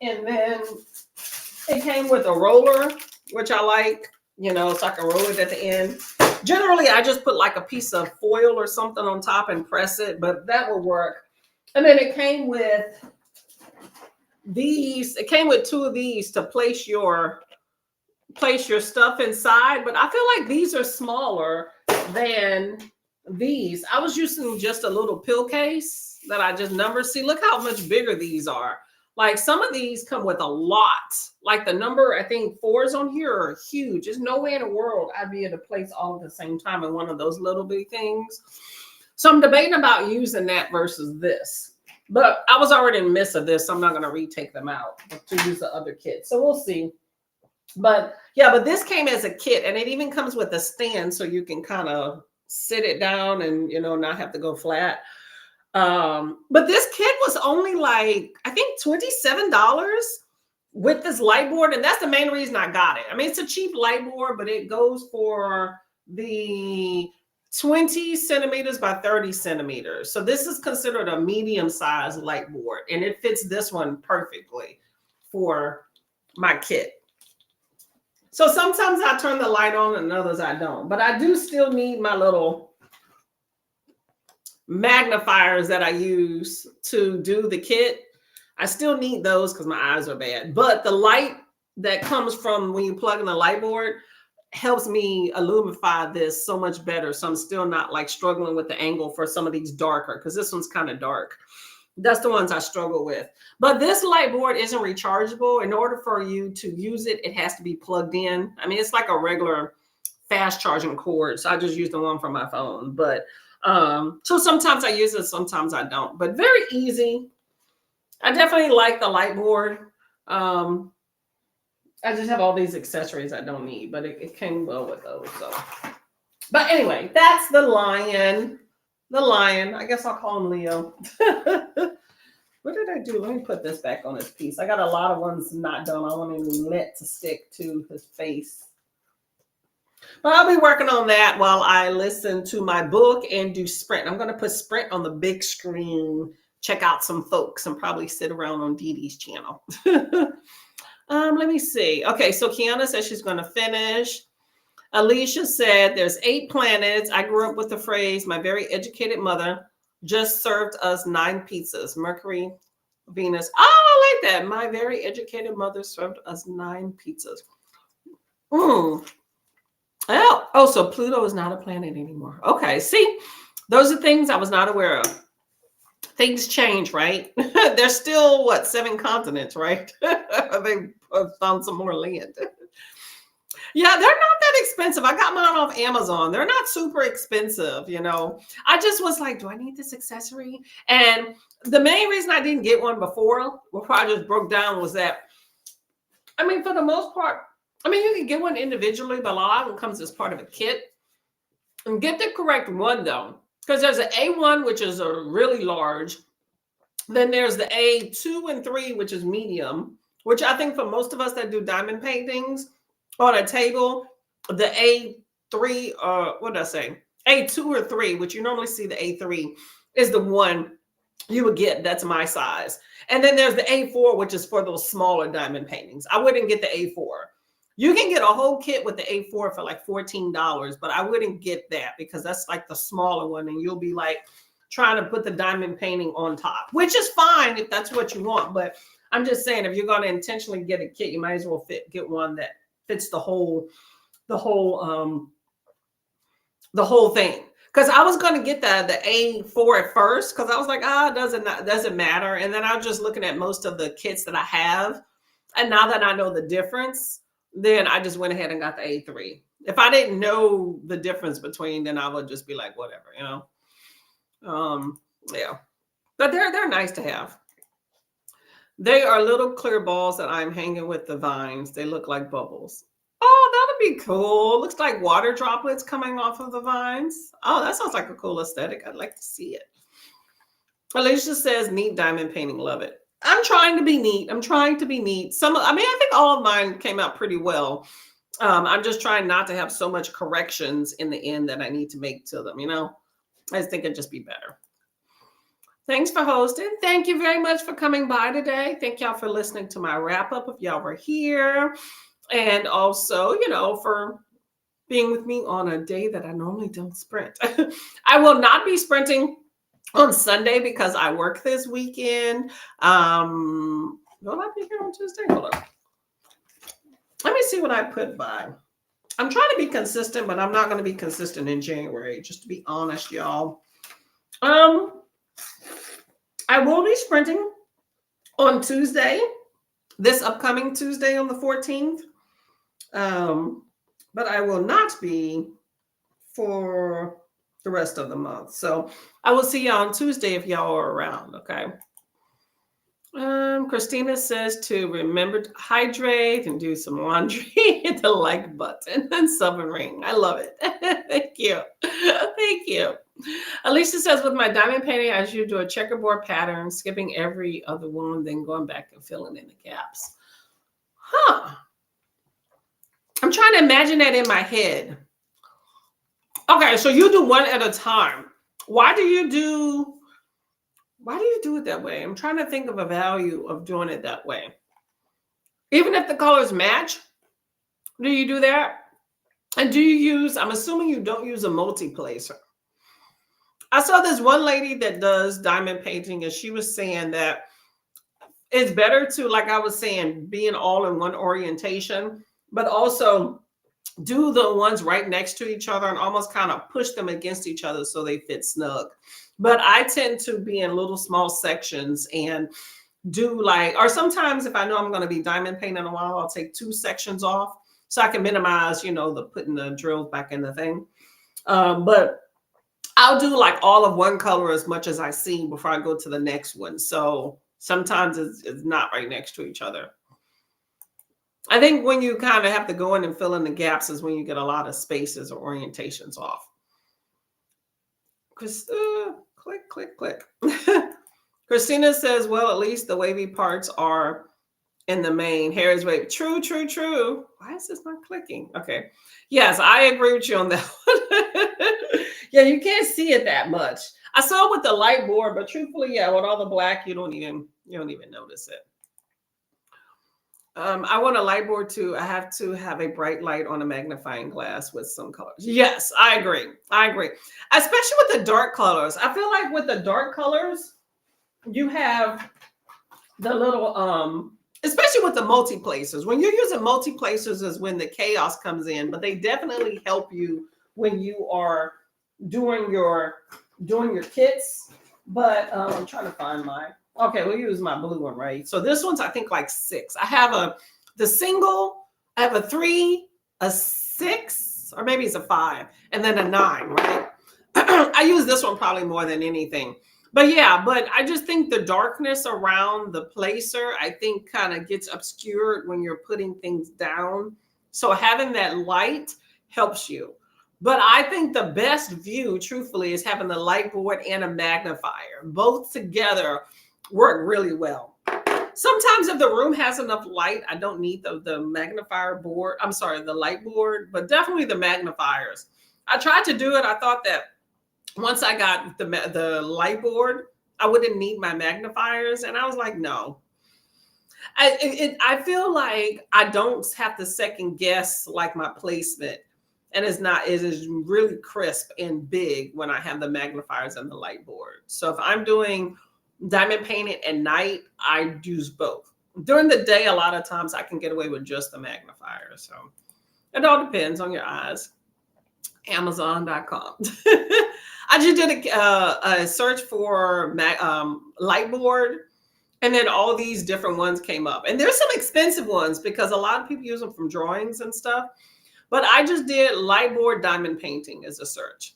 And then it came with a roller, which I like, so I can roll it at the end. Generally, I just put like a piece of foil or something on top and press it, but that will work. And then it came with these. It came with two of these to place your stuff inside, but I feel like these are smaller than these. I was using just a little pill case that I just numbered. See, look how much bigger these are. Like some of these come with a lot. Like the number, I think 4s on here are huge. There's no way in the world I'd be able to place all at the same time in one of those little big things. So I'm debating about using that versus this. But I was already in the midst of this, so I'm not going to retake them out to use the other kit. So we'll see. But yeah, but this came as a kit, and it even comes with a stand so you can kind of sit it down and, not have to go flat. But this kit was only like, I think $27 with this light board. And that's the main reason I got it. I mean, it's a cheap light board, but it goes for the 20 centimeters by 30 centimeters. So this is considered a medium-sized light board, and it fits this one perfectly for my kit. So sometimes I turn the light on and others I don't, but I do still need my little magnifiers that I use to do the kit. I still need those because my eyes are bad, but the light that comes from when you plug in the light board helps me illumify this so much better. So I'm still not like struggling with the angle for some of these darker, because this one's kind of dark. That's the ones I struggle with. But this light board isn't rechargeable. In order for you to use it, it has to be plugged in. I mean, it's like a regular fast charging cord. So I just use the one from my phone. But so sometimes I use it, sometimes I don't. But very easy. I definitely like the light board. I just have all these accessories I don't need, but it came well with those. So, but anyway, that's the lion. The lion. I guess I'll call him Leo. What did I do? Let me put this back on his piece. I got a lot of ones not done. I want him lit to stick to his face. But I'll be working on that while I listen to my book and do Sprint. I'm going to put Sprint on the big screen, check out some folks, and probably sit around on Dee Dee's channel. Let me see. Okay, so Kiana says she's going to finish. Alicia said there's 8 planets. I grew up with the phrase, my very educated mother just served us 9 pizzas. Mercury, Venus. Oh, I like that. My very educated mother served us 9 pizzas. Oh, so Pluto is not a planet anymore. Okay, see, those are things I was not aware of. Things change, right? There's still, 7 continents, right? They found some more land. Yeah, they're not that expensive. I got mine off Amazon. They're not super expensive, you know. I just was like, do I need this accessory? And the main reason I didn't get one before I just broke down was that, I mean, for the most part, I mean, you can get one individually, but a lot of them comes as part of a kit. And get the correct one, though, because there's an A1, which is a really large. Then there's the A2 and 3, which is medium, which I think for most of us that do diamond paintings on a table, the A3, what did I say? A2 or 3, which you normally see the A3, is the one you would get. That's my size. And then there's the A4, which is for those smaller diamond paintings. I wouldn't get the A4. You can get a whole kit with the A4 for like $14, but I wouldn't get that because that's like the smaller one, and you'll be like trying to put the diamond painting on top, which is fine if that's what you want. But I'm just saying, if you're going to intentionally get a kit, you might as well get one that fits the whole thing. Because I was going to get the A4 at first, because I was like, it doesn't matter. And then I was just looking at most of the kits that I have, and now that I know the difference, then I just went ahead and got the A3. If I didn't know the difference between, then I would just be like, whatever, you know. Yeah, but they're nice to have. They are little clear balls that I'm hanging with the vines. They look like bubbles. Oh, that'd be cool. Looks like water droplets coming off of the vines. Oh, that sounds like a cool aesthetic. I'd like to see it. Alicia says, neat diamond painting. Love it. I'm trying to be neat. I think all of mine came out pretty well. I'm just trying not to have so much corrections in the end that I need to make to them, you know? I just think it'd just be better. Thanks for hosting. Thank you very much for coming by today. Thank y'all for listening to my wrap up if y'all were here. And also, you know, for being with me on a day that I normally don't sprint. I will not be sprinting on Sunday because I work this weekend. Will I be here on Tuesday? Hold on. Let me see what I put by. I'm trying to be consistent, but I'm not going to be consistent in January, just to be honest, y'all. I will be sprinting on Tuesday, this upcoming Tuesday on the 14th. But I will not be for the rest of the month. So I will see y'all on Tuesday if y'all are around, okay? Christina says to remember to hydrate and do some laundry. Hit the like button and sub and ring. I love it. Thank you. Thank you. Alicia says, with my diamond painting, I usually do a checkerboard pattern, skipping every other one, then going back and filling in the gaps. Huh. I'm trying to imagine that in my head. Okay, so you do one at a time. Why do you do it that way? I'm trying to think of a value of doing it that way. Even if the colors match, do you do that? And do you use, I'm assuming you don't use a multi-placer. I saw this one lady that does diamond painting, and she was saying that it's better to, like I was saying, be in all in one orientation, but also do the ones right next to each other and almost kind of push them against each other so they fit snug. But I tend to be in little small sections and do like, or sometimes if I know I'm going to be diamond painting in a while, I'll take 2 sections off so I can minimize, the putting the drills back in the thing. But I'll do like all of one color as much as I see before I go to the next one. So sometimes it's not right next to each other. I think when you kind of have to go in and fill in the gaps is when you get a lot of spaces or orientations off. Click, click, click. Christina says, well, at least the wavy parts are in the main. Hair is wavy. True, true, true. Why is this not clicking? Okay. Yes, I agree with you on that one. Yeah, you can't see it that much. I saw it with the light board, but truthfully, yeah, with all the black, you don't even notice it. I want a light board too. I have to have a bright light on a magnifying glass with some colors. Yes, I agree. I agree. Especially with the dark colors. I feel like with the dark colors, you have the little, especially with the multi-placers. When you're using multi-placers is when the chaos comes in, but they definitely help you when you are doing your kits. But I'm trying to find mine. Okay, we'll use my blue one, right? So this one's, I think, like 6. I have the single, I have a 3, a 6, or maybe it's a 5, and then a 9, right? I use this one probably more than anything. But yeah, but I just think the darkness around the placer, I think kind of gets obscured when you're putting things down. So having that light helps you. But I think the best view, truthfully, is having the light board and a magnifier. Both together work really well. Sometimes if the room has enough light, I don't need the magnifier board. I'm sorry, the light board, but definitely the magnifiers. I tried to do it. I thought that once I got the light board, I wouldn't need my magnifiers. And I was like, no. I feel like I don't have to second guess like my placement. And it is really crisp and big when I have the magnifiers and the light board. So if I'm doing diamond painting at night, I use both. During the day, a lot of times I can get away with just the magnifier. So it all depends on your eyes. Amazon.com. I just did a search for light board, and then all these different ones came up. And there's some expensive ones because a lot of people use them from drawings and stuff. But I just did light board diamond painting as a search.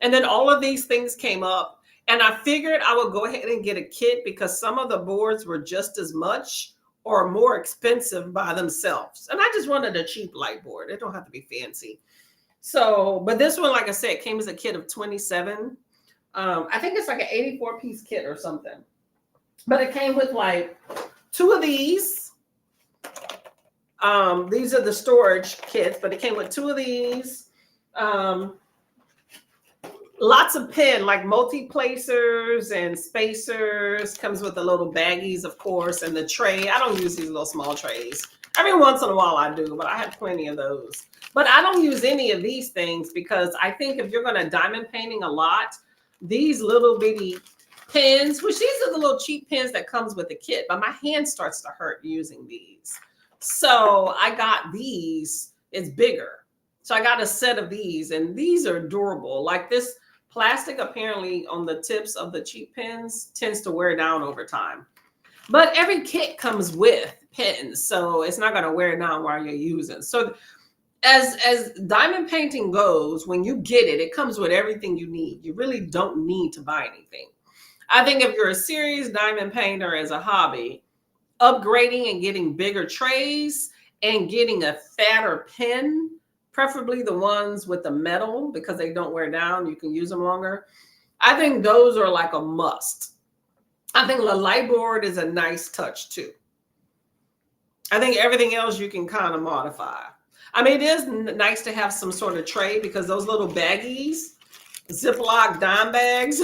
And then all of these things came up. And I figured I would go ahead and get a kit because some of the boards were just as much or more expensive by themselves. And I just wanted a cheap light board. It don't have to be fancy. So, but this one, like I said, came as a kit of 27. I think it's like an 84-piece kit or something. But it came with like 2 of these. These are the storage kits, but it came with 2 of these. Lots of pen, like multi-placers and spacers. Comes with the little baggies, of course, and the tray. I don't use these little small trays. Every once in a while I do, but I have plenty of those. But I don't use any of these things because I think if you're going to diamond painting a lot, these little bitty pens, which these are the little cheap pens that comes with the kit, but my hand starts to hurt using these. So I got these. It's bigger. So I got a set of these, and these are durable. Like this plastic apparently on the tips of the cheap pens tends to wear down over time. But every kit comes with pens, so it's not going to wear down while you're using. So as diamond painting goes, when you get it, it comes with everything you need. You really don't need to buy anything. I think if you're a serious diamond painter as a hobby, upgrading and getting bigger trays and getting a fatter pen, preferably the ones with the metal because they don't wear down, you can use them longer. I think those are like a must. I think the light board is a nice touch too. I think everything else you can kind of modify. I mean, it is nice to have some sort of tray because those little baggies, Ziploc dime bags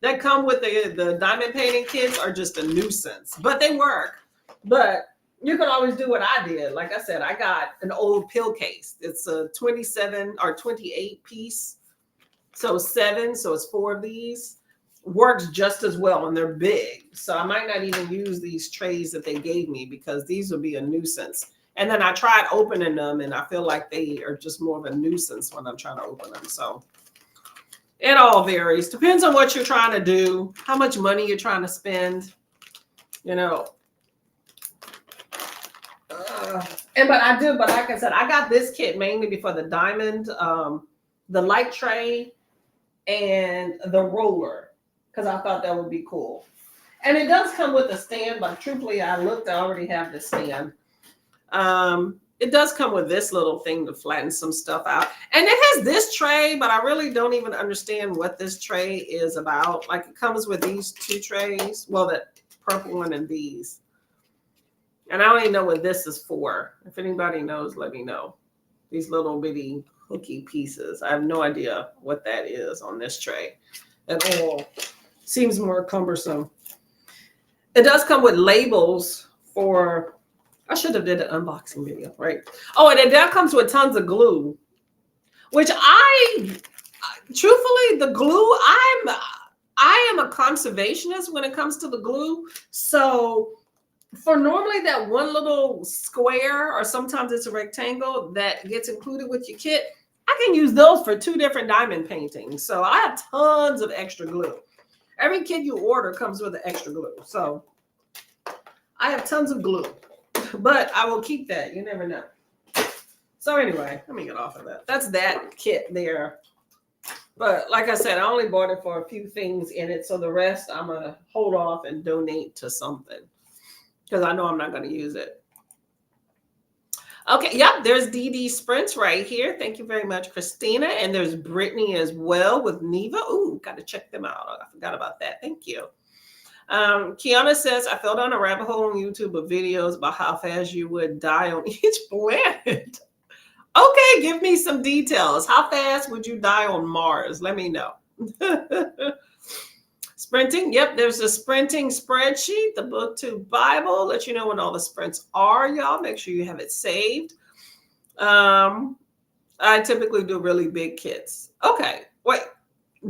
that come with the diamond painting kits are just a nuisance, but they work. But you can always do what I did. Like I said, I got an old pill case. It's a 27 or 28 piece. So seven, so it's four of these. Works just as well, and they're big. So I might not even use these trays that they gave me because these would be a nuisance. And then I tried opening them, and I feel like they are just more of a nuisance when I'm trying to open them. So it all varies. Depends on what you're trying to do, how much money you're trying to spend, you know. But like I said, I got this kit mainly before the diamond, the light tray, and the roller, because I thought that would be cool. And it does come with a stand, but truthfully, I looked, I already have the stand. It does come with this little thing to flatten some stuff out. And it has this tray, but I really don't even understand what this tray is about. Like, it comes with these two trays. Well, the purple one and these. And I don't even know what this is for. If anybody knows, let me know. These little bitty hooky pieces. I have no idea what that is on this tray at all. Seems more cumbersome. It does come with labels for, I should have did an unboxing video, right? Oh, and that comes with tons of glue, which truthfully, the glue, I am a conservationist when it comes to the glue. So for normally that one little square, or sometimes it's a rectangle that gets included with your kit, I can use those for 2 different diamond paintings. So I have tons of extra glue. Every kit you order comes with an extra glue. So I have tons of glue, but I will keep that. You never know. So anyway, let me get off of that. That's that kit there. But like I said, I only bought it for a few things in it. So the rest I'm going to hold off and donate to something, because I know I'm not going to use it. Okay, yep, there's DD Sprints right here. Thank you very much, Christina. And there's Brittany as well with Neva. Ooh, got to check them out. I forgot about that. Thank you. Kiana says, I fell down a rabbit hole on YouTube of videos about how fast you would die on each planet. Okay, give me some details. How fast would you die on Mars? Let me know. Sprinting, yep, there's a sprinting spreadsheet, the BookTube Bible, let you know when all the sprints are, y'all. Make sure you have it saved. I typically do really big kits. Okay, wait,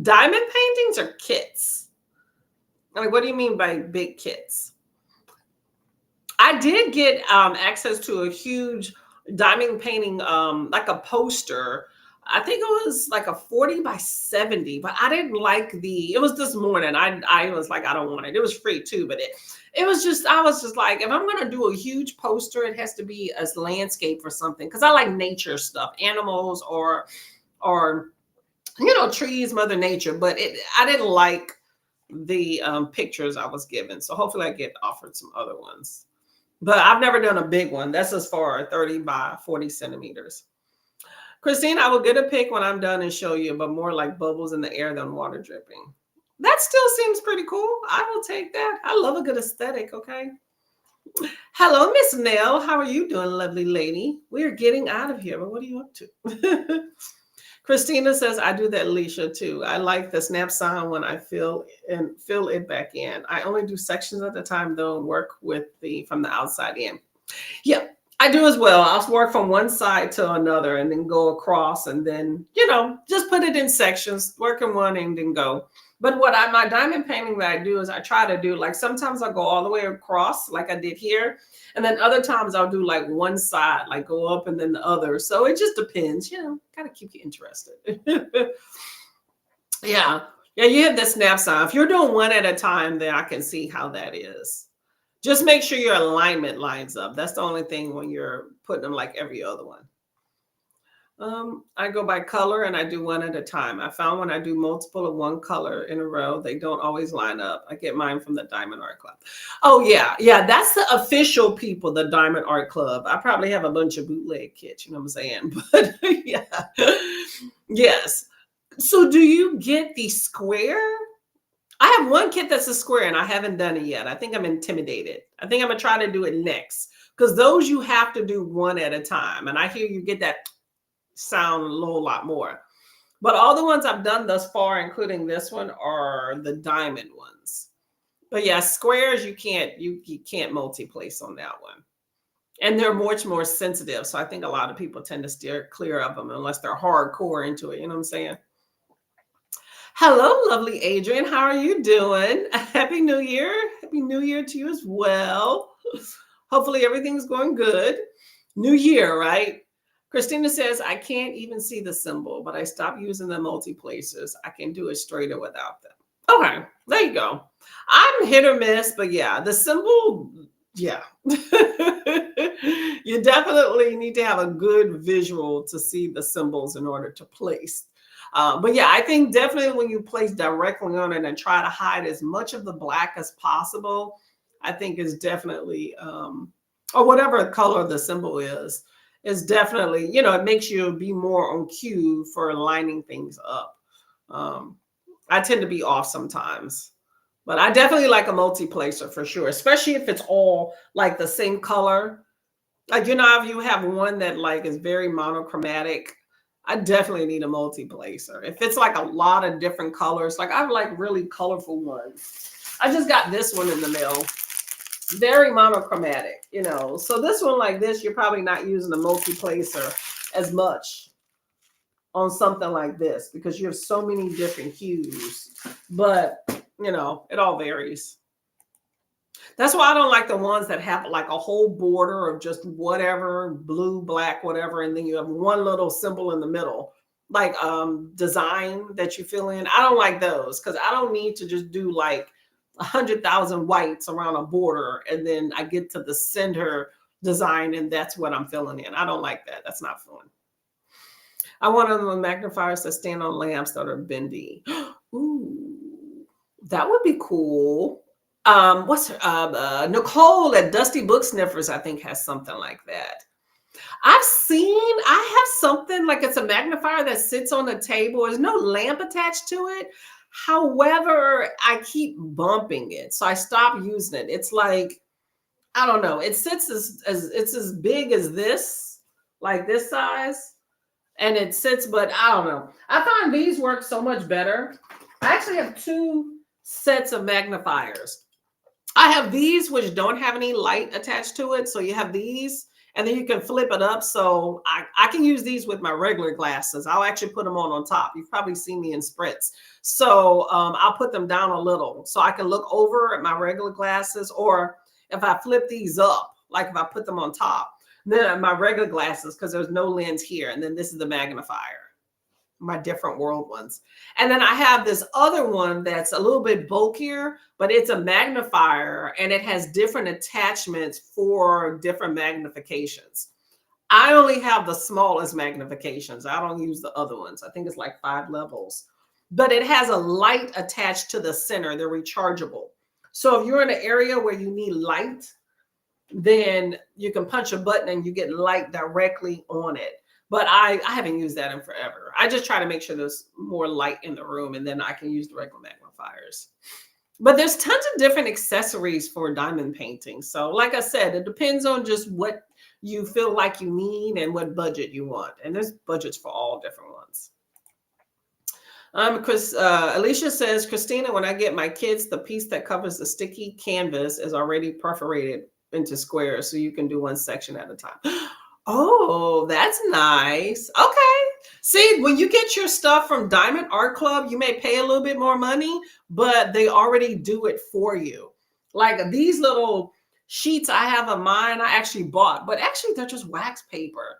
diamond paintings or kits? Like, what do you mean by big kits? I did get access to a huge diamond painting, like a poster. I think it was like a 40 by 70, but I didn't like it was this morning. I was like, I don't want it. It was free too, but it was just, I was just like, if I'm going to do a huge poster, it has to be a landscape or something. Cause I like nature stuff, animals or, trees, Mother Nature, but I didn't like the pictures I was given. So hopefully I get offered some other ones, but I've never done a big one. That's as far 30 by 40 centimeters. Christine, I will get a pic when I'm done and show you, but more like bubbles in the air than water dripping. That still seems pretty cool. I will take that. I love a good aesthetic, okay? Hello, Miss Nell. How are you doing, lovely lady? We are getting out of here, but what are you up to? Christina says, I do that, Alicia, too. I like the snap sign when I fill it back in. I only do sections at a time, though, and work from the outside in. Yeah. I do as well. I'll work from one side to another and then go across and then, just put it in sections, work in one and then go. But my diamond painting that I do is I try to do, like, sometimes I'll go all the way across like I did here. And then other times I'll do like one side, like go up and then the other. So it just depends, got to keep you interested. Yeah. Yeah, you have the snap sign. If you're doing one at a time, then I can see how that is. Just make sure your alignment lines up. That's the only thing when you're putting them like every other one. I go by color and I do one at a time. I found when I do multiple of one color in a row, they don't always line up. I get mine from the Diamond Art Club. Oh, yeah. Yeah, that's the official people, the Diamond Art Club. I probably have a bunch of bootleg kits, you know what I'm saying? But yeah. Yes. So do you get the square? I have one kit that's a square and I haven't done it yet. I think I'm intimidated. I think I'm going to try to do it next because those you have to do one at a time. And I hear you get that sound a little lot more. But all the ones I've done thus far, including this one, are the diamond ones. But yeah, squares you can't multi-place on that one. And they're much more sensitive. So I think a lot of people tend to steer clear of them unless they're hardcore into it. You know what I'm saying? Hello, lovely Adrian. How are you doing? Happy New Year. Happy New Year to you as well. Hopefully everything's going good. New year, right? Christina says, I can't even see the symbol, but I stopped using the multi-places. I can do it straighter without them. Okay, there you go. I'm hit or miss, but yeah, the symbol, yeah. You definitely need to have a good visual to see the symbols in order to place. But yeah, I think definitely when you place directly on it and try to hide as much of the black as possible, I think is definitely, or whatever color the symbol is definitely, you know, it makes you be more on cue for lining things up. I tend to be off sometimes, but I definitely like a multi-placer for sure, especially if it's all like the same color. Like, you know, if you have one that like is very monochromatic, I definitely need a multi-placer. If it's like a lot of different colors, like I have like really colorful ones. I just got this one in the mail. Very monochromatic, you know. So this one like this, you're probably not using a multi-placer as much on something like this because you have so many different hues. But, you know, it all varies. That's why I don't like the ones that have like a whole border of just whatever, blue, black, whatever, and then you have one little symbol in the middle, like design that you fill in. I don't like those because I don't need to just do like 100,000 whites around a border and then I get to the center design and that's what I'm filling in. I don't like that. That's not fun. I want them with magnifiers that stand on lamps that are bendy. Ooh, that would be cool. What's her, Nicole at Dusty Book Sniffers, I think, has something like that. I have something like it's a magnifier that sits on the table. There's no lamp attached to it. However, I keep bumping it. So I stopped using it. It's like, I don't know. It sits as it's as big as this, like this size. And it sits, but I don't know. I find these work so much better. I actually have two sets of magnifiers. I have these which don't have any light attached to it. So you have these and then you can flip it up. So I can use these with my regular glasses. I'll actually put them on top. You've probably seen me in spritz. So I'll put them down a little so I can look over at my regular glasses. Or if I flip these up, like if I put them on top, then my regular glasses, because there's no lens here. And then this is the magnifier. My different world ones. And then I have this other one that's a little bit bulkier, but it's a magnifier and it has different attachments for different magnifications. I only have the smallest magnifications. I don't use the other ones. I think it's like 5 levels, but it has a light attached to the center. They're rechargeable. So if you're in an area where you need light, then you can punch a button and you get light directly on it. But I haven't used that in forever. I just try to make sure there's more light in the room and then I can use the regular magnifiers. But there's tons of different accessories for diamond painting. So like I said, it depends on just what you feel like you need and what budget you want. And there's budgets for all different ones. Alicia says, Christina, when I get my kids, the piece that covers the sticky canvas is already perforated into squares. So you can do one section at a time. Oh, that's nice. Okay. See, when you get your stuff from Diamond Art Club, you may pay a little bit more money, but they already do it for you. Like these little sheets I have of mine, I actually bought, but actually they're just wax paper.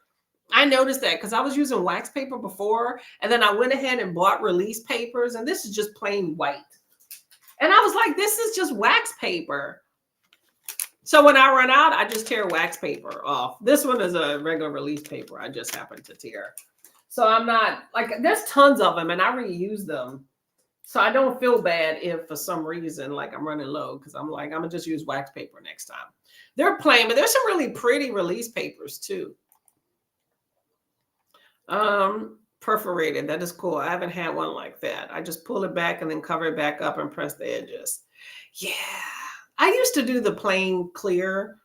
I noticed that because I was using wax paper before, and then I went ahead and bought release papers, and this is just plain white. And I was like, this is just wax paper. So when I run out, I just tear wax paper off. This one is a regular release paper I just happened to tear. So I'm not like, there's tons of them and I reuse them. So I don't feel bad if for some reason, like I'm running low, because I'm like, I'm gonna just use wax paper next time. They're plain, but there's some really pretty release papers too. Perforated, that is cool. I haven't had one like that. I just pull it back and then cover it back up and press the edges. Yeah. I used to do the plain clear,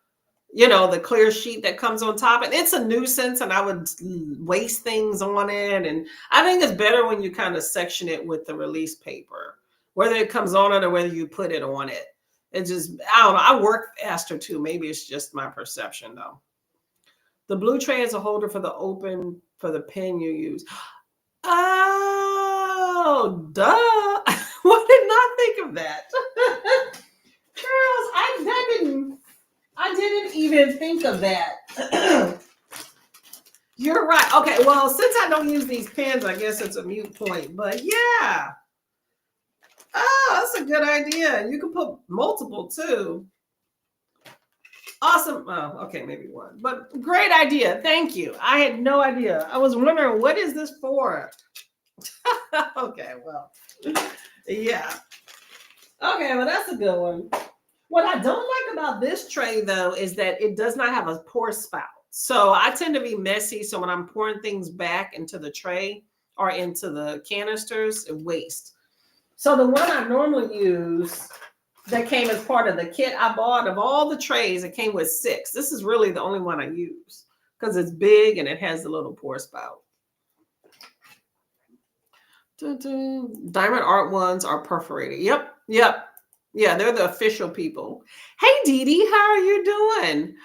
the clear sheet that comes on top. And it's a nuisance, and I would waste things on it. And I think it's better when you kind of section it with the release paper, whether it comes on it or whether you put it on it. It just, I don't know. I work faster too. Maybe it's just my perception though. The blue tray is a holder for the pen you use. Oh, duh. Why didn't I think of that? Girls, I didn't even think of that. You're right. Okay, well, since I don't use these pens, I guess it's a mute point. But yeah. Oh, that's a good idea. You can put multiple too. Awesome. Oh, okay, maybe one. But great idea. Thank you. I had no idea. I was wondering, what is this for? Okay, well, yeah. Okay, well, that's a good one. What I don't like about this tray, though, is that it does not have a pour spout. So I tend to be messy. So when I'm pouring things back into the tray or into the canisters, it wastes. So the one I normally use that came as part of the kit I bought, of all the trays, it came with 6. This is really the only one I use because it's big and it has the little pour spout. Diamond art ones are perforated. Yep. Yeah, they're the official people. Hey, Dee Dee, how are you doing?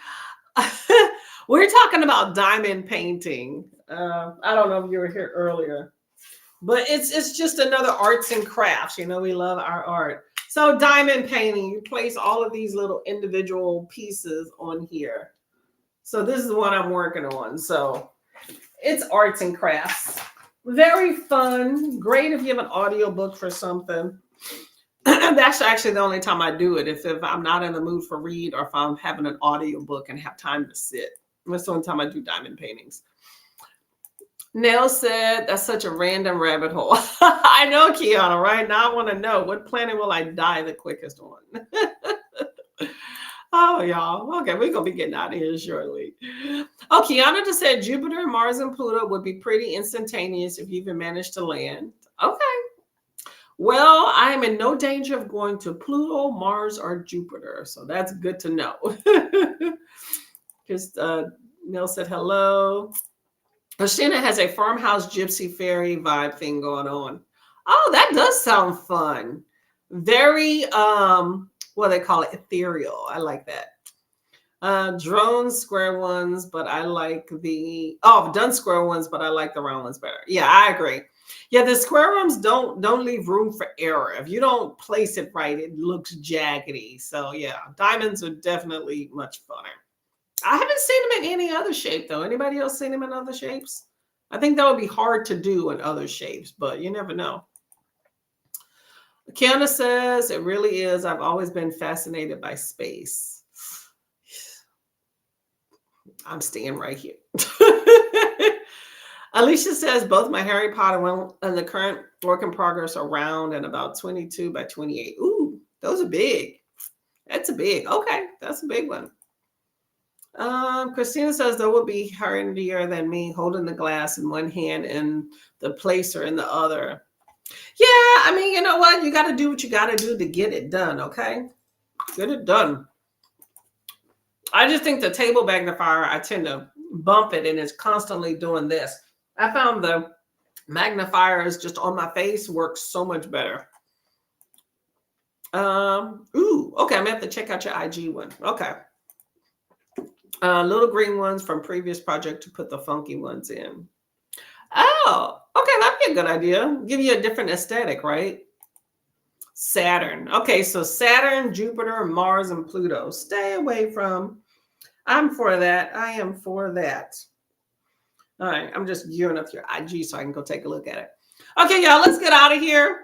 We're talking about diamond painting. I don't know if you were here earlier, but it's just another arts and crafts. We love our art. So diamond painting, you place all of these little individual pieces on here. So this is what I'm working on. So it's arts and crafts. Very fun. Great if you have an audio book for something. That's actually the only time I do it. If I'm not in the mood for read, or if I'm having an audio book and have time to sit. That's the only time I do diamond paintings. Nell said, that's such a random rabbit hole. I know, Kiana, right? Now I want to know, what planet will I die the quickest on? Oh, y'all. Okay, we're going to be getting out of here shortly. Oh, Kiana just said Jupiter, Mars, and Pluto would be pretty instantaneous if you even managed to land. Okay. Well, I am in no danger of going to Pluto, Mars, or Jupiter. So that's good to know. Just Nell said hello. Christina has a farmhouse gypsy fairy vibe thing going on. Oh, that does sound fun. Very, what they call it, ethereal. I like that. Drones, square ones, but I like I've done square ones, but I like the round ones better. Yeah, I agree. Yeah, the square ones don't leave room for error. If you don't place it right, it looks jaggedy. So yeah, diamonds are definitely much funner. I haven't seen them in any other shape, though. Anybody else seen them in other shapes? I think that would be hard to do in other shapes, but you never know. Kiana says, it really is. I've always been fascinated by space. I'm staying right here. Alicia says, both my Harry Potter and the current work in progress are round and about 22 by 28. Ooh, those are big. That's a big. Okay, that's a big one. Christina says there will be handier than me holding the glass in one hand and the placer in the other. Yeah, I mean, you know what? You got to do what you got to do to get it done, okay? Get it done. I just think the table magnifier, I tend to bump it and it's constantly doing this. I found the magnifiers just on my face works so much better. Okay, I'm going to have to check out your IG one. Okay. Little green ones from previous project to put the funky ones in. Oh, okay, that'd be a good idea. Give you a different aesthetic, right? Saturn. Okay, so Saturn, Jupiter, Mars, and Pluto. Stay away from. I'm for that. I am for that. All right, I'm just gearing up your IG so I can go take a look at it. Okay, y'all, let's get out of here.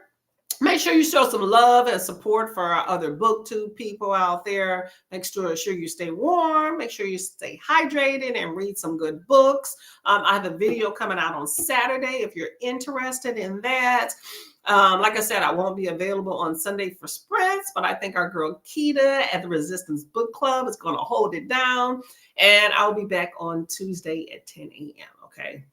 Make sure you show some love and support for our other BookTube people out there. Make sure you stay warm. Make sure you stay hydrated and read some good books. I have a video coming out on Saturday if you're interested in that. Like I said, I won't be available on Sunday for sprints, but I think our girl Keita at the Resistance Book Club is going to hold it down. And I'll be back on Tuesday at 10 a.m. Okay.